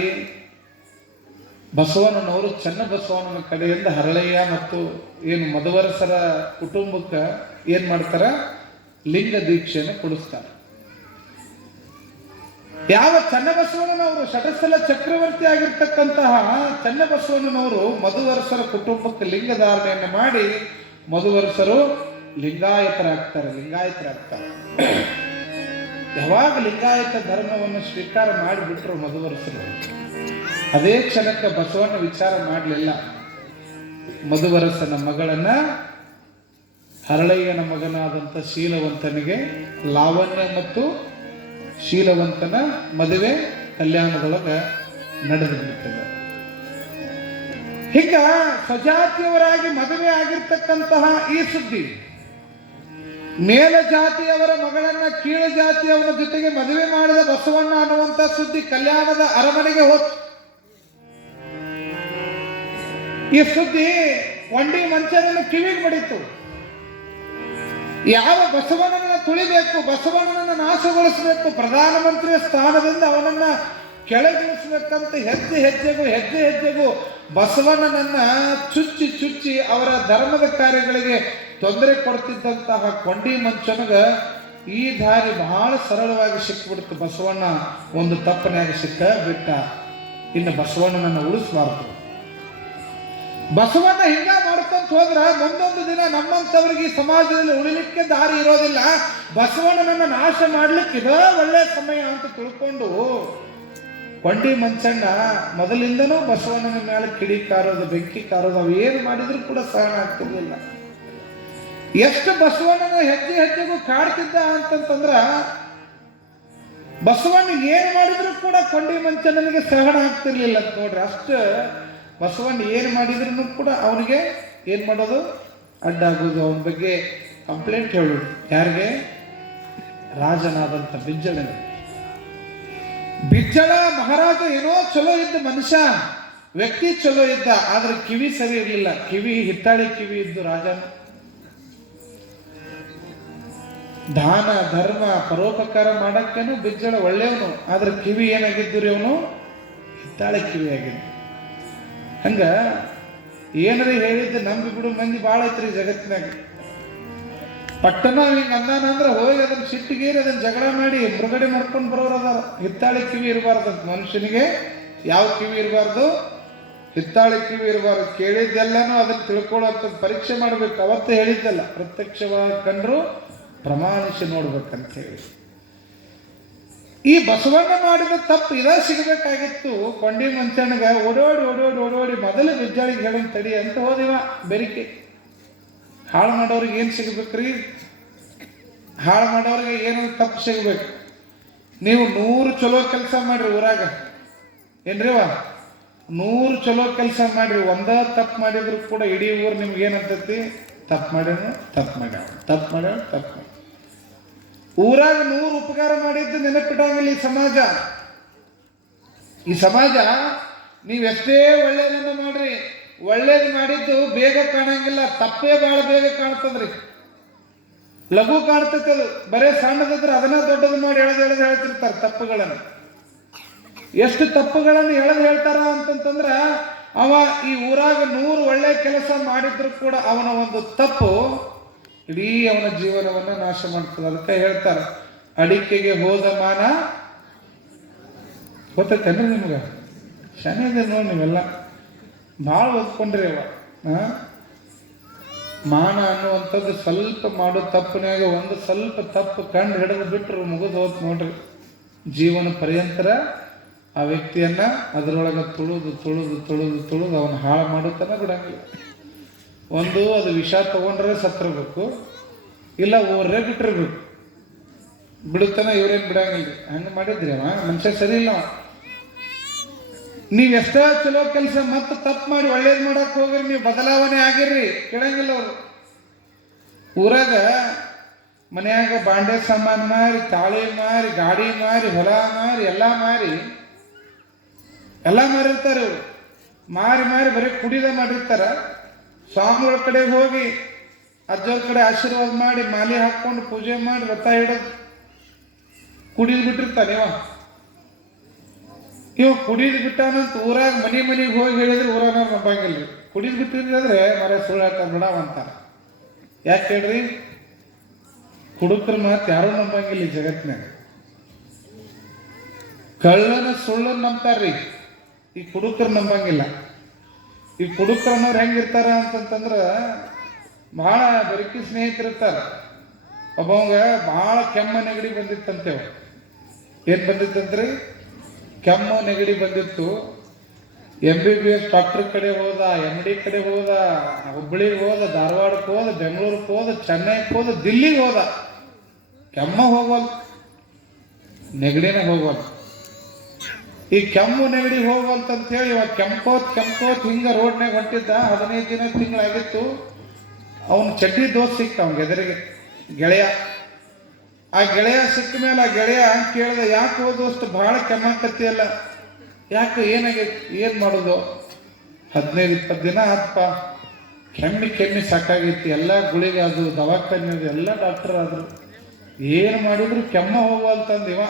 ಬಸವಣ್ಣನವರು ಚನ್ನಬಸವಣ್ಣನ ಕಡೆಯಿಂದ ಹರಳಯ್ಯ ಮತ್ತು ಏನು ಮಧುವರಸರ ಕುಟುಂಬಕ್ಕೆ ಏನ್ ಮಾಡ್ತಾರ? ಲಿಂಗ ದೀಕ್ಷೆಯನ್ನು ಕೊಡಿಸ್ತಾರೆ. ಯಾವ ಚನ್ನಬಸವಣ್ಣನವರು ಷಟಸ್ಥಲ ಚಕ್ರವರ್ತಿ ಆಗಿರ್ತಕ್ಕಂತಹ ಚನ್ನಬಸವಣ್ಣನವರು ಮಧುವರಸರ ಕುಟುಂಬಕ್ಕೆ ಲಿಂಗಧಾರಣೆಯನ್ನು ಮಾಡಿ ಮಧುವರಸರು ಲಿಂಗಾಯತರಾಗ್ತಾರೆ. ಯಾವಾಗ ಲಿಂಗಾಯತ ಧರ್ಮವನ್ನು ಸ್ವೀಕಾರ ಮಾಡಿಬಿಟ್ರು ಮಧುವರಸರು, ಅದೇ ಕ್ಷಣಕ್ಕೆ ಬಸವಣ್ಣ ವಿಚಾರ ಮಾಡಲಿಲ್ಲ. ಮಧುವರಸನ ಮಗಳನ್ನ ಹರಳಯ್ಯನ ಮಗನಾದಂಥ ಶೀಲವಂತನಿಗೆ, ಲಾವಣ್ಯ ಮತ್ತು ಶೀಲವಂತನ ಮದುವೆ ಕಲ್ಯಾಣದೊಳಗೆ ನಡೆದು ಬಿಡ್ತದೆ. ಹೀಗ ಸ್ವಜಾತಿಯವರಾಗಿ ಮದುವೆ ಆಗಿರ್ತಕ್ಕಂತಹ ಈ ಸುದ್ದಿ ಮೇಲ ಜಾತಿಯವರ ಮಗಳನ್ನ ಕೀಳು ಜಾತಿಯವರ ಜೊತೆಗೆ ಮದುವೆ ಮಾಡಿದ ಬಸವಣ್ಣ ಅನ್ನುವಂತ ಸುದ್ದಿ ಕಲ್ಯಾಣದ ಅರಮನೆಗೆ ಹೋಯ್ತು. ಈ ಸುದ್ದಿ ಕೊಂಡಿ ಮಂಚನನ್ನು ಕಿವಿಗೆ ಬಡಿತು. ಯಾವ ಬಸವಣ್ಣನ ತುಳಿಬೇಕು, ಬಸವಣ್ಣನನ್ನು ನಾಶಗೊಳಿಸಬೇಕು, ಪ್ರಧಾನಮಂತ್ರಿಯ ಸ್ಥಾನದಿಂದ ಅವನನ್ನ ಕೆಳಗಿಳಿಸಬೇಕಂತ ಹೆಜ್ಜೆ ಹೆಜ್ಜೆಗೂ ಬಸವಣ್ಣನನ್ನ ಚುಚ್ಚಿ ಅವರ ಧರ್ಮದ ಕಾರ್ಯಗಳಿಗೆ ತೊಂದರೆ ಕೊಡ್ತಿದ್ದಂತಹ ಕೊಂಡಿ ಮಂಚನಗ ಈ ದಾರಿ ಬಹಳ ಸರಳವಾಗಿ ಸಿಕ್ಕಿಬಿಡ್ತು. ಬಸವಣ್ಣ ಒಂದು ತಪ್ಪನಾಗಿ ಸಿಕ್ಕ ಬಿಟ್ಟ. ಇನ್ನು ಬಸವಣ್ಣನನ್ನು ಉಳಿಸಬಾರ್ದು. ಬಸವಣ್ಣ ಹಿಂಗ ಮಾಡ್ಕೊಂತ ಹೋದ್ರ ಮುಂದೊಂದು ದಿನ ನಮ್ಮಂತವರಿಗೆ ಸಮಾಜದಲ್ಲಿ ಉಳಿಲಿಕ್ಕೆ ದಾರಿ ಇರೋದಿಲ್ಲ. ಬಸವಣ್ಣನನ್ನ ನಾಶ ಮಾಡ್ಲಿಕ್ಕೆ ಇದ ಒಳ್ಳೆ ಸಮಯ ಅಂತ ತಿಳ್ಕೊಂಡು ಕೊಂಡಿ ಮಂಚಣ್ಣ ಮೊದಲಿಂದನೂ ಬಸವಣ್ಣನ ಮೇಲೆ ಕಿಡಿ ಕಾರೋದು, ಬೆಂಕಿ ಕಾರೋದು, ಅವು ಏನು ಮಾಡಿದ್ರು ಕೂಡ ಸಹನ ಆಗ್ತಿರ್ಲಿಲ್ಲ. ಎಷ್ಟು ಬಸವಣ್ಣನ ಹೆಜ್ಜೆಗೂ ಕಾಡ್ತಿದ್ದ ಅಂತಂತಂದ್ರ ಬಸವಣ್ಣ ಏನು ಮಾಡಿದ್ರು ಕೂಡ ಕೊಂಡಿ ಮಂಚಣ್ಣನಿಗೆ ಸಹನ ಆಗ್ತಿರ್ಲಿಲ್ಲ ಅಂತ ನೋಡ್ರಿ. ಅಷ್ಟು ಬಸವಣ್ಣ ಏನು ಮಾಡಿದ್ರು ಕೂಡ ಅವನಿಗೆ ಏನು ಮಾಡೋದು, ಅಡ್ಡಾಗೋದು, ಅವನ ಬಗ್ಗೆ ಕಂಪ್ಲೇಂಟ್ ಹೇಳೋದು. ಯಾರಿಗೆ? ರಾಜನಾದಂಥ ಬಿಜ್ಜಳ ಮಹಾರಾಜ ಏನೋ ಚಲೋ ಇದ್ದ ಮನುಷ್ಯ, ವ್ಯಕ್ತಿ ಚಲೋ ಇದ್ದ, ಆದ್ರೆ ಕಿವಿ ಸರಿ ಇರಲಿಲ್ಲ. ಕಿವಿ ಹಿತ್ತಾಳಿ ಕಿವಿ ಇದ್ದು ರಾಜನ. ದಾನ ಧರ್ಮ ಪರೋಪಕಾರ ಮಾಡಕ್ಕೇನು ಬಿಜ್ಜಳ ಒಳ್ಳೆಯವನು, ಆದ್ರೆ ಕಿವಿ ಏನಾಗಿದ್ದು ರೀ ಅವನು? ಹಿತ್ತಾಳಿ ಕಿವಿ ಆಗಿದ್ದು. ಹಂಗ ಏನಾರ ಹೇಳಿದ್ದು ನಂಬಿ ಬಿಡು ಮಂದಿ ಭಾಳ ಐತ್ರಿ ಜಗತ್ತಿನಾಗ. ಪಟ್ಟಣ ಹಿಂಗೆ ಅಂದಾನಂದ್ರೆ ಹೋಗಿ ಅದನ್ನ ಸಿಟ್ಟಿಗೇರಿ ಅದನ್ನ ಜಗಳ ಮಾಡಿ ಮೃಗಡೆ ಮಾಡ್ಕೊಂಡು ಬರೋರು ಅದಾರ. ಹಿತ್ತಾಳಿ ಕಿವಿ ಇರಬಾರ್ದಂತ ಮನುಷ್ಯನಿಗೆ. ಯಾವ ಕಿವಿ ಇರಬಾರ್ದು? ಹಿತ್ತಾಳಿ ಕಿವಿ ಇರಬಾರ್ದು. ಕೇಳಿದ್ದೆಲ್ಲನೂ ಅದನ್ನ ತಿಳ್ಕೊಳ್ಳೋ ಪರೀಕ್ಷೆ ಮಾಡ್ಬೇಕು. ಅವತ್ತೇ ಹೇಳಿದ್ದಲ್ಲ, ಪ್ರತ್ಯಕ್ಷವಾಗಿ ಕಂಡ್ರು ಪ್ರಮಾಣಿಸಿ ನೋಡ್ಬೇಕಂತ ಹೇಳಿ. ಈ ಬಸವಣ್ಣ ಮಾಡಿದ ತಪ್ಪು ಇದ ಸಿಗಬೇಕಾಗಿತ್ತು. ಕೊಂಡಿ ಮಂಚಣ್ಣಗ ಓಡೋಡಿ ಮೊದಲು ಬಿಜ್ಜಾಳಿಗೆ ಹೇಳೋನ್ ತಡಿ ಅಂತ ಹೋದಿವ. ಬೆರಿಕೆ ಹಾಳು ಮಾಡೋರಿಗೆ ಏನು ಸಿಗ್ಬೇಕ್ರಿ? ಹಾಳು ಮಾಡೋರಿಗೆ ಏನು ತಪ್ಪು ಸಿಗ್ಬೇಕು? ನೀವು 100 ಚಲೋ ಕೆಲಸ ಮಾಡ್ರಿ ಊರಾಗ, ಏನ್ರಿವ 100 ಚಲೋ ಕೆಲಸ ಮಾಡ್ರಿ, ಒಂದ ತಪ್ಪು ಮಾಡಿದ್ರು ಕೂಡ ಇಡೀ ಊರು ನಿಮ್ಗೆ ಏನಂತೈತಿ? ತಪ್ಪು ಮಾಡ್ಯಾವ. ಊರಾಗ 100 ಉಪಕಾರ ಮಾಡಿದ್ದು ನೆನಪಿಟ್ಟಂಗಿಲ್ಲ ಈ ಸಮಾಜ. ನೀವೆಷ್ಟೇ ಒಳ್ಳೇದನ್ನ ಮಾಡ್ರಿ, ಒಳ್ಳೇದು ಮಾಡಿದ್ದು ಬೇಗ ಕಾಣಂಗಿಲ್ಲ, ತಪ್ಪೇ ಬಹಳ ಬೇಗ ಕಾಣ್ತದ್ರಿ. ಲಘು ಕಾಣ್ತೈತೆ ಅದು. ಬರೇ ಸಣ್ಣದಿದ್ರೆ ಅದನ್ನ ದೊಡ್ಡದು ಮಾಡಿ ಎಳೆದು ಹೇಳ್ತಿರ್ತಾರೆ ತಪ್ಪುಗಳನ್ನು. ಎಷ್ಟು ತಪ್ಪುಗಳನ್ನು ಹೇಳ್ತಾರ ಅಂತಂತಂದ್ರ ಅವ ಈ ಊರಾಗ 100 ಒಳ್ಳೆ ಕೆಲಸ ಮಾಡಿದ್ರು ಕೂಡ ಅವನ ಒಂದು ತಪ್ಪು ಇಡೀ ಅವನ ಜೀವನವನ್ನ ನಾಶ ಮಾಡ್ತದೆ. ಅದಕ್ಕೆ ಹೇಳ್ತಾರೆ, ಅಡಿಕೆಗೆ ಹೋದ ಮಾನ ಗೊತ್ತೈತೇನ್ರಿ ನಿಮ್ಗೆ? ಶನಿದೆ ನೋಡಿ, ನೀವೆಲ್ಲ ಭಾಳ ಓದ್ಕೊಂಡ್ರಿ ಅವ. ಮಾನ ಅನ್ನುವಂಥದ್ದು ಸ್ವಲ್ಪ ಮಾಡೋ ತಪ್ಪಿನಾಗ ಒಂದು ಸ್ವಲ್ಪ ತಪ್ಪು ಕಂಡು ಹಿಡಿದು ಬಿಟ್ಟರು ಮುಗಿದು ಹೋದ್ ನೋಡ್ರಿ. ಜೀವನ ಪರ್ಯಂತರ ಆ ವ್ಯಕ್ತಿಯನ್ನ ಅದರೊಳಗೆ ತುಳಿದು ಅವನು ಹಾಳು ಮಾಡೋತನ ಬಿಡಂಗಿಲ್ಲ. ಒಂದು ಅದು ವಿಷ ತಗೊಂಡ್ರೆ ಸತ್ತಿರ್ಬೇಕು, ಇಲ್ಲ ಓರ್ರೇ ಬಿಟ್ಟಿರ್ಬೇಕು. ಬಿಡುತ್ತಾನ ಇವ್ರೇನು ಬಿಡಂಗಿಲ್ಲ. ಹಂಗೆ ಮಾಡಿದ್ರಿ ಅವ ಮನುಷ್ಯ ಸರಿ ಇಲ್ಲ. ನೀವು ಎಷ್ಟೋ ಚಲೋ ಕೆಲಸ ಮತ್ತೆ ತಪ್ಪು ಮಾಡಿ ಒಳ್ಳೇದು ಮಾಡಕ್ ಹೋಗ್ರಿ, ನೀವು ಬದಲಾವಣೆ ಆಗಿರ್ರಿ, ಕೇಳಂಗಿಲ್ಲ ಅವರು. ಊರಾಗ ಮನ್ಯಾಗ ಬಾಂಡೆ ಸಾಮಾನು ಮಾರಿ, ತಾಳಿ ಮಾರಿ, ಗಾಡಿ ಮಾರಿ, ಹೊಲ ಮಾರಿ, ಎಲ್ಲ ಮಾರಿರ್ತಾರೆ ಇವರು. ಮಾರಿ ಬರೀ ಕುಡಿದ ಮಾಡಿರ್ತಾರ. ಸ್ವಾಮಿಗಳ ಕಡೆ ಹೋಗಿ ಅಜ್ಜವ್ರ ಕಡೆ ಆಶೀರ್ವಾದ ಮಾಡಿ ಮಾಲೆ ಹಾಕೊಂಡು ಪೂಜೆ ಮಾಡಿ ವ್ರತ ಹಿಡೋದು ಕುಡಿದು ಬಿಟ್ಟಿರ್ತಾನೆ ಇವ ಕುಡಿದು ಬಿಟ್ಟಾನಂತ ಊರಾಗ ಮನೆಗೆ ಹೋಗಿ ಹೇಳಿದ್ರೆ ಊರಾಗ ನಂಬಂಗಿಲ್ರಿ. ಕುಡಿದು ಬಿಟ್ಟಿದ್ರೆ ಮರ ಸುಳ್ಳು ಹಾಕೋದು ಬಿಡಾವ ಅಂತಾರ. ಯಾಕೆ ಹೇಳ್ರಿ? ಕುಡುಕ್ರ ಮಾತು ಯಾರೂ ನಂಬಂಗಿಲ್ಲ ಈ ಜಗತ್ತಿನಾಗ. ಕಳ್ಳನ ಸುಳ್ಳನ್ನು ನಂಬ್ತಾರ್ರಿ, ಈ ಕುಡುಕರು ನಂಬಂಗಿಲ್ಲ. ಈ ಕುಡುಕರನ್ನವ್ರು ಹೆಂಗಿರ್ತಾರ ಅಂತಂತಂದ್ರ ಭಾಳ ಬೆರಕಿ ಸ್ನೇಹಿತರಿರ್ತಾರ. ಒಬ್ಬವಂಗ ಭಾಳ ಕೆಮ್ಮ ನೆಗಡಿ ಬಂದಿತ್ತಂತೇವ. ಏನು ಬಂದಿತ್ತಂತ್ರಿ? ಕೆಮ್ಮು ನೆಗಡಿ ಬಂದಿತ್ತು. MBBS ಡಾಕ್ಟರ್ ಕಡೆ ಹೋದ, MD ಕಡೆ ಹೋದ, ಹುಬ್ಬಳ್ಳಿಗೆ ಹೋದ, ಧಾರವಾಡಕ್ಕೆ ಹೋದ, ಬೆಂಗಳೂರಿಗೆ ಹೋದ, ಚೆನ್ನೈಗೆ ಹೋದ, ದಿಲ್ಲಿಗೆ ಹೋದ. ಕೆಮ್ಮ ಹೋಗಲ್, ನೆಗಡಿನೇ ಹೋಗಲ್. ಈ ಕೆಮ್ಮು ನೆಗಡಿ ಹೋಗಂತಂತ ಹೇಳಿ ಇವಾಗ ಕೆಂಪೋತ್ ಹಿಂಗೆ ರೋಡ್ನಾಗ ಹೊಂಟಿದ್ದ 15 ದಿನ ತಿಂಗಳಾಗಿತ್ತು. ಅವನು ಚಡ್ಡಿ ದೋಸ್ತ್ ಸಿಕ್ತ ಅವ್ನಿಗೆ ಎದುರಿಗೆ ಗೆಳೆಯ. ಆ ಗೆಳೆಯ ಸಿಕ್ಕ ಮೇಲೆ ಆ ಗೆಳೆಯ ಕೇಳಿದ, ಯಾಕೆ ದೋಸ್ತ್ ಭಾಳ ಕೆಮ್ಮಕತ್ತಿಯಲ್ಲ, ಯಾಕೆ ಏನಾಗೈತಿ, ಏನು ಮಾಡೋದು? 15-20 ದಿನ ಆತ್ಪ, ಕೆಮ್ಮಿ ಸಾಕಾಗೈತಿ, ಎಲ್ಲ ಗುಳಿಗೆ ಅದು ದವಾಖಾನೆ ಅದು ಎಲ್ಲ ಡಾಕ್ಟರ್ ಆದರು, ಏನು ಮಾಡಿದ್ರು ಕೆಮ್ಮ ಹೋಗುವಲ್ತಂದು ಇವ.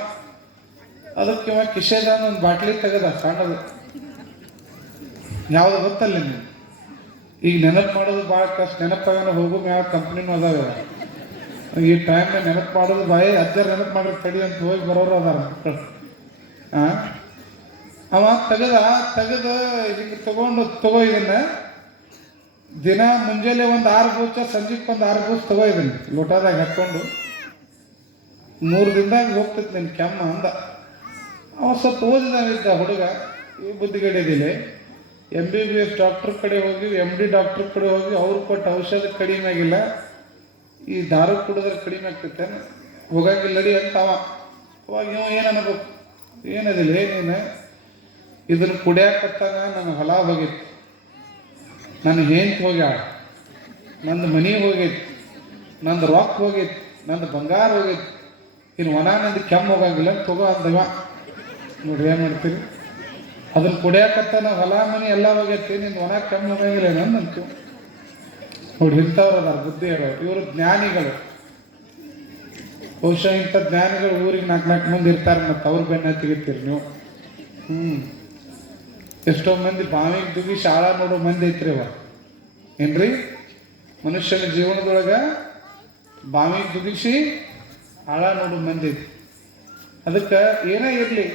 ಅದಕ್ಕೆ ಇವ ಕಿಶೆದಾಗ ಒಂದು ಬಾಟ್ಲಿ ತೆಗೆದ ಸಣ್ಣದು, ಯಾವುದು ಗೊತ್ತಲ್ಲ ನೀವು, ಈಗ ನೆನಪು ಮಾಡೋದು ಭಾಳ ಕಷ್ಟ, ನೆನಪಾಗ ಹೋಗೋ ಮ್ಯಾಲ ಕಂಪ್ನಿನೂ ಅದಾವೆ. ಈ ಟೈಮ್ನಾಗ ನೆನಪು ಮಾಡೋದು ಅಜ್ಜರ್ ನೆನಪು ಮಾಡ್ರಿ ತಡಿ ಅಂತ ಹೋಗಿ ಬರೋರು ಅದಾರ ಮಕ್ಕಳು. ಅವ ತೆಗೆದು ಹಿಂಗೆ ತಗೋ ಇದನ್ನ ದಿನ ಮುಂಜಾನೆ ಒಂದು 6 ಬೂಚ, ಸಂಜೆಗೆ ಒಂದು 6 ಬೂಚ್ ತಗೋ ಇದನ್ನು ಲೋಟದಾಗ ಹಾಕ್ಕೊಂಡು 3 ದಿನದಾಗ ಹೋಗ್ತೈತಿ ನಿನ್ನ ಕೆಮ್ಮ ಅಂದ. ಅವ ಸ್ವಲ್ಪ ಓದಿದಾನಿದ್ದ ಹುಡುಗ, ಈ ಬುದ್ಧಿಗಡಿದಿಲ್ಲ. MBBS ಡಾಕ್ಟ್ರ್ ಕಡೆ ಹೋಗಿ, MD ಡಾಕ್ಟ್ರ್ ಕಡೆ ಹೋಗಿ, ಅವ್ರು ಕೊಟ್ಟು ಔಷಧ ಕಡಿಮೆ ಆಗಿಲ್ಲ, ಈ ದಾರು ಕುಡಿದ್ರೆ ಕಡಿಮೆ ಆಗ್ತೈತೆ, ಹೋಗಂಗಿಲ್ಲ ನಡಿ ಅಂತ ಅವಾಗ ಇವ ಏನು ಅನ್ಬೇಕು, ಏನದಿಲ್ಲ ನೀನು ಇದನ್ನು ಕುಡಿಯಾಕತ್ತಾಗ ನನ್ನ ಹೊಲ ಹೋಗಿತ್ತು, ನನ್ನ ಹೆಂಡ್ತಿ ಹೋಗ್ಯಾಳ, ನಂದು ಮನೆ ಹೋಗೈತಿ, ನಂದು ರೊಕ್ಕ ಹೋಗೈತಿ, ನಂದು ಬಂಗಾರ ಹೋಗೈತಿ, ಇನ್ನು ನಂದು ಕೆಮ್ಮು ಹೋಗಂಗಿಲ್ಲ ತಗೋ ಅಂದವ. ನೋಡ್ರಿ ಏನು ಮಾಡ್ತೀರಿ, ಅದನ್ನು ಕುಡಿಯಾಕತ್ತಾನ, ಹೊಲ ಮನೆ ಎಲ್ಲ ಹೋಗೈತಿ, ನಿನ್ನ ಕೆಮ್ಮು ಹೋಗಂಗಿಲ್ಲ ನಂದಂತು. ನೋಡಿ ಇಂಥವ್ರು ಅದಾರ ಬುದ್ಧಿ ಹೇಳೋರು, ಇವರು ಜ್ಞಾನಿಗಳು. ಬಹುಶಃ ಇಂಥ ಜ್ಞಾನಿಗಳು ಊರಿಗೆ 4 ಮಂದಿ ಇರ್ತಾರೆ, ಮತ್ತು ಅವ್ರ ಬೆನ್ನ ತೆಗಿತೀರಿ ನೀವು. ಎಷ್ಟೋ ಮಂದಿ ಬಾವಿಗೆ ದುಗಿ ಶಾಲಾ ನೋಡೋ ಮಂದಿ ಐತ್ರಿ ಅವ, ಏನ್ರಿ? ಮನುಷ್ಯನ ಜೀವನದೊಳಗೆ ಬಾವಿಗೆ ದುಗಿಸಿ ಆಳ ನೋಡೋ ಮಂದಿ ಐತಿ. ಅದಕ್ಕೆ ಏನೇ ಇರಲಿ,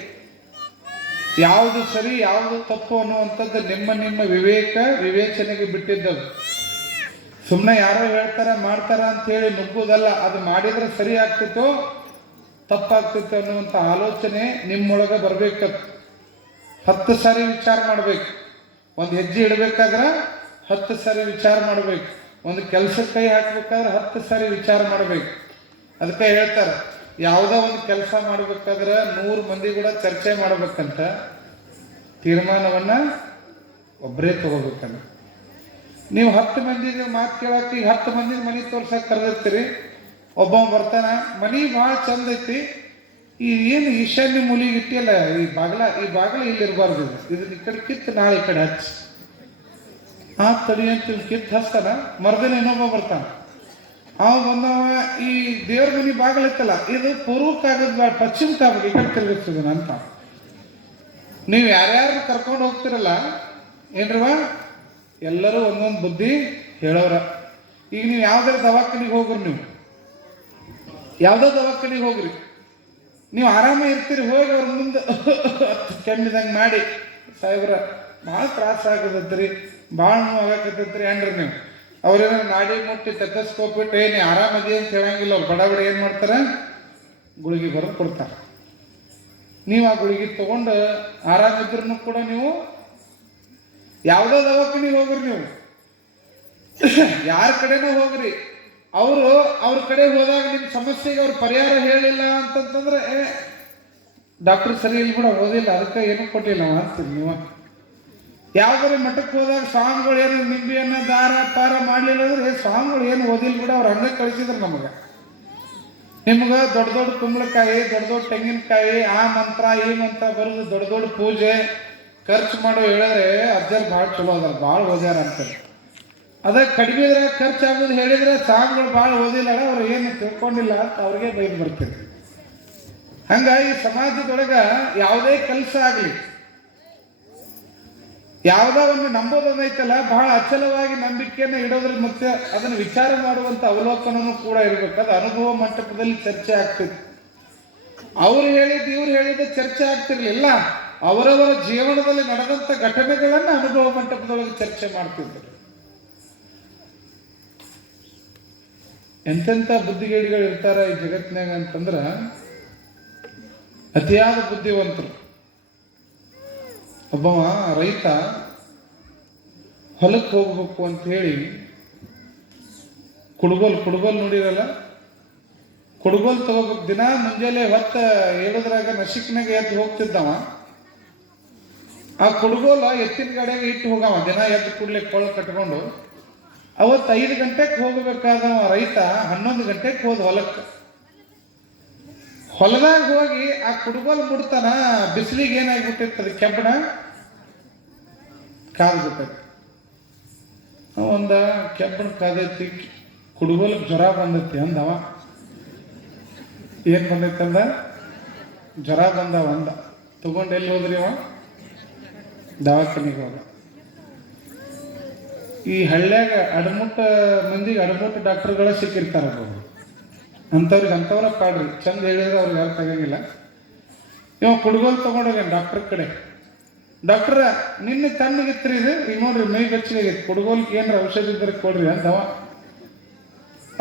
ಯಾವುದು ಸರಿ ಯಾವುದು ತಪ್ಪು ಅನ್ನುವಂಥದ್ದು ನಿಮ್ಮ ವಿವೇಚನೆಗೆ ಬಿಟ್ಟಿದ್ದವು. ಸುಮ್ಮನೆ ಯಾರೋ ಹೇಳ್ತಾರ ಮಾಡ್ತಾರ ಅಂತ ಹೇಳಿ ನುಗ್ಗುವುದಲ್ಲ, ಅದು ಮಾಡಿದ್ರೆ ಸರಿ ಆಗ್ತಿತ್ತೋ ತಪ್ಪಾಗ್ತಿತ್ತು ಅನ್ನುವಂಥ ಆಲೋಚನೆ ನಿಮ್ಮೊಳಗೆ ಬರ್ಬೇಕು. 10 ಸಾರಿ ವಿಚಾರ ಮಾಡ್ಬೇಕು. ಒಂದು ಹೆಜ್ಜೆ ಇಡಬೇಕಾದ್ರೆ 10 ಸಾರಿ ವಿಚಾರ ಮಾಡ್ಬೇಕು. ಒಂದು ಕೆಲಸಕ್ಕೆ ಕೈ ಹಾಕ್ಬೇಕಾದ್ರೆ 10 ಸಾರಿ ವಿಚಾರ ಮಾಡ್ಬೇಕು. ಅದಕ್ಕೆ ಹೇಳ್ತಾರೆ, ಯಾವುದೋ ಒಂದು ಕೆಲಸ ಮಾಡ್ಬೇಕಾದ್ರೆ 100 ಮಂದಿ ಕೂಡ ಚರ್ಚೆ ಮಾಡ್ಬೇಕಂತ, ತೀರ್ಮಾನವನ್ನ ಒಬ್ಬರೇ ತಗೋಬೇಕಂತ. ನೀವು 10 ಮಂದಿಗೆ ಮಾತು ಕೇಳಕ್ಕೆ, 10 ಮಂದಿಗೆ ಮನೆ ತೋರ್ಸಕ್ಕೆ ಕರೆದಿರ್ತೀರಿ, ಒಬ್ಬ ಬರ್ತಾನ, ಮನೆ ಭಾಳ ಚಂದ ಐತಿ, ಈ ಏನು ಈಶಾನ್ಯ ಮೂಲಿಗೆ ಇಟ್ಟಿಯಲ್ಲ, ಈ ಬಾಗಿಲ ಇಲ್ಲಿ ಇರಬಾರ್ದು, ಇದನ್ನ ಈ ಕಡೆ ಕಿತ್ತು ನಾಳೆ ಈ ಕಡೆ ಹಚ್ಚಿ ತಡಿ ಅಂತ ಕಿತ್ತು ಹಚ್ತಾನ. ಮರ್ದಿನ ಇನ್ನೊಬ್ಬ ಬರ್ತಾನ, ಅವ ಬಂದವ ಈ ದೇವ್ರ ಮನೆ ಬಾಗಿಲಿತ್ತಲ್ಲ, ಇದು ಪೂರ್ವಕ್ಕಾಗದ್ ಬೇಡ, ಪಶ್ಚಿಮಕ್ಕಾಗಬೇಕು, ಈ ಕಡೆ ತಿರುಗಿಸ್ತದನ ಅಂತ. ನೀವು ಯಾರ್ಯಾರು ಕರ್ಕೊಂಡು ಹೋಗ್ತಿರಲ್ಲ ಏನ್ರವ, ಎಲ್ಲರೂ ಒಂದೊಂದು ಬುದ್ಧಿ ಹೇಳೋರ. ಈಗ ನೀವು ಯಾವ್ದಾರ ದವಾಖಾನಿಗೆ ಹೋಗ್ರಿ, ನೀವು ಯಾವುದೋ ದವಾಖಾನಿಗೆ ಹೋಗ್ರಿ, ನೀವು ಆರಾಮ ಇರ್ತೀರಿ, ಹೋಗಿ ಅವ್ರ ಮುಂದೆ ಕೆಮ್ಮಿದಂಗೆ ಮಾಡಿ, ಸಾಹೇಬ್ರ ಭಾಳ ತ್ರಾಸ ಆಗತೈತ್ರಿ, ಭಾಳ ನೋವು ಆಗಕತ್ತೈತ್ರಿ ಅಂಡ್ರಿ ನೀವು. ಅವ್ರೇನಾರು ನಾಡಿ ಮುಟ್ಟಿ ತೆತ್ತಸ್ಕೋಪ್ ಬಿಟ್ಟು ನೀ ಆರಾಮದಿ ಅಂತ ಹೇಳಂಗಿಲ್ಲ. ಅವ್ರು ಬಡ ಏನು ಮಾಡ್ತಾರೆ, ಗುಳಿಗೆ ಬರೋದು ಕೊಡ್ತಾರೆ. ನೀವು ಆ ಗುಳಿಗೆ ತಗೊಂಡು ಆರಾಮಿದ್ರು ಕೂಡ ನೀವು ಯಾವುದೋ ದವಾಖಾನಿಗೆ ಹೋಗ್ರಿ, ನೀವು ಯಾರ ಕಡೆನೂ ಹೋಗ್ರಿ, ಅವ್ರ ಕಡೆ ಹೋದಾಗ ನಿಮ್ಮ ಸಮಸ್ಯೆಗೆ ಅವ್ರು ಪರಿಹಾರ ಹೇಳಿಲ್ಲ ಅಂತಂತಂದ್ರೆ ಡಾಕ್ಟರ್ ಸರಿ ಇಲ್ಲಿ ಕೂಡ ಓದಿಲ್ಲ, ಅದಕ್ಕೆ ಏನೂ ಕೊಟ್ಟಿಲ್ಲ ಅಂತೀರಿ ನೀವು. ಯಾವ್ದಾರ ಮಠಕ್ಕೆ ಹೋದಾಗ ಸ್ವಾಮಿಗಳು ಏನು ನಿಂಬೆಯನ್ನು ದಾರ ಪಾರ ಮಾಡಲಿಲ್ಲ ಅಂದ್ರೆ ಸ್ವಾಮಿಗಳು ಏನು ಓದಿಲ್ಲ ಕೂಡ ಅವ್ರು ಹಂಗೆ ಕಳಿಸಿದ್ರು ನಮಗೆ. ನಿಮ್ಗೆ ದೊಡ್ಡ ಕುಂಬಳಕಾಯಿ, ದೊಡ್ಡ ತೆಂಗಿನಕಾಯಿ, ಆ ಮಂತ್ರ ಈ ಮಂತ್ರ ಬರೋದು, ದೊಡ್ಡ ಪೂಜೆ ಖರ್ಚು ಮಾಡೋ ಹೇಳಿದ್ರೆ ಅಜ್ಜರು ಭಾಳ ಚಲೋ ಅದಾರ, ಭಾಳ ಓದ್ಯಾರ ಅಂತಾರೆ. ಅದಕ್ಕೆ ಕಡಿಮೆ ಇದ್ರೆ ಖರ್ಚಾಗೋದು ಹೇಳಿದ್ರೆ ಸ್ವಾಮಿಗಳು ಭಾಳ ಓದಿಲ್ಲ, ಅವ್ರು ಏನು ತಿಳ್ಕೊಂಡಿಲ್ಲ ಅಂತ ಅವ್ರಿಗೆ ಬೈದು ಬರ್ತೀರಿ. ಹಂಗಾಗಿ ಸಮಾಜದೊಳಗೆ ಯಾವುದೇ ಕೆಲಸ ಆಗಲಿ, ಯಾವುದೋ ಒಂದು ನಂಬೋದೈತಲ್ಲ, ಬಹಳ ಅಚಲವಾಗಿ ನಂಬಿಕೆಯನ್ನು ಇಡೋದ್ರ ಮತ್ತೆ ಅದನ್ನು ವಿಚಾರ ಮಾಡುವಂಥ ಅವಲೋಕನೂ ಕೂಡ ಇರಬೇಕು. ಅದು ಅನುಭವ ಮಂಟಪದಲ್ಲಿ ಚರ್ಚೆ ಆಗ್ತಿತ್ತು. ಅವ್ರು ಹೇಳಿದ್ದು ಇವ್ರು ಹೇಳಿದ್ದು ಚರ್ಚೆ ಆಗ್ತಿರ್ಲಿಲ್ಲ, ಅವರವರ ಜೀವನದಲ್ಲಿ ನಡೆದಂಥ ಘಟನೆಗಳನ್ನು ಅನುಭವ ಮಂಟಪದೊಳಗೆ ಚರ್ಚೆ ಮಾಡ್ತಿದ್ದರು. ಎಂತೆಂಥ ಬುದ್ಧಿಗೇಡಿಗಳು ಇರ್ತಾರ ಈ ಜಗತ್ತಿನಾಗ ಅಂತಂದ್ರೆ, ಅತಿಯಾದ ಬುದ್ಧಿವಂತರು. ಒಬ್ಬವ ರೈತ ಹೊಲಕ್ಕೆ ಹೋಗ್ಬೇಕು ಅಂತ ಹೇಳಿ ಕುಡುಗೋಲ್ ನೋಡಿರಲ್ಲ, ಕುಡುಗೋಲ್ ತಗೋಬೇಕು. ದಿನ ಮುಂಜಾನೆ ಹೊತ್ತ 7 ನಶಿಕ್ನಾಗ ಎದ್ದು ಹೋಗ್ತಿದ್ದವ. ಆ ಕುಡುಗೋಲ ಎತ್ತಿನ ಗಾಡಿಯಾಗ ಇಟ್ಟು ಹೋಗವ ದಿನ ಎದ್ದು ಕೂಡಲೇ ಕೊಳ ಕಟ್ಕೊಂಡು. ಅವತ್ತು 5 ಗಂಟೆಗೆ ಹೋಗಬೇಕಾದ ರೈತ 11 ಗಂಟೆಗೆ ಹೋದ ಹೊಲಕ್ಕೆ. ಹೊಲದಾಗ ಹೋಗಿ ಆ ಕುಡುಗೋಲ್ ಮುಡ್ತಾನ. ಬಿಸಿಲಿಗೆ ಏನಾಗ್ಬಿಟ್ಟಿರ್ತದೆ, ಕೆಬ್ಬಣ ಕಾದ್ಬಿಟ್ಟೈತಿ. ಒಂದು ಕೆಬ್ಬಣ ಕಾದೈತಿ, ಕುಡುಗೋಲಕ್ಕೆ ಜ್ವರ ಬಂದೈತಿ ಅಂದವ. ಏನು ಬಂದೈತಿ ಅಂದ? ಜ್ವರ ಬಂದವ ಅಂದ. ತಗೊಂಡು ಎಲ್ಲಿ ಹೋದ್ರಿ ಅವ? ದವಾಖಾನಿಗೆ ಹೋದ. ಈ ಹಳ್ಳ್ಯಾಗ ಮಂದಿಗೆ ಅಡಮುಟ್ಟ ಡಾಕ್ಟರ್ಗಳ ಸಿಕ್ಕಿರ್ತಾರ. ಅಂಥವ್ರ ಪಾಡ್ರಿ, ಚಂದ ಹೇಳಿದ್ರೆ ಅವ್ರಿಗೆ ಯಾರು ತಗಂಗಿಲ್ಲ. ಇವ ಕುಡುಗೋಲು ತಗೊಂಡೋಗ್ಯಾನ ಡಾಕ್ಟರ್ ಕಡೆ. ಡಾಕ್ಟ್ರ, ನಿನ್ನೆ ತಣ್ಣಗಿತ್ರಿ ಇದು, ಈಗ ನೋಡ್ರಿ ಮೈ ಬೆಚ್ಚಗಾಗೈತಿ, ಕುಡುಗೋಲ್ಗೆ ಏನಾರ ಔಷಧಿ ಇದ್ರೆ ಕೊಡ್ರಿ ಅಂದವ.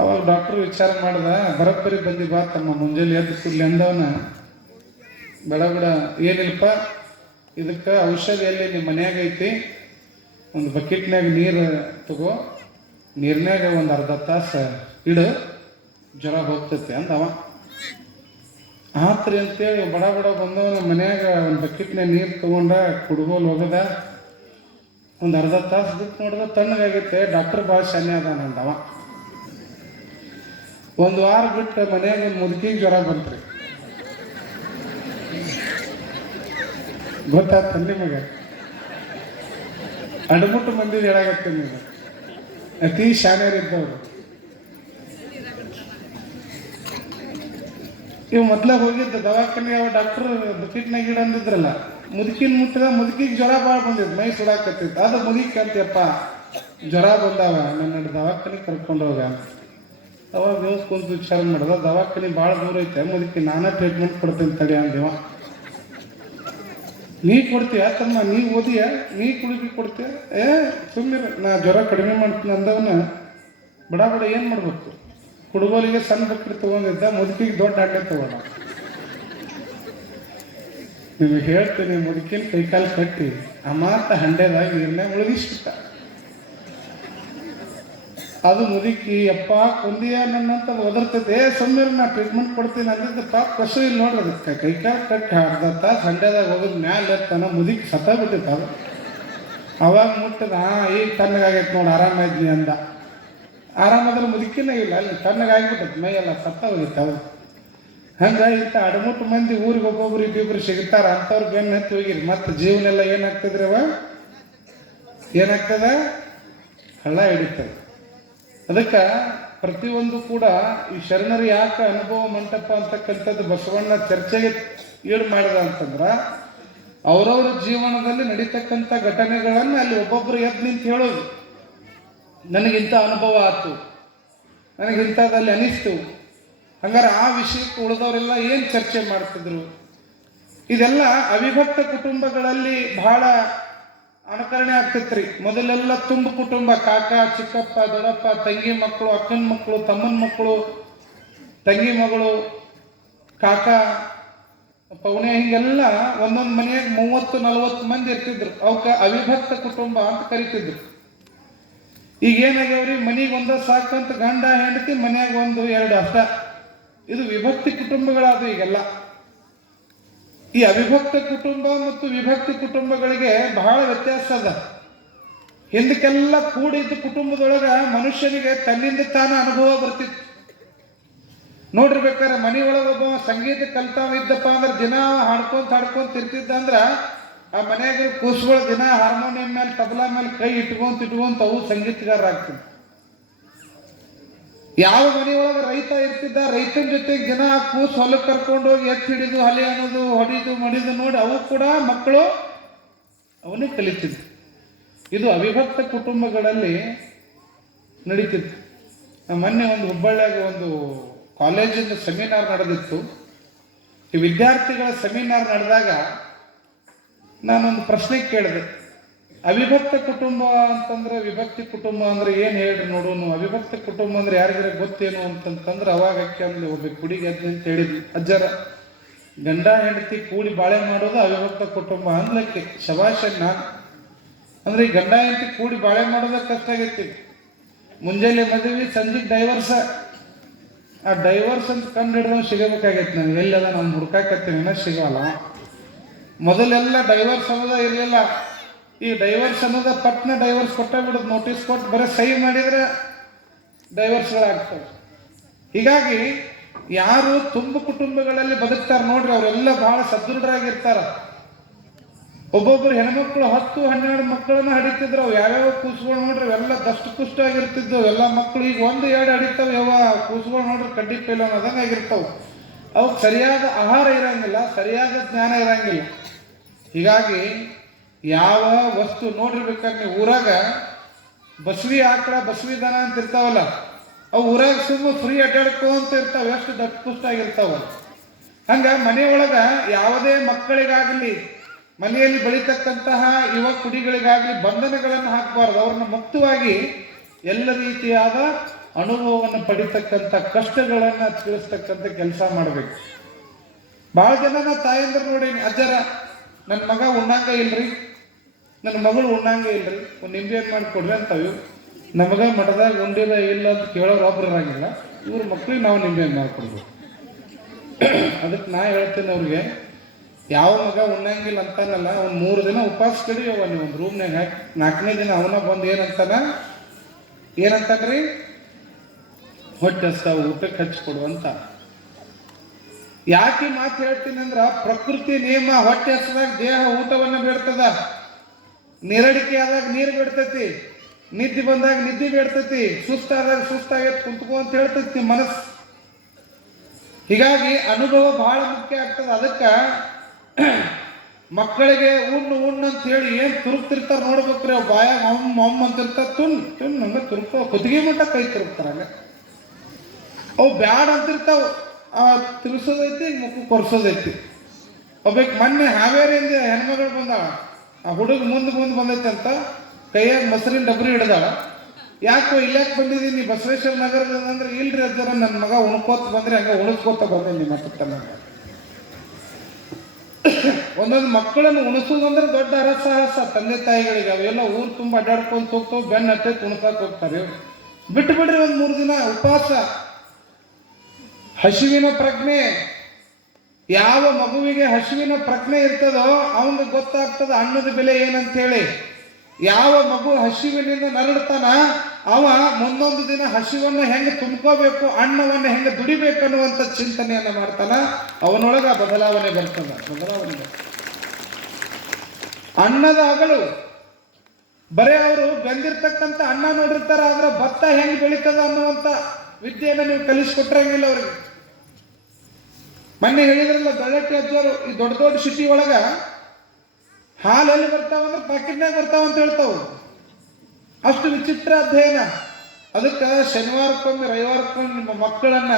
ಅವಾಗ ಡಾಕ್ಟ್ರು ವಿಚಾರ ಮಾಡ್ದ, ಬರೋಬ್ಬರಿ ಬಂದಿ ಬಾ ತಮ್ಮ, ಮುಂಜಾನೆ ಎದ್ದು ಕೂಡಲಿ ಅಂದವನ. ಬಡ ಏನಿಲ್ಲಪ್ಪ, ಇದಕ್ಕೆ ಔಷಧಿ ಎಲ್ಲಿ ನಿಮ್ಮ ಮನ್ಯಾಗ ಐತಿ, ಒಂದು ಬಕೆಟ್ನಾಗ ನೀರು ತಗೋ, ನೀರಿನಾಗ ಒಂದು ಅರ್ಧ ತಾಸು ಇಡು, ಜ್ವರ ಹೋಗ್ತೈತಿ ಅಂದವ. ಆತ್ರಿ ಅಂತೇಳಿ ಬಡ ಬಂದವನ ಮನ್ಯಾಗ ಒಂದು ಬಕೆಟ್ನಾಗ ನೀರು ತಗೊಂಡ ಕುಡುಗೋಲು ಹೋಗದ. ಒಂದು ಅರ್ಧ ತಾಸು ಬಿಟ್ಟು ನೋಡಿದ ತಣ್ಣಗಾಗೈತೆ. ಡಾಕ್ಟರ್ ಭಾಳ ಶಾನೆ ಅದಾನ ಅಂದವ. 1 ವಾರ ಬಿಟ್ಟು ಮನ್ಯಾಗ ಒಂದು ಮುದುಕಿಗೆ ಜ್ವರ ಬಂತ್ರಿ. ಗೊತ್ತಾಗ್ತ ನಿಮಗೆ? ಅಡಮುಟ್ಟು ಮಂದಿ ಹೇಳಾಗತ್ತೆ ನೀವು, ಅತಿ ಶಾನ್ಯರಿದ್ದವರು. ಇವು ಮೊದ್ಲಾಗ ಹೋಗಿದ್ದ ದವಾಖಾನೆ, ಯಾವ ಡಾಕ್ಟರ್ ಬಕೆಟ್ನಾಗ ಇಡ ಅಂದಿದ್ರಲ್ಲ, ಮುದುಕಿನ ಮುಟ್ಟಿದ ಮುದುಕಿಗೆ ಜ್ವರ ಭಾಳ ಬಂದಿದ್ದು, ಮೈ ಸುಡಾಕತ್ತಿತ್ತು. ಅದು ಮುದುಕಿ ಅಂತೀಯಪ್ಪ, ಜ್ವರ ಬಂದಾವ, ನನ್ನ ದವಾಖಾನಿಗೆ ಕರ್ಕೊಂಡು ಹೋಗ. ಅವಾಗ ನೀವು ಕುಂತು ವಿಚಾರ ಮಾಡಿದ, ದವಾಖಾನೆ ಭಾಳ ದೂರ ಐತೆ, ಮುದುಕಿ ನಾನಾ ಟ್ರೀಟ್ಮೆಂಟ್ ಕೊಡ್ತೇನೆ ತಡಿ ಅಂದೇವ. ನೀ ಕೊಡ್ತೀಯ ತಮ್ಮ, ನೀ ಓದಿಯ, ನೀ ಕುಡಿದು ಕೊಡ್ತೀಯ? ಸುಮ್ಮನೆ ನಾ ಜ್ವರ ಕಡಿಮೆ ಮಾಡ್ತೀನಿ ಅಂದವನ್ನ ಬಡ ಏನು ಮಾಡ್ಬೇಕು? ಕುಡುಗೋಲಿಗೆ ಸಣ್ಣ ಬಕ್ರಿ ತೊಗೊಂಡಿದ್ದ, ಮುದುಕಿಗೆ ದೊಡ್ಡ ಆಟೆ ತಗೊಂಡ. ನಿಮಗೆ ಹೇಳ್ತೀನಿ, ಮುದುಕಿನ ಕೈಕಾಲು ಕಟ್ಟಿ ಆ ಮಾತ ಹಂಡೆದಾಗ ನೀರನ್ನೇ ಮುಳುಗಿಸ್ಬಿಟ್ಟ. ಅದು ಮುದುಕಿ ಅಪ್ಪ ಕೊಂದಿಯ ನನ್ನಂತ ಒದರ್ತೈತೆ. ಸುಮ್ಮನೆ ನಾ ಟ್ರೀಟ್ಮೆಂಟ್ ಕೊಡ್ತೀನಿ ಅಂದಿದ್ದ ಪಾಪ ಕಸು ಇಲ್ಲಿ ನೋಡ್ರಿ, ಅದಕ್ಕೆ ಕೈಕಾಲು ಕಟ್ಟಿ ಅರ್ಧ ತಾಸು ಹಂಡೆದಾಗ ಹೋಗೋದು ಮ್ಯಾಲೆ ಎತ್ತಾನ, ಮುದುಕಿ ಸತ್ತ ಬಿಟ್ಟಿತ್ತು. ಅದು ಅವಾಗ ಮುಟ್ಟದ, ಈಗ ತಣ್ಣಗಾಗೈತೆ ನೋಡಿ, ಆರಾಮಾಯ್ತು ಅಂದ. ಆರಾಮಾದ್ರೆ ಮುದುಕಿನೇ ಇಲ್ಲ, ಅಲ್ಲಿ ತಣ್ಣಗಾಗಿಬಿಟ್ಟೈತೆ, ಮೈಯೆಲ್ಲ ಸತ್ತ ಹೋಗಿತ್ತು. ಅದು ಹಂಗೆ ಇಂಥ ಅಡಮುಟ್ಟು ಮಂದಿ ಊರಿಗೆ ಒಬ್ಬೊಬ್ರು ಇಬ್ಬಿಬ್ರು ಸಿಗ್ತಾರ. ಅಂಥವ್ರು ಬೆನ್ನು ಹತ್ತಿ ಹೋಗಿರಿ, ಮತ್ತು ಜೀವನೆಲ್ಲ ಏನಾಗ್ತದ್ರಿ ಅವ? ಏನಾಗ್ತದ? ಹಳ್ಳ ಹಿಡಿತದೆ. ಅದಕ್ಕೆ ಪ್ರತಿಯೊಂದು ಕೂಡ ಈ ಶರಣರು ಯಾಕೆ ಅನುಭವ ಮಂಟಪ ಅಂತಕ್ಕಂಥದ್ದು ಬಸವಣ್ಣ ಚರ್ಚೆಗೆ ಈಡು ಮಾಡಿದ ಅಂತಂದ್ರೆ, ಅವರವರ ಜೀವನದಲ್ಲಿ ನಡೀತಕ್ಕಂಥ ಘಟನೆಗಳನ್ನು ಅಲ್ಲಿ ಒಬ್ಬೊಬ್ಬರು ಎದ್ದು ನಿಂತು ಹೇಳೋದು. ನನಗಿಂಥ ಅನುಭವ ಆಯ್ತು, ನನಗಿಂಥದ್ದಲ್ಲಿ ಅನಿಸ್ತು. ಹಂಗಾರೆ ಆ ವಿಷಯಕ್ಕೆ ಉಳಿದವರೆಲ್ಲ ಏನು ಚರ್ಚೆ ಮಾಡ್ತಿದ್ರು? ಇದೆಲ್ಲ ಅವಿಭಕ್ತ ಕುಟುಂಬಗಳಲ್ಲಿ ಬಹಳ ಅನುಕರಣೆ ಆಗ್ತೈತ್ರಿ. ಮೊದಲೆಲ್ಲ ತುಂಬ ಕುಟುಂಬ, ಕಾಕ, ಚಿಕ್ಕಪ್ಪ, ದೊಡ್ಡಪ್ಪ, ತಂಗಿ ಮಕ್ಕಳು, ಅಕ್ಕನ ಮಕ್ಕಳು, ತಮ್ಮನ ಮಕ್ಕಳು, ತಂಗಿ ಮಗಳು, ಕಾಕ, ಪೌಣೆ, ಹಿಂಗೆಲ್ಲ ಒಂದೊಂದು ಮನೆಯಾಗ 30-40 ಮಂದಿ ಇರ್ತಿದ್ರು. ಅವಕ್ಕೆ ಅವಿಭಕ್ತ ಕುಟುಂಬ ಅಂತ ಕರಿತಿದ್ರು. ಈಗ ಏನಾಗ್ಯಾವ್ರಿ, ಮನೆಗೆ ಒಂದ ಸಾಕಂತ ಗಂಡ ಹೆಂಡತಿ, ಮನ್ಯಾಗ 1-2 ಅಷ್ಟ. ಇದು ವಿಭಕ್ತಿ ಕುಟುಂಬಗಳಾದವು ಈಗೆಲ್ಲ. ಈ ಅವಿಭಕ್ತ ಕುಟುಂಬ ಮತ್ತು ವಿಭಕ್ತಿ ಕುಟುಂಬಗಳಿಗೆ ಬಹಳ ವ್ಯತ್ಯಾಸ ಅದ. ಹಿಂದಕ್ಕೆಲ್ಲ ಕೂಡಿದ್ದ ಕುಟುಂಬದೊಳಗ ಮನುಷ್ಯನಿಗೆ ತನ್ನಿಂದ ತಾನ ಅನುಭವ ಬರ್ತಿತ್ತು. ನೋಡಿರ್ಬೇಕಾದ್ರೆ ಮನೆಯೊಳಗೆ ಒಬ್ಬ ಸಂಗೀತ ಕಲ್ತಾವ ಇದ್ದಪ್ಪ ಅಂದ್ರೆ ದಿನ ಹಾಡ್ಕೊಂತ ಇರ್ತಿದ್ದ ಅಂದ್ರ, ಆ ಮನೆಯಾಗ ಕೂಸುಗಳು ದಿನ ಹಾರ್ಮೋನಿಯಂ ಮೇಲೆ, ತಬಲಾ ಮೇಲೆ ಕೈ ಇಟ್ಕೊಂತ ಅವು ಸಂಗೀತಗಾರ ಆಗ್ತಿದ್ದ. ಯಾವ ಮನೆಯೊಳಗೆ ರೈತ ಇರ್ತಿದ್ದ, ರೈತನ ಜೊತೆಗೆ ದಿನ ಕೂಸು ಹೊಲಕ್ಕೆ ಕರ್ಕೊಂಡು ಹೋಗಿ ಎತ್ತು ಹಿಡಿದು ಹಲೆ ಅನ್ನೋದು, ಹೊಡಿದು ಮಡಿದು ನೋಡಿ ಅವು ಕೂಡ ಮಕ್ಕಳು ಅವನೇ ಕಲಿತಿದ್ರು. ಇದು ಅವಿಭಕ್ತ ಕುಟುಂಬಗಳಲ್ಲಿ ನಡೀತಿತ್ತು. ಮೊನ್ನೆ ಒಂದು ಹುಬ್ಬಳ್ಳಿಯಾಗ ಒಂದು ಕಾಲೇಜಿಂದ ಸೆಮಿನಾರ್ ನಡೆದಿತ್ತು. ಈ ವಿದ್ಯಾರ್ಥಿಗಳ ಸೆಮಿನಾರ್ ನಡೆದಾಗ ನಾನೊಂದು ಪ್ರಶ್ನೆ ಕೇಳಿದೆ. ಅವಿಭಕ್ತ ಕುಟುಂಬ ಅಂತಂದ್ರೆ, ವಿಭಕ್ತಿ ಕುಟುಂಬ ಅಂದ್ರೆ ಏನು ಹೇಳ್ರಿ ನೋಡೋನು, ಅವಿಭಕ್ತ ಕುಟುಂಬ ಅಂದ್ರೆ ಯಾರಿಗಾರ ಗೊತ್ತೇನು ಅಂತಂತಂದ್ರೆ, ಅವಾಗ ಅಕ್ಕಿ ಅಂದ್ರೆ ಒಬ್ಬ ಕುಡಿಗೆ ಅಜ್ಜಿ ಅಂತ ಹೇಳಿದ್ವಿ. ಅಜ್ಜರ ಗಂಡ ಹೆಂಡತಿ ಕೂಡಿ ಬಾಳೆ ಮಾಡೋದು ಅವಿಭಕ್ತ ಕುಟುಂಬ ಅಂದ್ಲಕ್ಕೆ ಶಬಾಷನ್. ನಾನು ಅಂದ್ರೆ ಈ ಗಂಡ ಹೆಂಡತಿ ಕೂಡಿ ಬಾಳೆ ಮಾಡೋದ ಕಷ್ಟ ಆಗೈತಿ. ಮುಂಜಾನೆ ಮದುವೆ, ಸಂಜೆಗೆ ಡೈವರ್ಸ. ಆ ಡೈವರ್ಸ್ ಅಂತ ಕಂಡು ಹಿಡಿದವ್ ಸಿಗಬೇಕಾಗೈತಿ. ನಾನು ಎಲ್ಲದ ನಾನು ಹುಡ್ಕಾಕತ್ತೀನಿ, ಸಿಗಲ್ಲ. ಮೊದಲೆಲ್ಲ ಡೈವರ್ಸ್ ಅನ್ನೋದ ಇರಲಿಲ್ಲ. ಈ ಡೈವರ್ಸ್ ಅನ್ನೋದ ಪಟ್ನ ಡೈವರ್ಸ್ ಕೊಟ್ಟ ಬಿಡೋದು, ನೋಟಿಸ್ ಕೊಟ್ಟು ಬರೀ ಸಹಿ ಮಾಡಿದ್ರೆ ಡೈವರ್ಸ್ಗಳಾಗ್ತವೆ. ಹೀಗಾಗಿ ಯಾರು ತುಂಬ ಕುಟುಂಬಗಳಲ್ಲಿ ಬದುಕ್ತಾರೆ ನೋಡ್ರಿ, ಅವರೆಲ್ಲ ಬಹಳ ಸದೃಢರಾಗಿರ್ತಾರ. ಒಬ್ಬೊಬ್ರು ಹೆಣ್ಮಕ್ಳು 10-12 ಮಕ್ಕಳನ್ನ ಹಡಿತಿದ್ರು. ಅವು ಯಾವ್ಯಾವ ಕೂಸುಗಳು ನೋಡ್ರಿ ಅವೆಲ್ಲ ದಷ್ಟಪುಷ್ಟ ಆಗಿರ್ತಿದ್ವು. ಎಲ್ಲ ಮಕ್ಕಳು ಈಗ 1-2 ಹಡಿತಾವೆ. ಯಾವ ಕೂಸುಗಳು ನೋಡ್ರಿ ಕಡ್ಡಿ ಪೈಲ ಅದಂಗೆ ಆಗಿರ್ತಾವೆ. ಅವಕ್ಕೆ ಸರಿಯಾದ ಆಹಾರ ಇರಂಗಿಲ್ಲ, ಸರಿಯಾದ ಜ್ಞಾನ ಇರಂಗಿಲ್ಲ. ಹೀಗಾಗಿ ಯಾವ ವಸ್ತು ನೋಡಿರ್ಬೇಕಾದ್ರೆ ನೀವು ಊರಾಗ ಬಸವಿ ಆಕಳ ಬಸವಿ ದನ ಅಂತ ಇರ್ತಾವಲ್ಲ, ಅವು ಊರಾಗ ಸುಮ್ಮ ಫ್ರೀ ಅಡ್ಡಾಡ್ಕೋ ಅಂತ ಇರ್ತಾವೆ, ಎಷ್ಟು ದಷ್ಟಪುಷ್ಟ ಆಗಿರ್ತಾವ. ಹಂಗ ಮನೆಯೊಳಗ ಯಾವುದೇ ಮಕ್ಕಳಿಗಾಗಲಿ ಮನೆಯಲ್ಲಿ ಬೆಳೀತಕ್ಕಂತಹ ಯುವ ಕುಡಿಗಳಿಗಾಗಲಿ ಬಂಧನಗಳನ್ನು ಹಾಕಬಾರ್ದು. ಅವ್ರನ್ನ ಮುಕ್ತವಾಗಿ ಎಲ್ಲ ರೀತಿಯಾದ ಅನುಭವವನ್ನು ಪಡಿತಕ್ಕಂಥ ಕಷ್ಟಗಳನ್ನು ತಿಳಿಸ್ತಕ್ಕಂಥ ಕೆಲಸ ಮಾಡಬೇಕು. ಭಾಳ ಜನ ತಾಯಂದ್ರೆ ನೋಡಿ, ಅಜ್ಜರ ನನ್ನ ಮಗ ಉಣ್ಣಂಗ ಇಲ್ರಿ, ನನ್ನ ಮಗಳು ಉಣ್ಣಂಗೆ ಇಲ್ರಿ, ಒಂದು ನಿಂಬೆ ಏನು ಮಾಡಿ ಕೊಡ್ರಿ ಅಂತವು. ನಮಗ ಮಠದಾಗ ಉಂಡಿಲ್ಲ ಇಲ್ಲ ಅಂತ ಕೇಳೋರು ಒಬ್ರು ಇರಂಗಿಲ್ಲ. ಇವ್ರ ಮಕ್ಳಿಗೆ ನಾವು ನಿಂಬೆ ಏನು ಮಾಡಿಕೊಡ್ಬೇಕು. ಅದಕ್ಕೆ ನಾ ಹೇಳ್ತೇನೆ ಅವ್ರಿಗೆ, ಯಾವ ಮಗ ಉಣ್ಣಂಗಿಲ್ಲ ಅಂತಾನಲ್ಲ, ಒಂದು 3 ದಿನ ಉಪವಾಸ ಕಡಿಯವ ನೀವು ಒಂದು ರೂಮ್ನಾಗ ಹಾಕಿ, 4ನೇ ದಿನ ಅವನ ಬಂದು ಏನಂತಾನ್ರಿ ಹೊಟ್ಟೆ ಹಸ್ತಾವ ಊಟಕ್ಕೆ ಹಚ್ಕೊಡು ಅಂತ. ಯಾಕೆ ಮಾತು ಹೇಳ್ತೀನಿ ಅಂದ್ರ, ಪ್ರಕೃತಿ ನಿಯಮ ಹೊಟ್ಟೆ ಹಸಿದಾಗ ದೇಹ ಊಟವನ್ನು ಬೇಡ್ತದ, ನೀರಡಿಕೆ ಆದಾಗ ನೀರು ಬೇಡ್ತೈತಿ, ನಿದ್ದೆ ಬಂದಾಗ ನಿದ್ದೆ ಬೇಡ್ತೈತಿ, ಸುಸ್ತಾದಾಗ ಸುಸ್ತಾಗೈತಿ ಕುಂತ್ಕೋ ಅಂತ ಹೇಳ್ತೈತಿ ಮನಸ್ಸು. ಹೀಗಾಗಿ ಅನುಭವ ಬಹಳ ಮುಖ್ಯ ಆಗ್ತದೆ. ಅದಕ್ಕೆ ಮಕ್ಕಳಿಗೆ ಉಣ್ಣು ಅಂತ ಹೇಳಿ ಏನು ತುರುಕ್ತಿರ್ತಾರೆ ನೋಡ್ಬೇಕ್ರಿ. ಅವು ಬಾಯಾಗ ಮೊಮ್ಮ ಅಂತಿರ್ತಾರೆ, ತುನ್ ಹಂಗೆ ತುರುಕೋ ಕುತ್ತಿಗೆ ಮಟ್ಟ ಕೈ ತಿರುಗ್ತಾರಾಗ. ಅವು ಬ್ಯಾಡ ಅಂತಿರ್ತಾವ, ತಿರ್ಸೋದೈತಿ ಮುಖ ಕೊರ್ಸೋದೈತಿ. ಒಬ್ಬಕ್ಕೆ ಮೊನ್ನೆ ಹಾವೇರಿಯಿಂದ ಹೆಣ್ಮಗಳು ಬಂದಾಳ, ಆ ಹುಡುಗ ಮುಂದೆ ಬಂದೈತೆ ಅಂತ ಕೈಯಾಗ ಮೊಸರಿನ ಡಬ್ರಿ ಹಿಡ್ದಾಳ. ಯಾಕೋ ಇಲ್ಲಾಕೆ ಬಂದಿದ್ದೀನಿ ಬಸವೇಶ್ವರ ನಗರದಿಂದ ಅಂದ್ರೆ, ಇಲ್ರಿ ಅಜ್ಜರ ನನ್ನ ಮಗ ಉಣ್ಕೋತ ಬಂದ್ರೆ ಹಂಗೆ ಉಣಿಸ್ಕೋತ ಬಂದೀನಿ ಮತ್ತಲ್ಲ. ಒಂದೊಂದು ಮಕ್ಕಳನ್ನು ಉಣಿಸೋದಂದ್ರೆ ದೊಡ್ಡ ಅರಸಾಹಸ ತಂದೆ ತಾಯಿಗಳಿಗೆ. ಅವೆಲ್ಲ ಊರು ತುಂಬ ಅಡ್ಡಾಡ್ಕೊಂತ ಹೋಗ್ತಾವೆ, ಬೆನ್ನ ಹತ್ತೈತೆ ಉಣ್ಸಾಕ್ ಹೋಗ್ತಾರೆ. ಬಿಟ್ಟು ಬಿಡ್ರಿ ಒಂದು 3 ದಿನ ಉಪವಾಸ. ಹಸಿವಿನ ಪ್ರಜ್ಞೆ, ಯಾವ ಮಗುವಿಗೆ ಹಸಿವಿನ ಪ್ರಜ್ಞೆ ಇರ್ತದೋ ಅವನಿಗೆ ಗೊತ್ತಾಗ್ತದ ಅನ್ನದ ಬೆಲೆ ಏನಂತ ಹೇಳಿ. ಯಾವ ಮಗು ಹಸಿವಿನಿಂದ ನರಳ್ತಾನ ಅವ ಮುಂದೊಂದು ದಿನ ಹಸಿವನ್ನು ಹೆಂಗೆ ತುಂಬ್ಕೋಬೇಕು, ಅನ್ನವನ್ನು ಹೆಂಗೆ ದುಡಿಬೇಕು ಅನ್ನುವಂಥ ಚಿಂತನೆಯನ್ನು ಮಾಡ್ತಾನ. ಅವನೊಳಗ ಬದಲಾವಣೆ ಬರ್ತದ. ಅನ್ನದ ಹಗಲು ಬರೇ ಅವರು ಬೆಂದಿರ್ತಕ್ಕಂಥ ಅನ್ನ ನೋಡಿರ್ತಾರ, ಆದ್ರೆ ಭತ್ತ ಹೆಂಗೆ ಬೆಳೀತದ ಅನ್ನುವಂಥ ವಿದ್ಯೆಯನ್ನು ನೀವು ಕಲಿಸ್ಕೊಟ್ರಂಗಿಲ್ಲ ಅವ್ರಿಗೆ. ಮೊನ್ನೆ ಹೇಳಿದ್ರಲ್ಲ ಬೆಳಗ್ಗೆ ಅಜ್ಜರು, ಈ ದೊಡ್ಡ ದೊಡ್ಡ ಸಿಟಿ ಒಳಗ ಹಾಲು ಎಲ್ಲಿ ಬರ್ತಾವಂದ್ರೆ ಪ್ಯಾಕೆಟ್ನಾಗ ಬರ್ತಾವಂತ ಹೇಳ್ತಾವು. ಅಷ್ಟು ವಿಚಿತ್ರ ಅಧ್ಯಯನ. ಅದಕ್ಕೆ ಶನಿವಾರಕ್ಕೊಮ್ಮೆ ರವಿವಾರಕ್ಕೊಮ್ಮೆ ನಿಮ್ಮ ಮಕ್ಕಳನ್ನ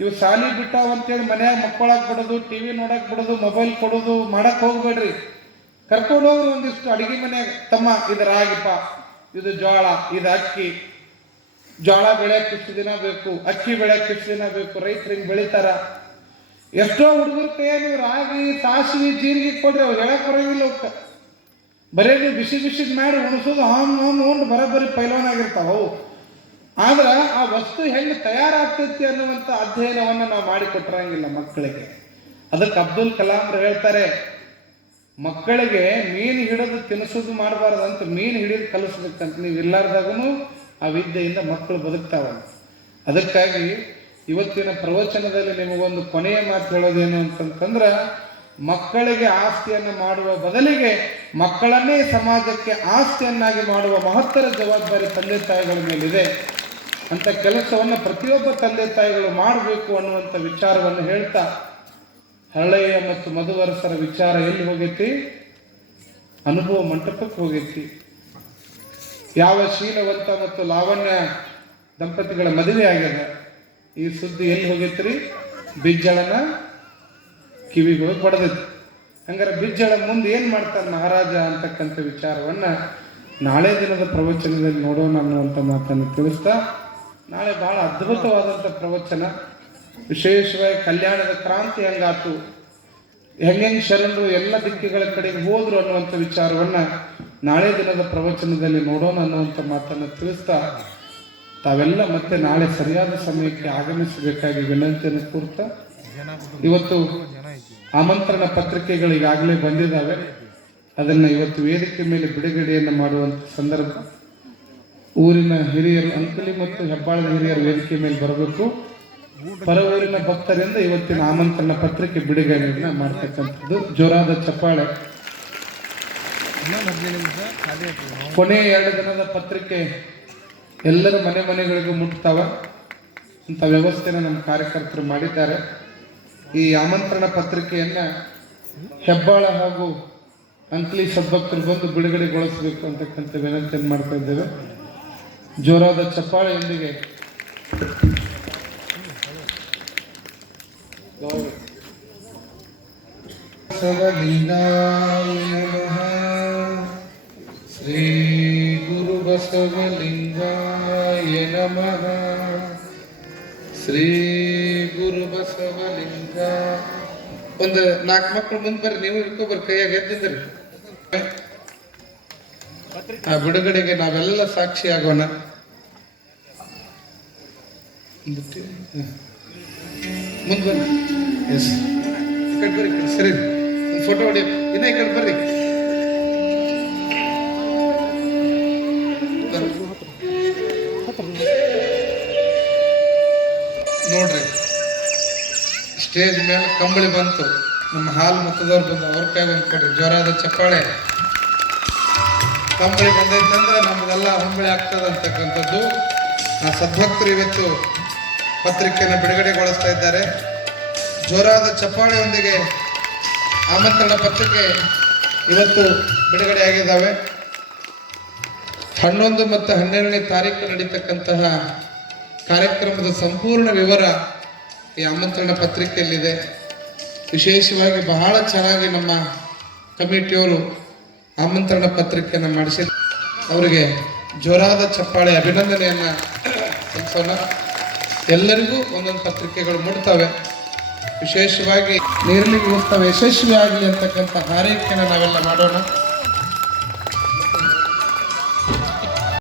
ಇವು ಶಾಲಿ ಬಿಟ್ಟಾವಂತೇಳಿ ಮನ್ಯಾಗ ಮಕ್ಕಳಾಗಿ ಬಿಡೋದು, TV ನೋಡಕ್ ಬಿಡೋದು, ಮೊಬೈಲ್ ಕೊಡೋದು ಮಾಡಕ್ ಹೋಗ್ಬೇಡ್ರಿ. ಕರ್ಕೊಂಡು ಹೋಗ್ರಿ ಒಂದಿಷ್ಟು ಅಡಿಗೆ ಮನ್ಯಾಗ. ತಮ್ಮ ಇದು ರಾಗಿಪ್ಪ, ಇದು ಜೋಳ, ಇದು ಅಕ್ಕಿ. ಜೋಳ ಬೆಳೆಯಕ್ಕೆ ಇಷ್ಟು ದಿನ ಬೇಕು, ಅಕ್ಕಿ ಬೆಳೆಯಕ್ಕೆ ಇಷ್ಟು ದಿನ ಬೇಕು, ರೈತರು ಹಿಂಗೆ ಬೆಳಿತಾರ. ಎಷ್ಟೋ ಹುಡುಗರ ಕೈಯ ನೀವು ರಾಗಿ, ಸಾಸಿವೆ, ಜೀರಿಗೆ ಕೊಡ್ರಿ, ಅವ್ರು ಹೇಳಕ್ ಬರೋಂಗಿಲ್ಲ. ಅವಕ್ಕೆ ಬರೀ ನೀವು ಬಿಸಿ ಮಾಡಿ ಉಣಿಸೋದು ಉಂಡು ಬರೋಬ್ಬರಿ ಪೈಲವನಾಗಿರ್ತಾವ. ಆದ್ರೆ ಆ ವಸ್ತು ಹೆಂಗೆ ತಯಾರಾಗ್ತೈತಿ ಅನ್ನುವಂಥ ಅಧ್ಯಯನವನ್ನು ನಾವು ಮಾಡಿಕೊಟ್ಟಿರಂಗಿಲ್ಲ ಮಕ್ಕಳಿಗೆ. ಅದಕ್ಕೆ ಅಬ್ದುಲ್ ಕಲಾಂ ಹೇಳ್ತಾರೆ, ಮಕ್ಕಳಿಗೆ ಮೀನು ಹಿಡಿದು ತಿನ್ನಿಸೋದು ಮಾಡಬಾರ್ದಂತ, ಮೀನು ಹಿಡಿದು ಕಲಿಸ್ಬೇಕಂತ. ನೀವು ಇಲ್ಲಾರ್ದಾಗೂ ಆ ವಿದ್ಯೆಯಿಂದ ಮಕ್ಕಳು ಬದುಕ್ತಾವ. ಅದಕ್ಕಾಗಿ ಇವತ್ತಿನ ಪ್ರವಚನದಲ್ಲಿ ನಿಮಗೊಂದು ಕೊನೆಯ ಮಾತು ಹೇಳೋದೇನು ಅಂತಂತಂದ್ರೆ, ಮಕ್ಕಳಿಗೆ ಆಸ್ತಿಯನ್ನು ಮಾಡುವ ಬದಲಿಗೆ ಮಕ್ಕಳನ್ನೇ ಸಮಾಜಕ್ಕೆ ಆಸ್ತಿಯನ್ನಾಗಿ ಮಾಡುವ ಮಹತ್ತರ ಜವಾಬ್ದಾರಿ ತಂದೆ ತಾಯಿಗಳ ಮೇಲಿದೆ ಅಂತ ಕೆಲಸವನ್ನು ಪ್ರತಿಯೊಬ್ಬ ತಂದೆ ತಾಯಿಗಳು ಮಾಡಬೇಕು ಅನ್ನುವಂಥ ವಿಚಾರವನ್ನು ಹೇಳ್ತಾ, ಹರಳೆಯ ಮತ್ತು ಮಧುವರಸರ ವಿಚಾರ ಎಲ್ಲಿ ಹೋಗೈತಿ? ಅನುಭವ ಮಂಟಪಕ್ಕೆ ಹೋಗೈತಿ. ಯಾವ ಶೀಲವಂತ ಮತ್ತು ಲಾವಣ್ಯ ದಂಪತಿಗಳ ಮದುವೆ ಆಗ್ಯದ. ಈ ಸುದ್ದಿ ಎಲ್ಲಿ ಹೋಗೈತ್ರಿ? ಬಿಜ್ಜಳನ ಕಿವಿಗೆ ಹೋಗಿ ಬಡದೈತಿ. ಹಂಗಾರೆ ಬಿಜ್ಜಳ ಮುಂದೆ ಏನು ಮಾಡ್ತಾನೆ ಮಹಾರಾಜ ಅಂತಕ್ಕಂಥ ವಿಚಾರವನ್ನ ನಾಳೆ ದಿನದ ಪ್ರವಚನದಲ್ಲಿ ನೋಡೋಣ ಅನ್ನುವಂಥ ಮಾತನ್ನು ತಿಳಿಸ್ತಾ, ನಾಳೆ ಬಹಳ ಅದ್ಭುತವಾದಂಥ ಪ್ರವಚನ. ವಿಶೇಷವಾಗಿ ಕಲ್ಯಾಣದ ಕ್ರಾಂತಿ ಹೆಂಗಾತು, ಹೆಂಗೆ ಶರಣರು ಎಲ್ಲ ದಿಕ್ಕುಗಳ ಕಡೆಗೆ ಹೋದ್ರು ಅನ್ನುವಂಥ ವಿಚಾರವನ್ನ ನಾಳೆ ದಿನದ ಪ್ರವಚನದಲ್ಲಿ ನೋಡೋಣ ಅನ್ನುವಂಥ ಮಾತನ್ನು ತಿಳಿಸ್ತಾ, ತಾವೆಲ್ಲ ಮತ್ತೆ ನಾಳೆ ಸರಿಯಾದ ಸಮಯಕ್ಕೆ ಆಗಮಿಸಬೇಕಾಗಿ ವಿನಂತಿಯನ್ನು ಕೂರ್ತಾ ಇವತ್ತು ಆಮಂತ್ರಣ ಪತ್ರಿಕೆಗಳು ಈಗಾಗಲೇ ಬಂದಿದ್ದಾವೆ. ಅದನ್ನು ಇವತ್ತು ವೇದಿಕೆ ಮೇಲೆ ಬಿಡುಗಡೆಯನ್ನು ಮಾಡುವಂಥ ಸಂದರ್ಭ. ಊರಿನ ಹಿರಿಯರು, ಅಂಕಲಿ ಮತ್ತು ಹೆಬ್ಬಾಳದ ಹಿರಿಯರು ವೇದಿಕೆ ಮೇಲೆ ಬರಬೇಕು. ಪರ ಊರಿನ ಭಕ್ತರಿಂದ ಇವತ್ತಿನ ಆಮಂತ್ರಣ ಪತ್ರಿಕೆ ಬಿಡುಗಡೆಯನ್ನು ಮಾಡ್ತಕ್ಕಂಥದ್ದು. ಜೋರಾದ ಚಪ್ಪಾಳೆ. ಕೊನೆಯ 2 ದಿನದ ಪತ್ರಿಕೆ ಎಲ್ಲರ ಮನೆ ಮನೆಗಳಿಗೂ ಮುಟ್ತಾವ ಅಂತ ವ್ಯವಸ್ಥೆನ ನಮ್ಮ ಕಾರ್ಯಕರ್ತರು ಮಾಡಿದ್ದಾರೆ. ಈ ಆಮಂತ್ರಣ ಪತ್ರಿಕೆಯನ್ನ ಹೆಬ್ಬಾಳ ಹಾಗೂ ಅಂಕ್ಲಿ ಸದ್ಭಕ್ತರು ಬಂದು ಬಿಡುಗಡೆಗೊಳಿಸಬೇಕು ಅಂತಕ್ಕಂಥ ವಿನಂತಿಯನ್ನು ಮಾಡ್ತಾ ಇದ್ದೇವೆ. ಜೋರಾದ ಚಪ್ಪಾಳೆಯೊಂದಿಗೆ ಬಸವಲಿಂಗಾಯ ನಮಃ. ಶ್ರೀ ಗುರು ಬಸವಲಿಂಗಾಯ ನಮಃ. ಶ್ರೀ ಗುರು ಬಸವಲಿಂಗ. ಒಂದು 4 ಮಕ್ಕಳು ಮುಂದೆ ಬರ್ರಿ, ನೀವು ಇಟ್ಕೊಬರ್ರಿ, ಕೈಯಾಗ ಎದ್ದಿದ್ರಿ. ಆ ಬಿಡುಗಡೆಗೆ ನಾವೆಲ್ಲ ಸಾಕ್ಷಿ ಆಗೋಣ. ಮುಂದೆ ಬರ್ರಿ. ಎಸ್, ಈ ಕಡೆ ಬರ್ರಿ, ಸರಿ, ಒಂದು ಫೋಟೋ ಹೊಡಿ. ಇನ್ನ ಈ ಕಡೆ ಬರ್ರಿ. ನೋಡ್ರಿ, ಸ್ಟೇಜ್ ಮೇಲೆ ಕಂಬಳಿ ಬಂತು. ನಮ್ಮ ಹಾಲು ಮತದವ್ರು ಬಂದು ಅವ್ರ ಕೈ ಬಂದು ಕೊಡ್ರಿ. ಜೋರಾದ ಚಪ್ಪಾಳೆ. ಕಂಬಳಿ ಬಂದೈತಂದ್ರೆ ನಮ್ದೆಲ್ಲ ಹೊಂಬಳಿ ಆಗ್ತದೆ ಅಂತಕ್ಕಂಥದ್ದು. ಆ ಸದ್ಭಕ್ತರು ಇವತ್ತು ಪತ್ರಿಕೆಯನ್ನು ಬಿಡುಗಡೆಗೊಳಿಸ್ತಾ ಇದ್ದಾರೆ. ಜೋರಾದ ಚಪ್ಪಾಳೆಯೊಂದಿಗೆ ಆಮಂತ್ರಣ ಪತ್ರಿಕೆ ಇವತ್ತು ಬಿಡುಗಡೆ ಆಗಿದ್ದಾವೆ. 11 ಮತ್ತು 12ನೇ ತಾರೀಕು ನಡೀತಕ್ಕಂತಹ ಕಾರ್ಯಕ್ರಮದ ಸಂಪೂರ್ಣ ವಿವರ ಈ ಆಮಂತ್ರಣ ಪತ್ರಿಕೆಯಲ್ಲಿದೆ. ವಿಶೇಷವಾಗಿ ಬಹಳ ಚೆನ್ನಾಗಿ ನಮ್ಮ ಕಮಿಟಿಯವರು ಆಮಂತ್ರಣ ಪತ್ರಿಕೆಯನ್ನು ಮಾಡಿಸಿ ಅವರಿಗೆ ಜೋರಾದ ಚಪ್ಪಾಳೆ ಅಭಿನಂದನೆಯನ್ನು ಸಲ್ಲಿಸೋಣ. ಎಲ್ಲರಿಗೂ ಒಂದೊಂದು ಪತ್ರಿಕೆಗಳು ಮುಡ್ತವೆ. ವಿಶೇಷವಾಗಿ ನೇರಲಿಗೆ ಉತ್ಸವ ಯಶಸ್ವಿಯಾಗಲಿ ಅಂತಕ್ಕಂಥ ಹಾರೈಕೆಯನ್ನು ನಾವೆಲ್ಲ ಮಾಡೋಣ.